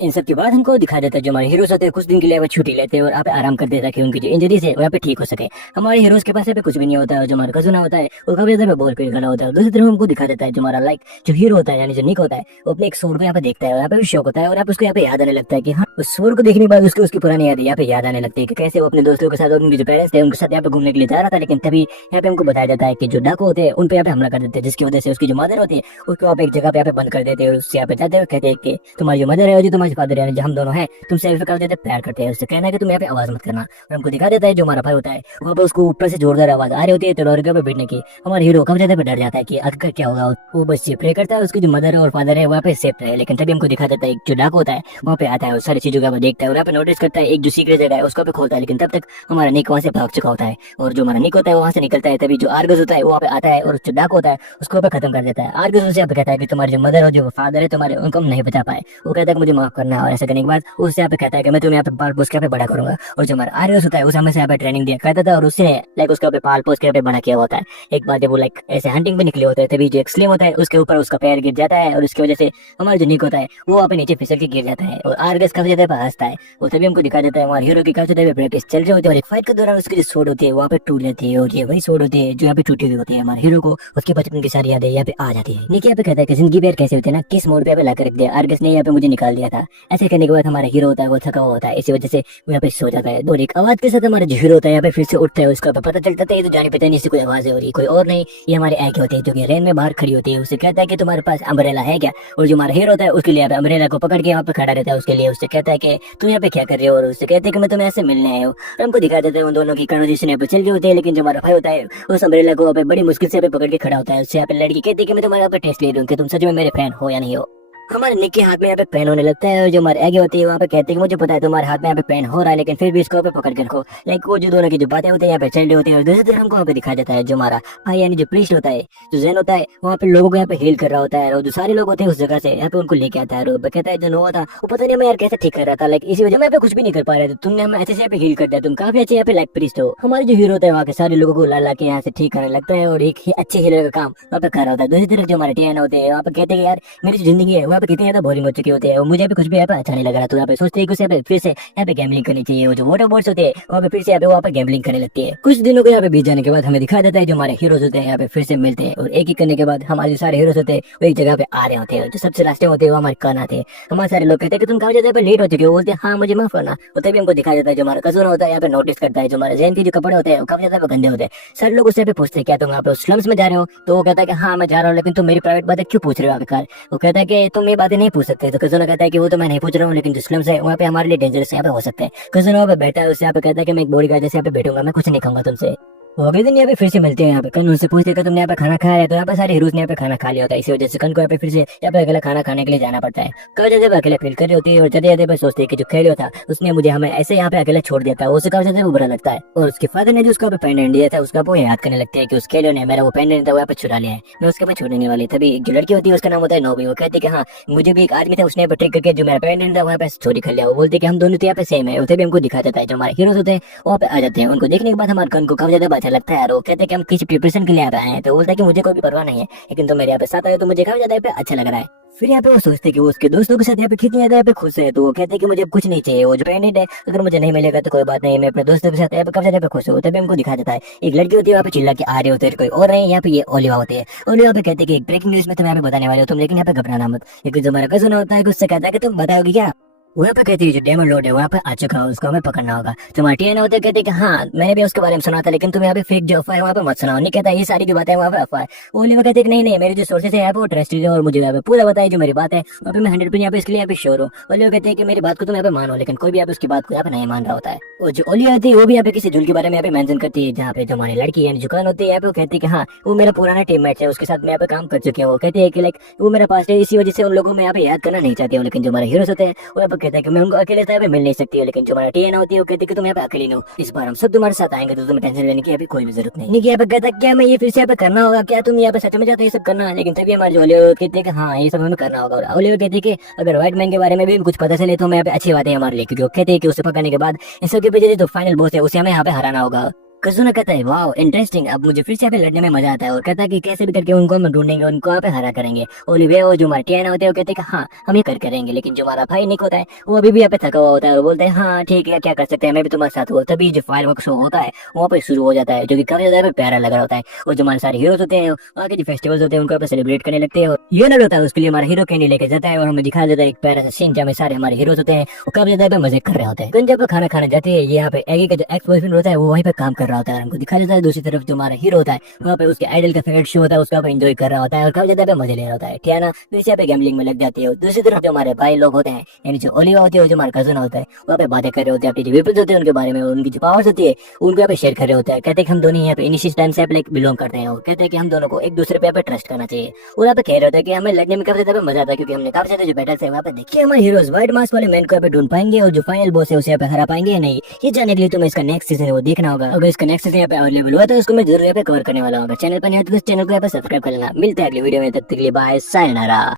इन सब के बाद हमको दिखा देता है जो हमारे हीरोज होते हैं कुछ दिन के लिए वो छुट्टी लेते हैं और यहाँ पे आराम करते हैं ताकि उनकी जो इंजरीज है वो यहाँ पे ठीक हो सके। हमारे हीरोज के पास यहाँ पे कुछ भी नहीं होता है और जो हमारा कजुना होता है वो काफी ज्यादा बॉल पे खड़ा होता है। दूसरी तरफ हमको दिखा देता है जो हमारा लाइक जो हीरो होता है यानी जो निक होता है वो अपने एक सोर्ड को यहाँ पे देखता है और यहाँ पे भी शौक होता है और आप उसको यहाँ पे याद आने लगता है कि हाँ उस सोर्ड को देखने के बाद उसकी पुरानी यादें यहाँ पे याद आने लगती है कि कैसे वो अपने दोस्तों के साथ और उनके जो पेरेंट्स थे उनके साथ यहाँ पे घूमने के लिए जा रहा था। लेकिन तभी यहाँ पे हमको बताया जाता है कि जो डाकू होते हैं उन पे यहाँ पे हमला कर देते हैं जिसकी वजह से उसकी जो मदर होती है उसको आप एक जगह पे यहाँ पे बंद कर देते हैं और उससे यहाँ पे जाते हुए कहते हैं कि तुम्हारी जो मदर है जो तुम्हारी तुम्हारे फादर यानी जो हम दोनों हैं तुमसे कर देते प्यार करते हैं। उससे कहना है कि तुम यहाँ पे आवाज मत करना, और हमको दिखा देता है जो हमारा भाई होता है वहाँ पे उसको ऊपर से जोरदार आवाज आ रही होती है तलवार के ऊपर बैठने की। हमारा हीरो कब ज्यादा पे डर जाता है कि आखिर क्या होगा। वो बस ये प्रे करता है उसकी जो मदर और फादर है वहाँ पे सेफ रहे। लेकिन तभी हमको दिखा देता है एक जो डाक होता है वहाँ पे आता है और सारी चीजों का देखता है और यहाँ पे नोटिस करता है एक जो सीक्रेट जगह है उसको भी खोलता है। लेकिन तब तक हमारा निक वहाँ से भाग चुका होता है, और जो हमारा निक होता है वहाँ से निकलता है। तभी जो आर्गस होता है वो वहाँ पे आता है और जो डाक होता है उसको पे खत्म कर देता है। आर्गस उससे यहाँ पे कहता है कि तुम्हारे जो मदर और जो फादर है तुम्हारे उनको हम नहीं बचा पाए। वो कहता है कि मुझे माफ करना है, और ऐसा करने के बाद उससे यहाँ पे कहता है कि मैं तुम्हें यहाँ पे पाल पोस के यहाँ पे बड़ा करूंगा। और जो हमारा आर्गस होता है उसे हमें यहाँ पे ट्रेनिंग दिया करता था और उसने लाइक उसके यहाँ पे पाल पोस के यहाँ पे बड़ा किया होता है। एक बार जब वो लाइक ऐसे हंटिंग पे निकले होते हैं तभी जो एक स्लिम होता है उसके ऊपर उसका पैर गिर जाता है और उसकी वजह से हमारा जो निक होता है वो वहाँ पे नीचे फिसल के गिर जाता है और आर्गस काफी ज्यादा हंसता है। वो तभी हमको दिखा देता है हमारे हीरो की काफी ज्यादा प्रैक्टिस चल रही होती है और एक फाइट के दौरान उसकी जो सोड होती है वहाँ पे टूट जाती है और ये वही सोड होती है जो यहाँ पे टूटी हुई होती है। हमारे हीरो को उसके बचपन की सारी यादें यहाँ पे आ जाती है। निक यहाँ पे कहता है कि जिंदगी बेर कैसे होती है ना, किस मोड़ पे ला कर रख दिया, आर्गस ने यहाँ पे मुझे निकाल दिया था। ऐसे करने के बाद हमारा हीरो होता है वो थका हुआ होता है, इसी वजह से वो यहाँ पे सो जाता है। और एक आवाज के साथ हमारा जो हीरो होता है यहाँ पे फिर से उठता है। उसका पता चलता है ये तो जानी पता नहीं कोई आवाज है और ये कोई और नहीं, ये हमारे ऐक होती है जो कि रेन में बाहर खड़ी होती है। उससे कहता है कि तुम्हारे पास अम्ब्रेला है क्या, और जो हमारा हीरो होता है उसके लिए यहाँ पे अम्ब्रेला को पकड़ के यहाँ पे खड़ा रहता है उसके लिए। उससे कहता है कि तुम यहाँ पे क्या कर रहे हो, और उससे कहते हैं कि मैं तुम्हें ऐसे मिलने आया हूँ। और हमको दिखा देते हैं उन दोनों की कन्वर्सेशन यहाँ पे चल रही होती है। लेकिन जो हमारा भाई होता है उस अम्ब्रेला को यहाँ पे बड़ी मुश्किल से यहाँ पे पकड़ के खड़ा होता है। उससे यहाँ पे लड़की कहती है कि मैं तुम्हारे यहाँ पे टेस्ट ले रही हूँ कि तुम सच में मेरे फैन हो या नहीं हो। हमारे निक के हाथ में यहाँ पे पेन होने लगता है और जो हमारे आगे होती है वहाँ पे कहते हैं कि मुझे पता है तुम्हारे हाथ में यहाँ पे पेन हो रहा है लेकिन फिर भी इसको यहाँ पे पकड़ के रखो। लाइक वो जो दोनों की जो बातें होती है यहाँ पे चल रही होती है। और दूसरी तरफ हमको यहाँ पे दिखा जाता है जो हमारा भाई यानी जो प्रीस्ट होता है जो जैन होता है वहाँ पे लोगों को यहाँ पे हील कर रहा होता है और जो सारे लोग होते हैं उस जगह से यहाँ पे उनको लेके आता है। और कहता है जो नोआ था वो पता नहीं मैं यार कैसे ठीक कर रहा था, लाइक इसी वजह मैं कुछ भी नहीं कर पा रहा था, तुमने हमें अच्छे से यहाँ पे हील कर दिया, तुम काफी अच्छे यहाँ पे लाइक प्रीस्ट हो। हमारे जो हीरो होता है वहाँ के सारे लोगों को ला ला के यहाँ से ठीक करने लगता है और एक ही अच्छे हीलर का काम वहाँ पे कर रहा होता है। दूसरी तरफ जो हमारे टीएन होते हैं वहाँ पे कहते हैं यार मेरी जो जिंदगी है वहाँ पे कितनी ज्यादा बोरिंग चुके होते हैं, मुझे भी कुछ भी यहाँ पे अच्छा नहीं लग रहा। तो यहाँ पे सोचते हैं कि उसे यहाँ पे फिर से यहाँ पे गैम्बलिंग करनी चाहिए। वो जो वाटर बोर्ड्स होते हैं वहाँ पे फिर से यहाँ पे गैम्बलिंग करने लगती है। कुछ दिनों को यहाँ पे बीत जाने के बाद हमें दिखा देता है जो हमारे हीरोज होते हैं यहाँ पे फिर से मिलते हैं और एक ही करने के बाद हमारे सारे हीरोज होते हैं वो एक जगह पे आ रहे होते हैं। जो सबसे लास्ट होते हैं वो हमारे कान आते हैं। हमारे सारे लोग कहते हैं कि तुम काफी ज्यादा लेट हो चुके हो, बोलते हैं हाँ मुझे माफ करना। और तभी हमको दिखा देता है जो हमारा कसूर होता है यहाँ पे नोटिस करता है जो हमारे जैन के जो कपड़े होते हैं वो काफी ज्यादा गंदे होते हैं। सारे लोग उससे पूछते हैं क्या तुम यहाँ पे स्लम्स में जा रहे हो, तो वो कहता है कि हाँ मैं जा रहा हूँ लेकिन तुम मेरी प्राइवेट बातें क्यों पूछ रहे हो आखिरकार। वो कहता है कि तुम ये बातें नहीं पूछ सकते। तो कसूर कहता है कि वो तो मैं नहीं पूछ रहा हूँ लेकिन जो स्लम्स है वहाँ पे हमारे लिए डेंजरस यहाँ पे हो सकते हैं। कसूर वहाँ पे बैठा है उससे यहाँ पे कहता है कि मैं एक बॉडी गार्ड जैसे यहाँ पे बैठूंगा, मैं कुछ नहीं खाऊंगा तुमसे। वो अगले दिन यहाँ पे फिर से मिलते हैं। यहाँ पे कन उनसे पूछते हैं तुमने यहाँ पे खाना खाया है, तो यहाँ पे सारे हीरोज ने यहाँ पे खाना खा लिया होता है। इसी वजह से कन को यहाँ पे फिर से यहाँ पे अकेला खाना खाने के लिए जाना पड़ता है। कभी जब अकेले फील कर रही होती है और जाते जाते सोचते हैं कि जो खेलियो था उसने मुझे हमें ऐसे यहाँ पे अकेला छोड़ दिया था, उससे काफी ज्यादा बुरा लगता है। और उसके फादर ने जो उसका पेंडेंट दिया था उसका वो याद करने लगते हैं कि उस खेलियो ने मेरा वो पेंडेंट था वो यहाँ पे चुरा लिया है, मैं उसके पे छोड़ने वाली। तभी एक जो लड़की होती है उसका नाम होता है नोबी। वो कहती है कि हाँ मुझे भी एक आदमी था उसने ट्रिक करके जो मेरा पेंडेंट था वहाँ पे चोरी कर लिया। वो बोलते कि हम दोनों तो यहाँ पे सेम है। तभी हमको दिखा जाता है जो हमारे हीरोज होते हैं वहाँ पे आ जाते हैं। उनको देखने के बाद हमारे कन को काफी ज्यादा अच्छा लगता है और वो कहते हैं कि हम किसी प्रिपरेशन के लिए आ रहे हैं। तो बोलता है कि मुझे कोई भी परवाह नहीं है लेकिन तुम मेरे यहाँ पे साथ आए तो मुझे काफी ज्यादा यहाँ पे अच्छा लग रहा है। फिर यहाँ पे वो सोचते कि वो उसके दोस्तों के साथ यहाँ पे कितनी ज्यादा यहाँ पे खुश है। तो वो कहते हैं कि मुझे कुछ नहीं चाहिए, वो जो पेंडेंट है अगर मुझे नहीं मिलेगा तो कोई बात नहीं, मैं अपने दोस्तों के साथ यहाँ पे काफी ज्यादा खुश हूँ। तभी हमको दिखा देता है एक लड़की होती है वहाँ पे चिल्ला के आ रही होती है, कोई और नहीं यहाँ पे ये ओलिवा होती है। ओलिवा पे कहते हैं कि एक ब्रेकिंग न्यूज में तुम यहाँ पे बताने वाले हो तुम, लेकिन यहाँ पे घबराना मत। लेकिन जो हमारा कज़न होता है उससे कहता है कि तुम बताओगे क्या। वहाँ पे कहती है जो डेमन लॉर्ड है वहाँ पे आ चुका है, उसको हमें पकड़ना होगा। जो मार्टियन होते कहते कि हाँ मैंने भी उसके बारे में सुना था लेकिन तुम यहाँ पे फेक जो अफवाह है वहाँ पे मत सुनाओ। नहीं कहता ये सारी जो बातें वहाँ पे अफवाह है। ओलिवा कहते कि नहीं मेरे जो सोर्सेस है यहाँ पे वो ट्रस्टेड है और मुझे यहाँ पे पूरा बताया जो मेरी बात है वहाँ पे मैं 100% यहाँ पे इसके लिए यहाँ पे श्योर हूँ। ओलिवा कहते हैं कि मेरी बात को तुम यहाँ पे मानो, लेकिन कोई भी यहाँ पे उसकी बात को यहाँ पे नहीं मान रहा होता है। और जो ओलिवा होती है वो भी यहाँ पे किसी झूल के बारे में यहाँ पे मेंशन करती है जहाँ पे जो हमारी लड़की है जुकान होती है यहाँ पे वो कहती है कि हाँ वो मेरा पुराना टीममेट है, उसके साथ मैं यहाँ पे काम कर चुकी हूँ। वो कहती है कि लाइक वो मेरा पास है, इसी वजह से उन लोगों में यहाँ पे याद करना नहीं चाहती हूँ। लेकिन जो हमारे हीरोज होते हैं वो यहाँ पे कहते हैं कि मैं उनको अकेले यहाँ पे मिल नहीं सकती हो। लेकिन जो हमारा टीएन होती है वो कहती है कि तुम यहाँ पे अकेली हो, इस बार हम सब तुम्हारे साथ आएंगे तो तुम्हें टेंशन लेने की अभी कोई भी जरूरत नहीं। यहाँ पे कहता क्या मैं ये फिर से यहाँ पे करना होगा, क्या तुम यहाँ पे सच में चाहते ये सब करना। लेकिन तभी हमारे जो ओलिवर कहते हैं कि हाँ ये सब हमें करना होगा। ओलिवर कहते हैं कि अगर व्हाइट मैन के बारे में भी कुछ पता चले तो हमें यहाँ पे अच्छी बात है हमारे लिए, क्योंकि वो कहते हैं कि उसे पकड़ने के बाद इन सबके पीछे जो फाइनल बॉस है उसे हमें यहाँ पे हराना होगा। कज़ुना कहता है वाओ इंटरेस्टिंग, अब मुझे फिर से यहाँ पे लड़ने में मजा आता है। और कहता है कि कैसे भी करके उनको हम ढूंढेंगे, उनको यहाँ पे हरा करेंगे। ओलिविया और जो मार्टियाना होते हैं वो कहते हैं कि हाँ हम ये कर करेंगे। लेकिन जो हमारा भाई निक होता है वो अभी भी यहाँ पे थका हुआ होता है और बोलता है हाँ ठीक है क्या कर सकते हैं, मैं भी तुम्हारे साथ हुआ। तभी जो फायरवर्क शो होता है वहाँ पे शुरू हो जाता है जो कि काफी ज्यादा प्यारा लग रहा होता है। और जो हमारे सारे हीरोज होते हैं वहाँ के जो फेस्टिवल्स होते हैं उनको सेलिब्रेट करने लगते हैं। ये होता है उसके लिए हमारा हीरो कैंडी लेके जाता है और हमें दिखा देता है एक प्यारा सा सीन जहाँ सारे हमारे हीरोज होते हैं वो काफी ज्यादा मजे कर रहे होते हैं। जब खाना खाने जाते हैं यहाँ पे एगी का जो एक्स बॉयफ्रेंड होता है वो वहीं पे काम कर रहा होता है, हमको दिखाया जाता है। दूसरी तरफ जो हमारा हीरो होता है वहाँ पे उसके आइडल का फेवरेट शो होता है, उसका एंजॉय कर रहा होता है और काफी ज्यादा मजे ले रहा होता है, ठीक है ना। तो इसे यहाँ पे गैम्बलिंग में लग जाती है। दूसरी तरफ जो हमारे भाई लोग होते हैं, यानी जो ओलिवा होती है, जो हमारा कजन होता है, वहाँ पे बातें कर रहे होते हैं अपनी जो वेपन्स होते हैं उनके बारे में, उनकी जो पावर्स होती है उनको यहाँ पे शेयर कर रहे होते हैं। कहते हैं कि हम दोनों यहाँ पे इनिशियल टाइम से बिलोंग करते हैं, और कहते हैं कि हम दोनों को एक दूसरे पे यहाँ पे ट्रस्ट करना चाहिए। और यहाँ पे कह रहे होते हैं कि हमें लड़ने में काफी ज्यादा मजा आता है, क्योंकि हमने काफी ज्यादा जो बैटल्स है वहाँ पे देखिए हमारे हीरोज व्हाइट मास्क वाले मैन को यहाँ पे ढूंढ पाएंगे, और जो फाइनल बॉस है उसे यहाँ पे हरा पाएंगे या नहीं, ये जानने के लिए तुम्हें इसका नेक्स्ट सीजन है वो देखना होगा। अगर इसका नेक्स्ट सीजन यहाँ पे अवेलेबल हुआ तो उसको मैं जरूर यहाँ पे कवर करने वाला हूँ। अगर चैनल पर नहीं है तो चैनल को यहाँ पे सब्सक्राइब कर लेना। मिलते हैं अगली वीडियो में, तब तक के लिए बाय, सायनारा।